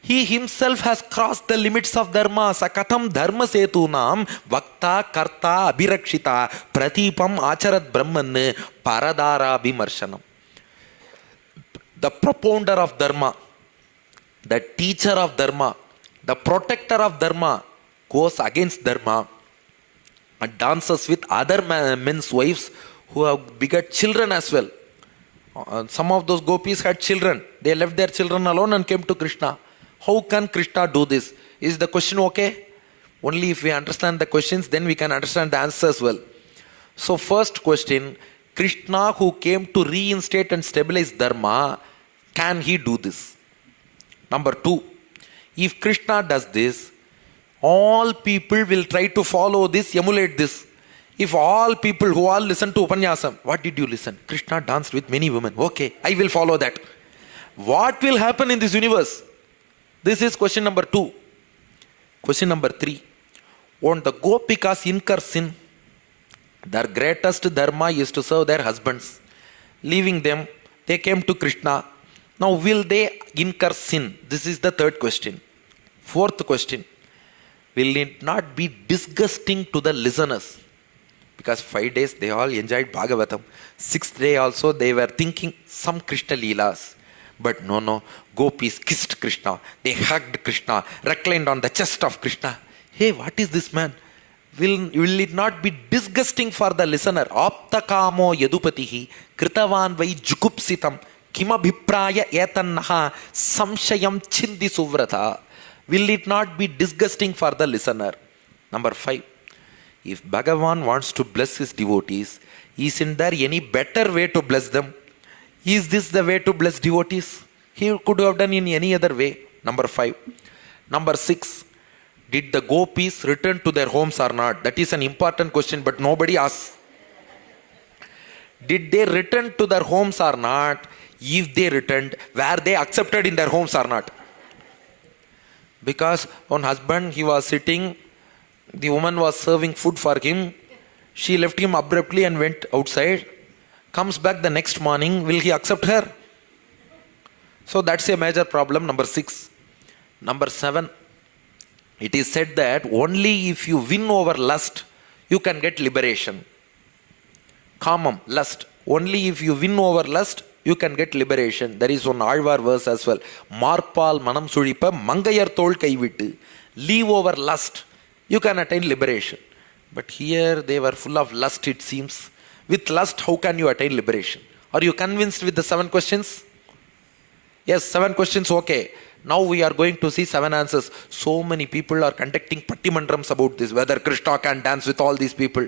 He himself has crossed the limits of dharma. Sakatam dharma setunam vakta karta abhirakshita pratipam acharat brahman paradara bimarshanam. The propounder of dharma, the teacher of dharma, the protector of dharma goes against dharma and dances with other men's wives who have begot children as well. Some of those gopis had children. They left their children alone and came to Krishna. How can Krishna do this? Is the question okay? Only if we understand the questions, then we can understand the answers well. So first question, Krishna who came to reinstate and stabilize dharma, can he do this? Number 2, if Krishna does this, all people will try to follow this, emulate this. If all people who all listen to Upanyasam, what did you listen? Krishna danced with many women. Okay, I will follow that. What will happen in this universe? This is question number 2. Question number 3. Won't the Gopikas incur sin? Their greatest dharma is to serve their husbands. Leaving them, they came to Krishna. Now will they incur sin? This is the 3rd question. 4th question. Will it not be disgusting to the listeners? Because 5 days they all enjoyed Bhagavatam. 6th day also they were thinking some Krishna Leelas. But no, gopis kissed Krishna. They hugged Krishna, reclined on the chest of Krishna. Hey, what is this man? Will it not be disgusting for the listener? Aptakamo yadupatihi kritavan vai jukupsitam kimabhipraya etannaha samshayam chindi suvrata. Will it not be disgusting for the listener? Number 5. If Bhagavan wants to bless his devotees, isn't there any better way to bless them? Is this the way to bless devotees? He could have done in any other way. Number 5. Number 6. Did the gopis return to their homes or not? That is an important question, but nobody asks. Did they return to their homes or not? If they returned, were they accepted in their homes or not? Because one husband, he was sitting, the woman was serving food for him. She left him abruptly and went outside. Comes back the next morning, will he accept her? So that's a major problem. Number 6. Number 7, it is said that only if you win over lust, you can get liberation. Kamam, lust. Only if you win over lust, you can get liberation. There is one Alvar verse as well. Marpal manam sulipa mangayar tol kaivittu. Leave over lust, you can attain liberation. But here they were full of lust, it seems. With lust, how can you attain liberation? Are you convinced with the 7 questions? Yes, 7 questions, okay. Now we are going to see 7 answers. So many people are conducting pattimandrams about this, whether Krishna can dance with all these people.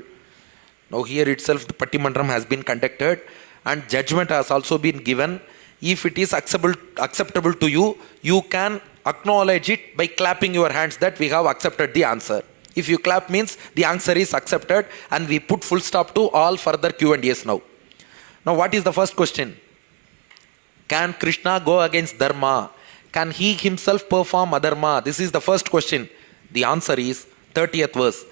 Now here itself the pattimandram has been conducted and judgment has also been given. If it is acceptable to you, you can acknowledge it by clapping your hands that we have accepted the answer. If you clap means the answer is accepted and we put full stop to all further Q&As now. Now what is the first question? Can Krishna go against dharma? Can he himself perform adharma? This is the first question. The answer is 30th verse.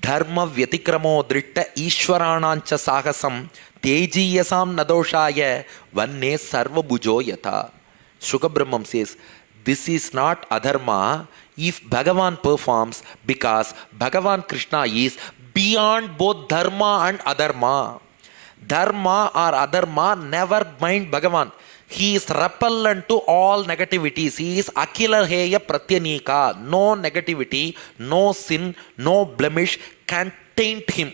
Dharma vyatikramo dritta ishwaranancha sahasam tejiyasam nadoshaya vanne sarva bhujo yata. Shuka Brahmam says, this is not adharma if Bhagavan performs, because Bhagavan Krishna is beyond both dharma and adharma. Dharma or adharma never mind Bhagavan. He is repellent to all negativities. He is Akila Heya Pratyanika. No negativity, no sin, no blemish can taint him.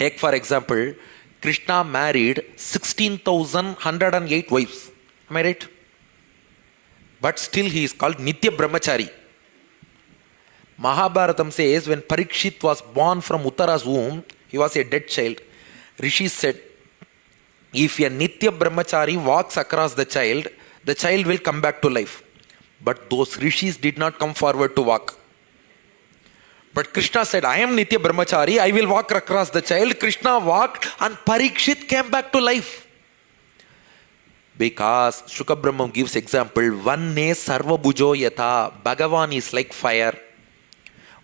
Take for example, Krishna married 16,108 wives. Am I right? But still he is called Nitya Brahmachari. Mahabharatam says when Parikshit was born from Uttara's womb, he was a dead child. Rishi said, if a Nitya Brahmachari walks across the child will come back to life. But those rishis did not come forward to walk. But Krishna said, I am Nitya Brahmachari, I will walk across the child. Krishna walked and Parikshit came back to life. Because Shuka Brahmam gives example, Vanne Sarva Bhujo Yata. Bhagavan is like fire.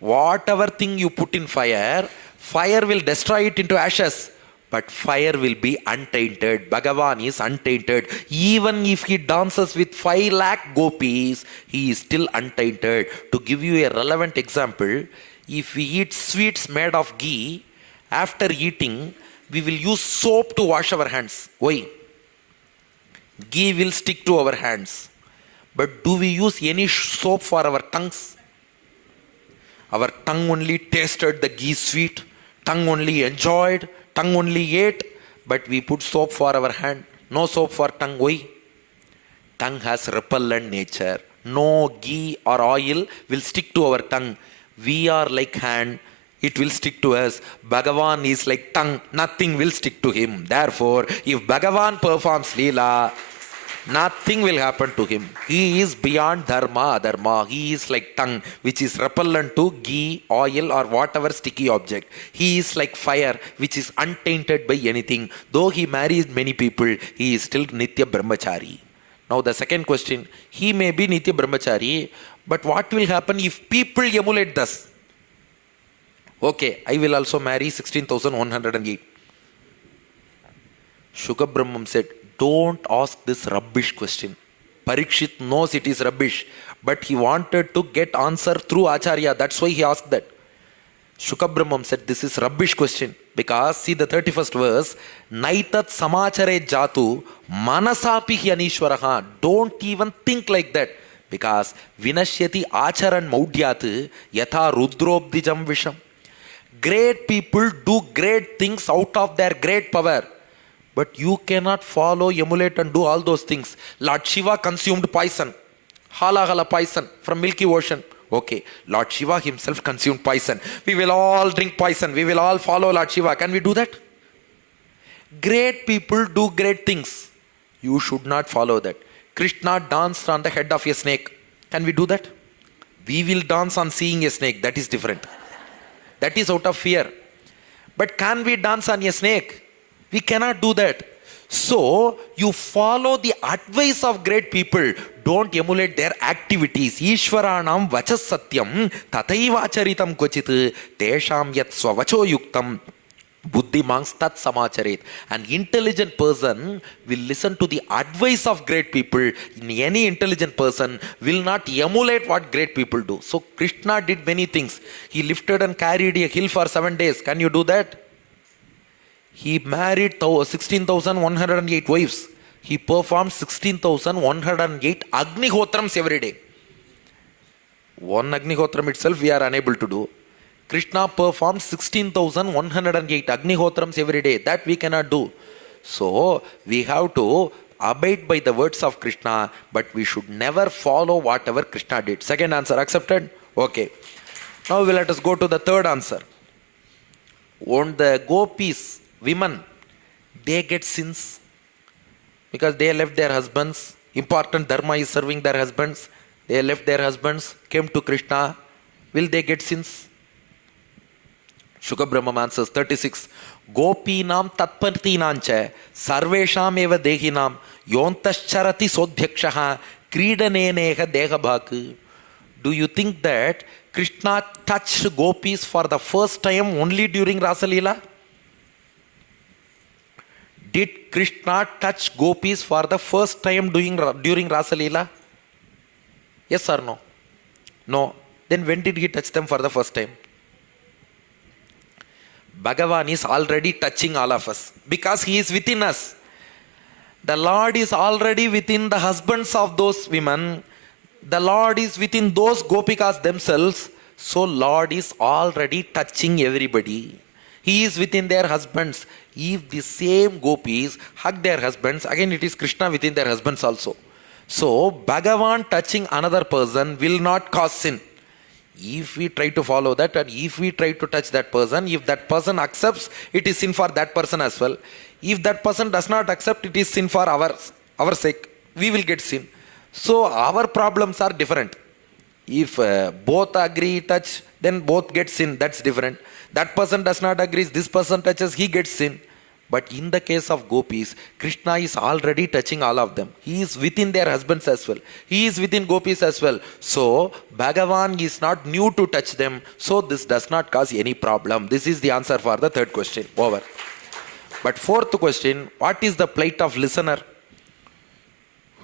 Whatever thing you put in fire, fire will destroy it into ashes. But fire will be untainted. Bhagavan is untainted. Even if he dances with 5 lakh gopis, he is still untainted. To give you a relevant example, if we eat sweets made of ghee, after eating, we will use soap to wash our hands. Why? Ghee will stick to our hands. But do we use any soap for our tongues? Our tongue only tasted the ghee sweet. Tongue only enjoyed. Tongue only ate, but we put soap for our hand. No soap for tongue. Why? Tongue has repellent nature. No ghee or oil will stick to our tongue. We are like hand. It will stick to us. Bhagavan is like tongue. Nothing will stick to him. Therefore, if Bhagavan performs Leela, nothing will happen to him. He is beyond dharma, adharma. He is like tongue, which is repellent to ghee, oil or whatever sticky object. He is like fire, which is untainted by anything. Though he marries many people, he is still Nitya Brahmachari. Now the second question, he may be Nitya Brahmachari, but what will happen if people emulate thus? Okay, I will also marry 16,108. Shuka Brahmam said, don't ask this rubbish question. Parikshit knows it is rubbish, but he wanted to get answer through Acharya. That's why he asked that. Shuka Brahmam said, this is rubbish question. Because, see the 31st verse, Naitat samachare jatu manasapi hyanishwaraha. Don't even think like that. Because, vinashyati acharan maudyat yatha rudrobdijam visham. Great people do great things out of their great power. But you cannot follow, emulate and do all those things. Lord Shiva consumed poison. Hala poison from Milky Ocean. Okay, Lord Shiva himself consumed poison. We will all drink poison. We will all follow Lord Shiva. Can we do that? Great people do great things. You should not follow that. Krishna danced on the head of a snake. Can we do that? We will dance on seeing a snake. That is different. That is out of fear. But can we dance on a snake? We cannot do that. So, you follow the advice of great people. Don't emulate their activities. Ishwaranam vachas satyam tataiva charitam kochit tesham yat swavacho yuktam Buddhi mangs tat samacharet. An intelligent person will listen to the advice of great people. Any intelligent person will not emulate what great people do. So Krishna did many things. He lifted and carried a hill for 7 days. Can you do that? He married 16,108 wives. He performed 16,108 Agnihotrams every day. One Agnihotram itself we are unable to do. Krishna performed 16,108 Agnihotrams every day. That we cannot do. So, we have to abide by the words of Krishna, but we should never follow whatever Krishna did. Second answer accepted? Okay. Now, let us go to the third answer. Won't the gopis, women, they get sins? Because they left their husbands. Important dharma is serving their husbands. They left their husbands, came to Krishna. Will they get sins? Shuka Brahma answers 36. Gopinam tatpatinancha sarvesham eva dehinam yontascharati sodhyakshaha kridaneneha dehabhak. Do you think that Krishna touched gopis for the first time only during Rasa Leela? Did Krishna touch gopis for the first time during Rasa Leela? Yes or no? No. Then when did he touch them for the first time? Bhagavan is already touching all of us because he is within us. The Lord is already within the husbands of those women. The Lord is within those gopikas themselves. So Lord is already touching everybody. He is within their husbands. If the same gopis hug their husbands, again it is Krishna within their husbands also. So Bhagavan touching another person will not cause sin. If we try to follow that and if we try to touch that person, if that person accepts, it is sin for that person as well. If that person does not accept, it is sin for our sake. We will get sin. So our problems are different. If both agree, touch, then both get sin. That's different. That person does not agree, this person touches, he gets sin. But in the case of gopis, Krishna is already touching all of them. He is within their husbands as well. He is within gopis as well. So, Bhagavan is not new to touch them. So, this does not cause any problem. This is the answer for the third question. Over. But fourth question, what is the plight of listener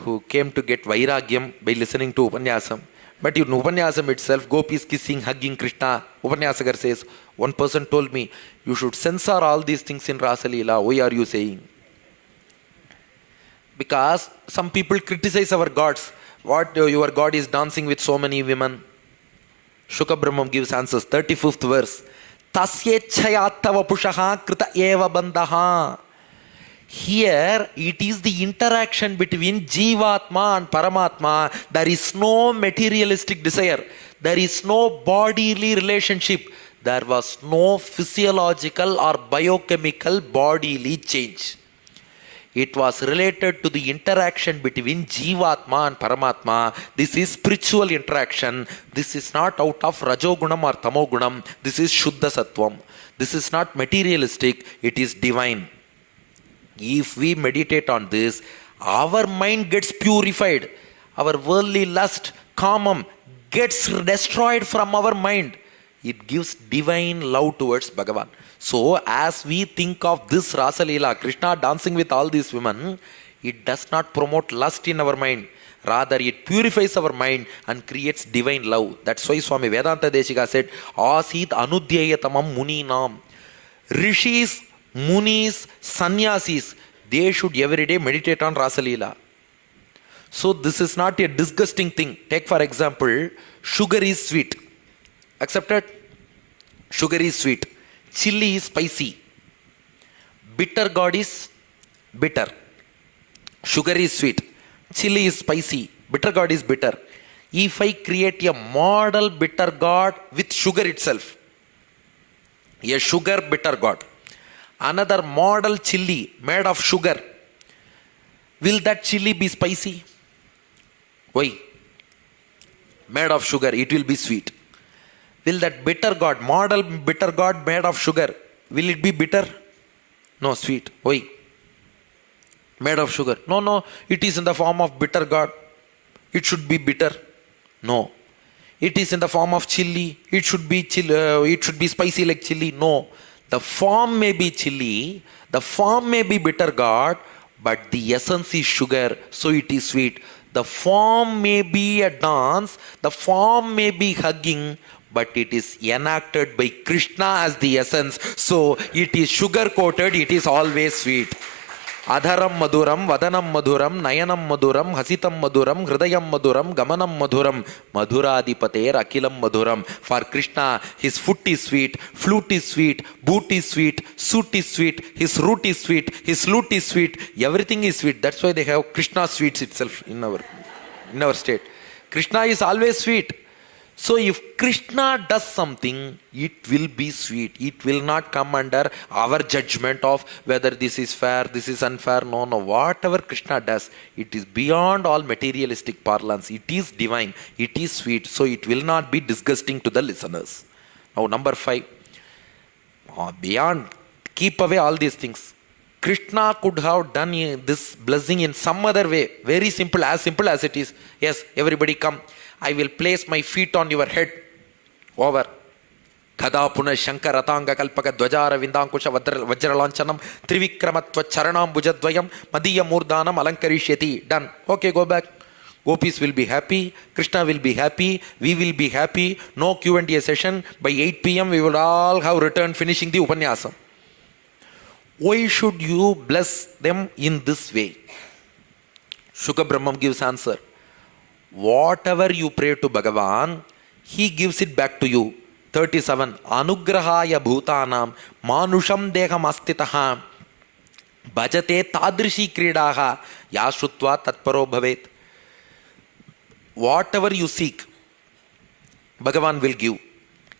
who came to get Vairagyam by listening to Upanyasam? But in Upanyasam itself, gopis kissing, hugging Krishna. Upanyasagar says, one person told me, you should censor all these things in Rasa Leela. Why are you saying? Because some people criticize our gods. What, your God is dancing with so many women. Shuka Brahman gives answers, 35th verse. Tasyechhayattava pushaha krita eva bandhaha. Here, it is the interaction between Jivatma and Paramatma. There is no materialistic desire. There is no bodily relationship. There was no physiological or biochemical bodily change. It was related to the interaction between Jivatma and Paramatma. This is spiritual interaction. This is not out of Rajogunam or Tamogunam. This is Shuddha Sattvam. This is not materialistic. It is divine. If we meditate on this, our mind gets purified. Our worldly lust, kamam, gets destroyed from our mind. It gives divine love towards Bhagavan. So, as we think of this Rasa Leela, Krishna dancing with all these women, it does not promote lust in our mind. Rather, it purifies our mind and creates divine love. That's why Swami Vedanta Deshika said, Asit Anudhyayatamam Muninam. Rishis, Munis, Sannyasis, they should every day meditate on Rasa Leela. So this is not a disgusting thing. Take for example, sugar is sweet. Accepted? Sugar is sweet. Chili is spicy. Bitter God is bitter. Sugar is sweet. Chili is spicy. Bitter God is bitter. If I create a model bitter God with sugar itself, a sugar bitter God, another model chili made of sugar, will that chili be spicy? Why? Made of sugar, it will be sweet. Will that bitter God, model bitter God made of sugar, will it be bitter? No, sweet. Why? Made of sugar. No, it is in the form of bitter God. It should be bitter. No. It is in the form of chili. It should be spicy like chili. No. The form may be chili, the form may be bitter gourd, but the essence is sugar, so it is sweet. The form may be a dance, the form may be hugging, but it is enacted by Krishna as the essence, so it is sugar coated, it is always sweet. Adharam Maduram, Vadanam Maduram, Nayanam Maduram, Hasitam Maduram, Hridayam Maduram, Gamanam Maduram, Madhuradhipater Akilam Maduram. For Krishna, his foot is sweet, flute is sweet, boot is sweet, suit is sweet, his root is sweet, his lute is sweet, everything is sweet. That's why they have Krishna sweets itself in our state. Krishna is always sweet. So if Krishna does something, it will be sweet. It will not come under our judgment of whether this is fair, this is unfair. No. Whatever Krishna does, it is beyond all materialistic parlance. It is divine. It is sweet. So it will not be disgusting to the listeners. Now number 5. Beyond, keep away all these things. Krishna could have done this blessing in some other way. Very simple as it is. Yes, everybody come. I will place my feet on your head. Over. Kada puna shankar ratanga kalpaka dvajara vindankusha vajralanchanam trivikramatva charanam bujadvayam madhiya murdanam alankarishyati. Done. Okay, go back. Gopis will be happy. Krishna will be happy. We will be happy. No Q&A session. By 8 p.m. we will all have returned finishing the Upanyasam. Why should you bless them in this way? Shuka Brahman gives answer. Whatever you pray to Bhagavan, he gives it back to you. 37. Anugrahaya bhutanam manusham deham astitaha bhajate tadrishi kridaha yashutva tatparo bhavet. Whatever you seek, Bhagavan will give.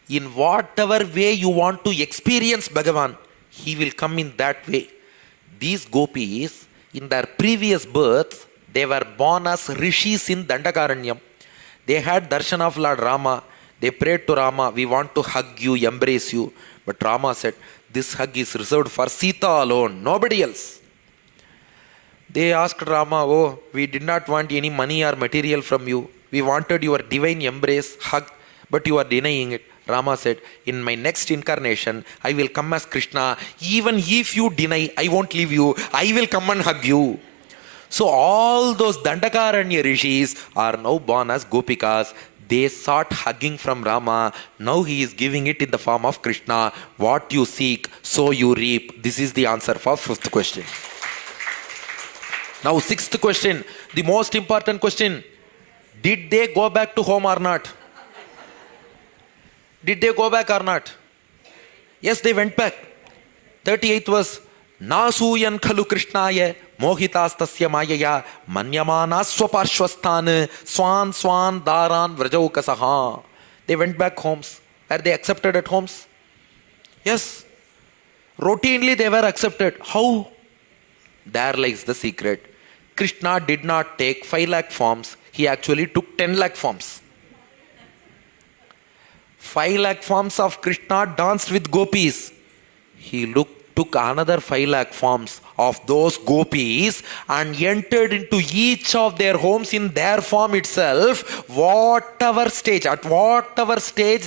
In whatever way you want to experience Bhagavan, he will come in that way. These gopis, in their previous births, they were born as rishis in Dandakaranyam. They had darshan of Lord Rama. They prayed to Rama, we want to hug you, embrace you. But Rama said, this hug is reserved for Sita alone, nobody else. They asked Rama, oh, we did not want any money or material from you. We wanted your divine embrace, hug, but you are denying it. Rama said, in my next incarnation, I will come as Krishna. Even if you deny, I won't leave you. I will come and hug you. So all those Dandakaranya rishis are now born as Gopikas. They sought hugging from Rama. Now he is giving it in the form of Krishna. What you seek, so you reap. This is the answer for 5th question. Now 6th question, the most important question. Did they go back to home or not? Did they go back or not? Yes, they went back. 38th verse. Nasuyan khalu krishnaya mohitastasya mayaya manyamana swaparshvasthan swan swan daran vrajaukasaha. They went back homes. Were they accepted at homes? Yes. Routinely they were accepted. How? There lies the secret. Krishna did not take 5 lakh forms. He actually took 10 lakh forms. 5 lakh forms of Krishna danced with gopis. He took another 5 lakh forms of those gopis and entered into each of their homes in their form itself. At whatever stage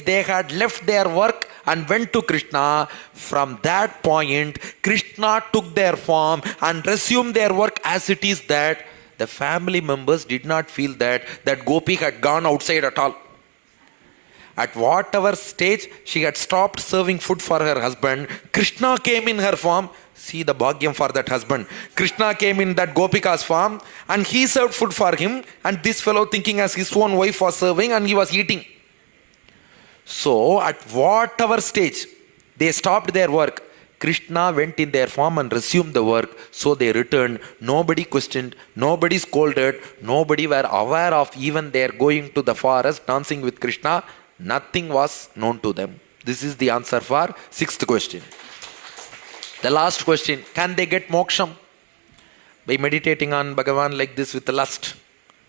they had left their work and went to Krishna, from that point, Krishna took their form and resumed their work as it is, that the family members did not feel that gopi had gone outside at all. At whatever stage she had stopped serving food for her husband, Krishna came in her form. See the bhagyam for that husband. Krishna came in that gopika's form and he served food for him, and this fellow, thinking as his own wife, was serving and he was eating. So at whatever stage they stopped their work, Krishna went in their form and resumed the work. So they returned. Nobody questioned, nobody scolded, nobody were aware of even their going to the forest dancing with Krishna. Nothing was known to them. This is the answer for 6th question. The last question, can they get moksham? By meditating on Bhagavan like this with lust,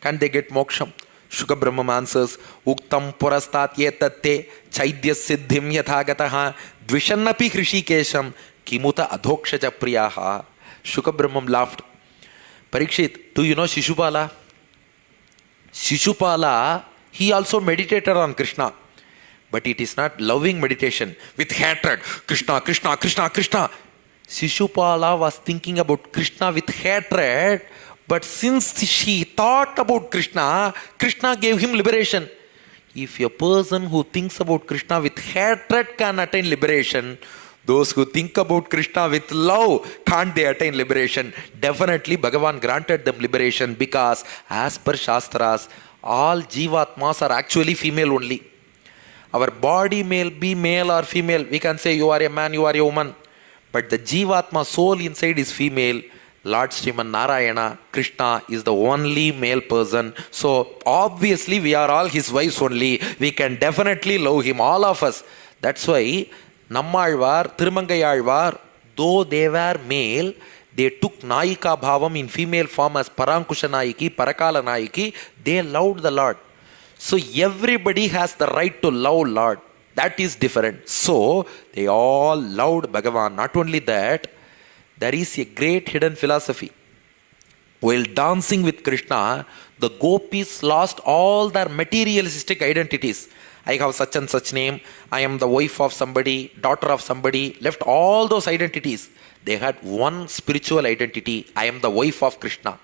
can they get moksham? Shuka Brahma answers, Uktam purastat yetatte chaidya siddhim yathagataha dvishannapi hrishikesham kimuta adhokshaja priyaha. Shuka Brahma laughed. Parikshit, do you know Shishupala? Shishupala, he also meditated on Krishna. but it is not loving meditation with hatred. Krishna, Krishna, Krishna, Krishna. Shishupala was thinking about Krishna with hatred, but since she thought about Krishna, Krishna gave him liberation. If a person who thinks about Krishna with hatred can attain liberation, those who think about Krishna with love, can't they attain liberation? Definitely Bhagavan granted them liberation, because as per Shastras, all Jivatmas are actually female only. Our body may be male or female. We can say you are a man, you are a woman. But the Jivatma soul inside is female. Lord Sriman Narayana, Krishna, is the only male person. So obviously we are all his wives only. We can definitely love him, all of us. That's why Nammalvar, Tirumangayalvar, though they were male, they took Nayika Bhavam in female form as Parankusha Nayiki, Parakala Nayiki. They loved the Lord. So everybody has the right to love Lord. That is different. So they all loved Bhagavan. Not only that, there is a great hidden philosophy. While dancing with Krishna, the gopis lost all their materialistic identities. I have such and such name, I am the wife of somebody, daughter of somebody, left all those identities. They had one spiritual identity, I am the wife of Krishna.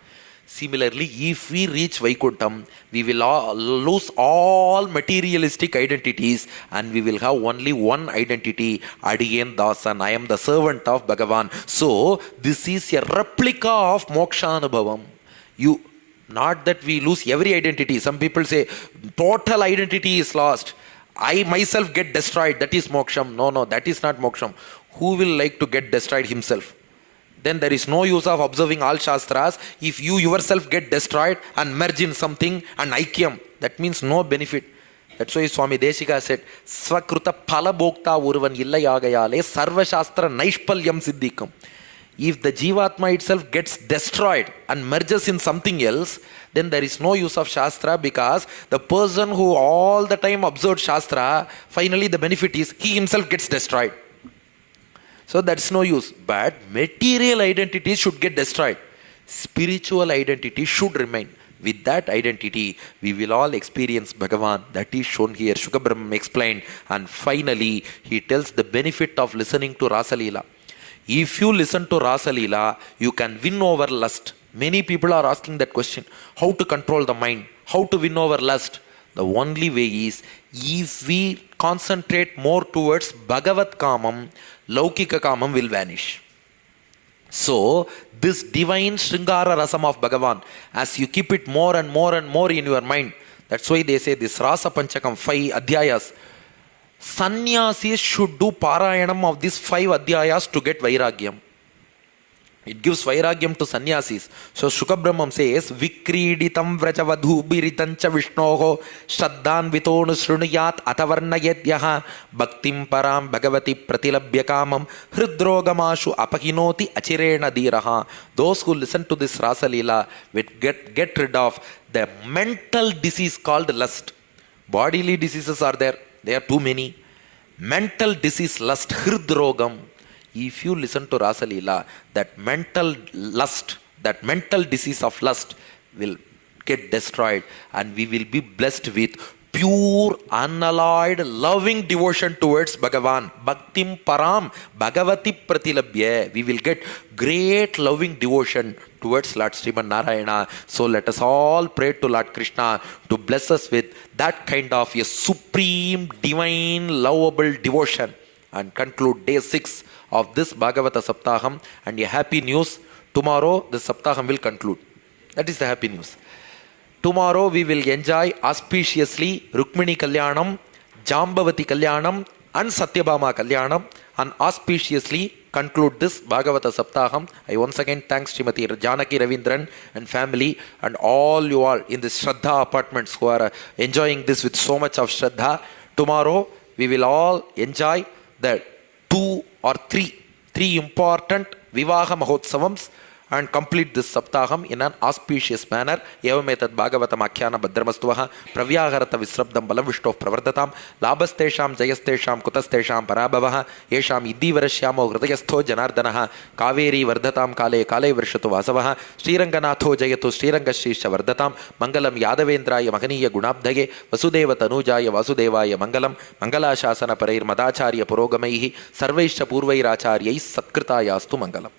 Similarly, if we reach Vaikuntham, we will lose all materialistic identities and we will have only one identity, Adiyen Dasan, I am the servant of Bhagavan. So, this is a replica of Mokshanubhavam. Not that we lose every identity. Some people say, total identity is lost. I myself get destroyed, that is Moksham. No, that is not Moksham. Who will like to get destroyed himself? Then there is no use of observing all Shastras. If you yourself get destroyed and merge in something and Aikyam, that means no benefit. That's why Swami Deshika said, Svakruta Palabhokta Uruvan Illayagayale Sarva Shastra Naishpalyam Siddhikam. If the Jivatma itself gets destroyed and merges in something else, then there is no use of Shastra, because the person who all the time observed Shastra, finally the benefit is he himself gets destroyed. So that's no use. But material identity should get destroyed. Spiritual identity should remain. With that identity, we will all experience Bhagavan. That is shown here. Shuka Brahman explained. And finally, he tells the benefit of listening to Rasa Leela. If you listen to Rasa Leela, you can win over lust. Many people are asking that question. How to control the mind? How to win over lust? The only way is, if we concentrate more towards Bhagavat Kamam, Laukika Kamam will vanish. So, this divine Sringara Rasam of Bhagavan, as you keep it more and more and more in your mind, that's why they say this Rasa Panchakam, 5 Adhyayas. Sannyasis should do Parayanam of these 5 Adhyayas to get Vairagyam. It gives Vairagyam to Sannyasis. So Shuka Brahman says, Vikriditam Vrajavadhu Biritancha Vishnoho Shraddhan Vitonu Shrunuyat Atavarnayadyaha Bhaktim Param Bhagavati Pratilabhyakamam Hridrogamashu Apahinoti Achirena Diraha. Those who listen to this Rasa Leela will get rid of the mental disease called lust. Bodily diseases are there. There are too many. Mental disease, lust, Hridrogam. If you listen to Rasa Leela, that mental lust, that mental disease of lust will get destroyed, and we will be blessed with pure, unalloyed, loving devotion towards Bhagavan. Bhaktim Param Bhagavati Pratilabhya. We will get great loving devotion towards Lord Sriman Narayana. So let us all pray to Lord Krishna to bless us with that kind of a supreme, divine, lovable devotion, and conclude day 6 of this Bhagavata Sapthaham. And a happy news, tomorrow the Sapthaham will conclude. That is the happy news. Tomorrow we will enjoy auspiciously Rukmini Kalyanam, Jambavati Kalyanam and Satyabhama Kalyanam, and auspiciously conclude this Bhagavata Sapthaham. I once again thank Smt Janaki Ravindran and family and all you all in this Shraddha apartments who are enjoying this with so much of Shraddha. Tomorrow we will all enjoy the 2 or 3 important Vivaha Mahotsavams and complete this Saptaham in an auspicious manner. Evametad Bhagavatam Akhyana Bhadramastuvaha Pravyaharata Visrabdam Balavishtof Pravardatam Labastesham Jayastesham Kutastesham Parabhavaha Yesham Idivarashyamo Hridayastho Janardanaha Kaveri Vardhatam Kale Kale Vrshatu Vasavaha Sriranganatho Jayatu Srirangashrisha Vardatam Mangalam Yadavendraya Mahaniya Gunabdhaye Vasudeva Tanujaya Vasudevaya Mangalam Mangala Shasana Parair Madacharya Purogamaihi Sarvaisha Purvairacharyais Satkritaya Astu Mangalam.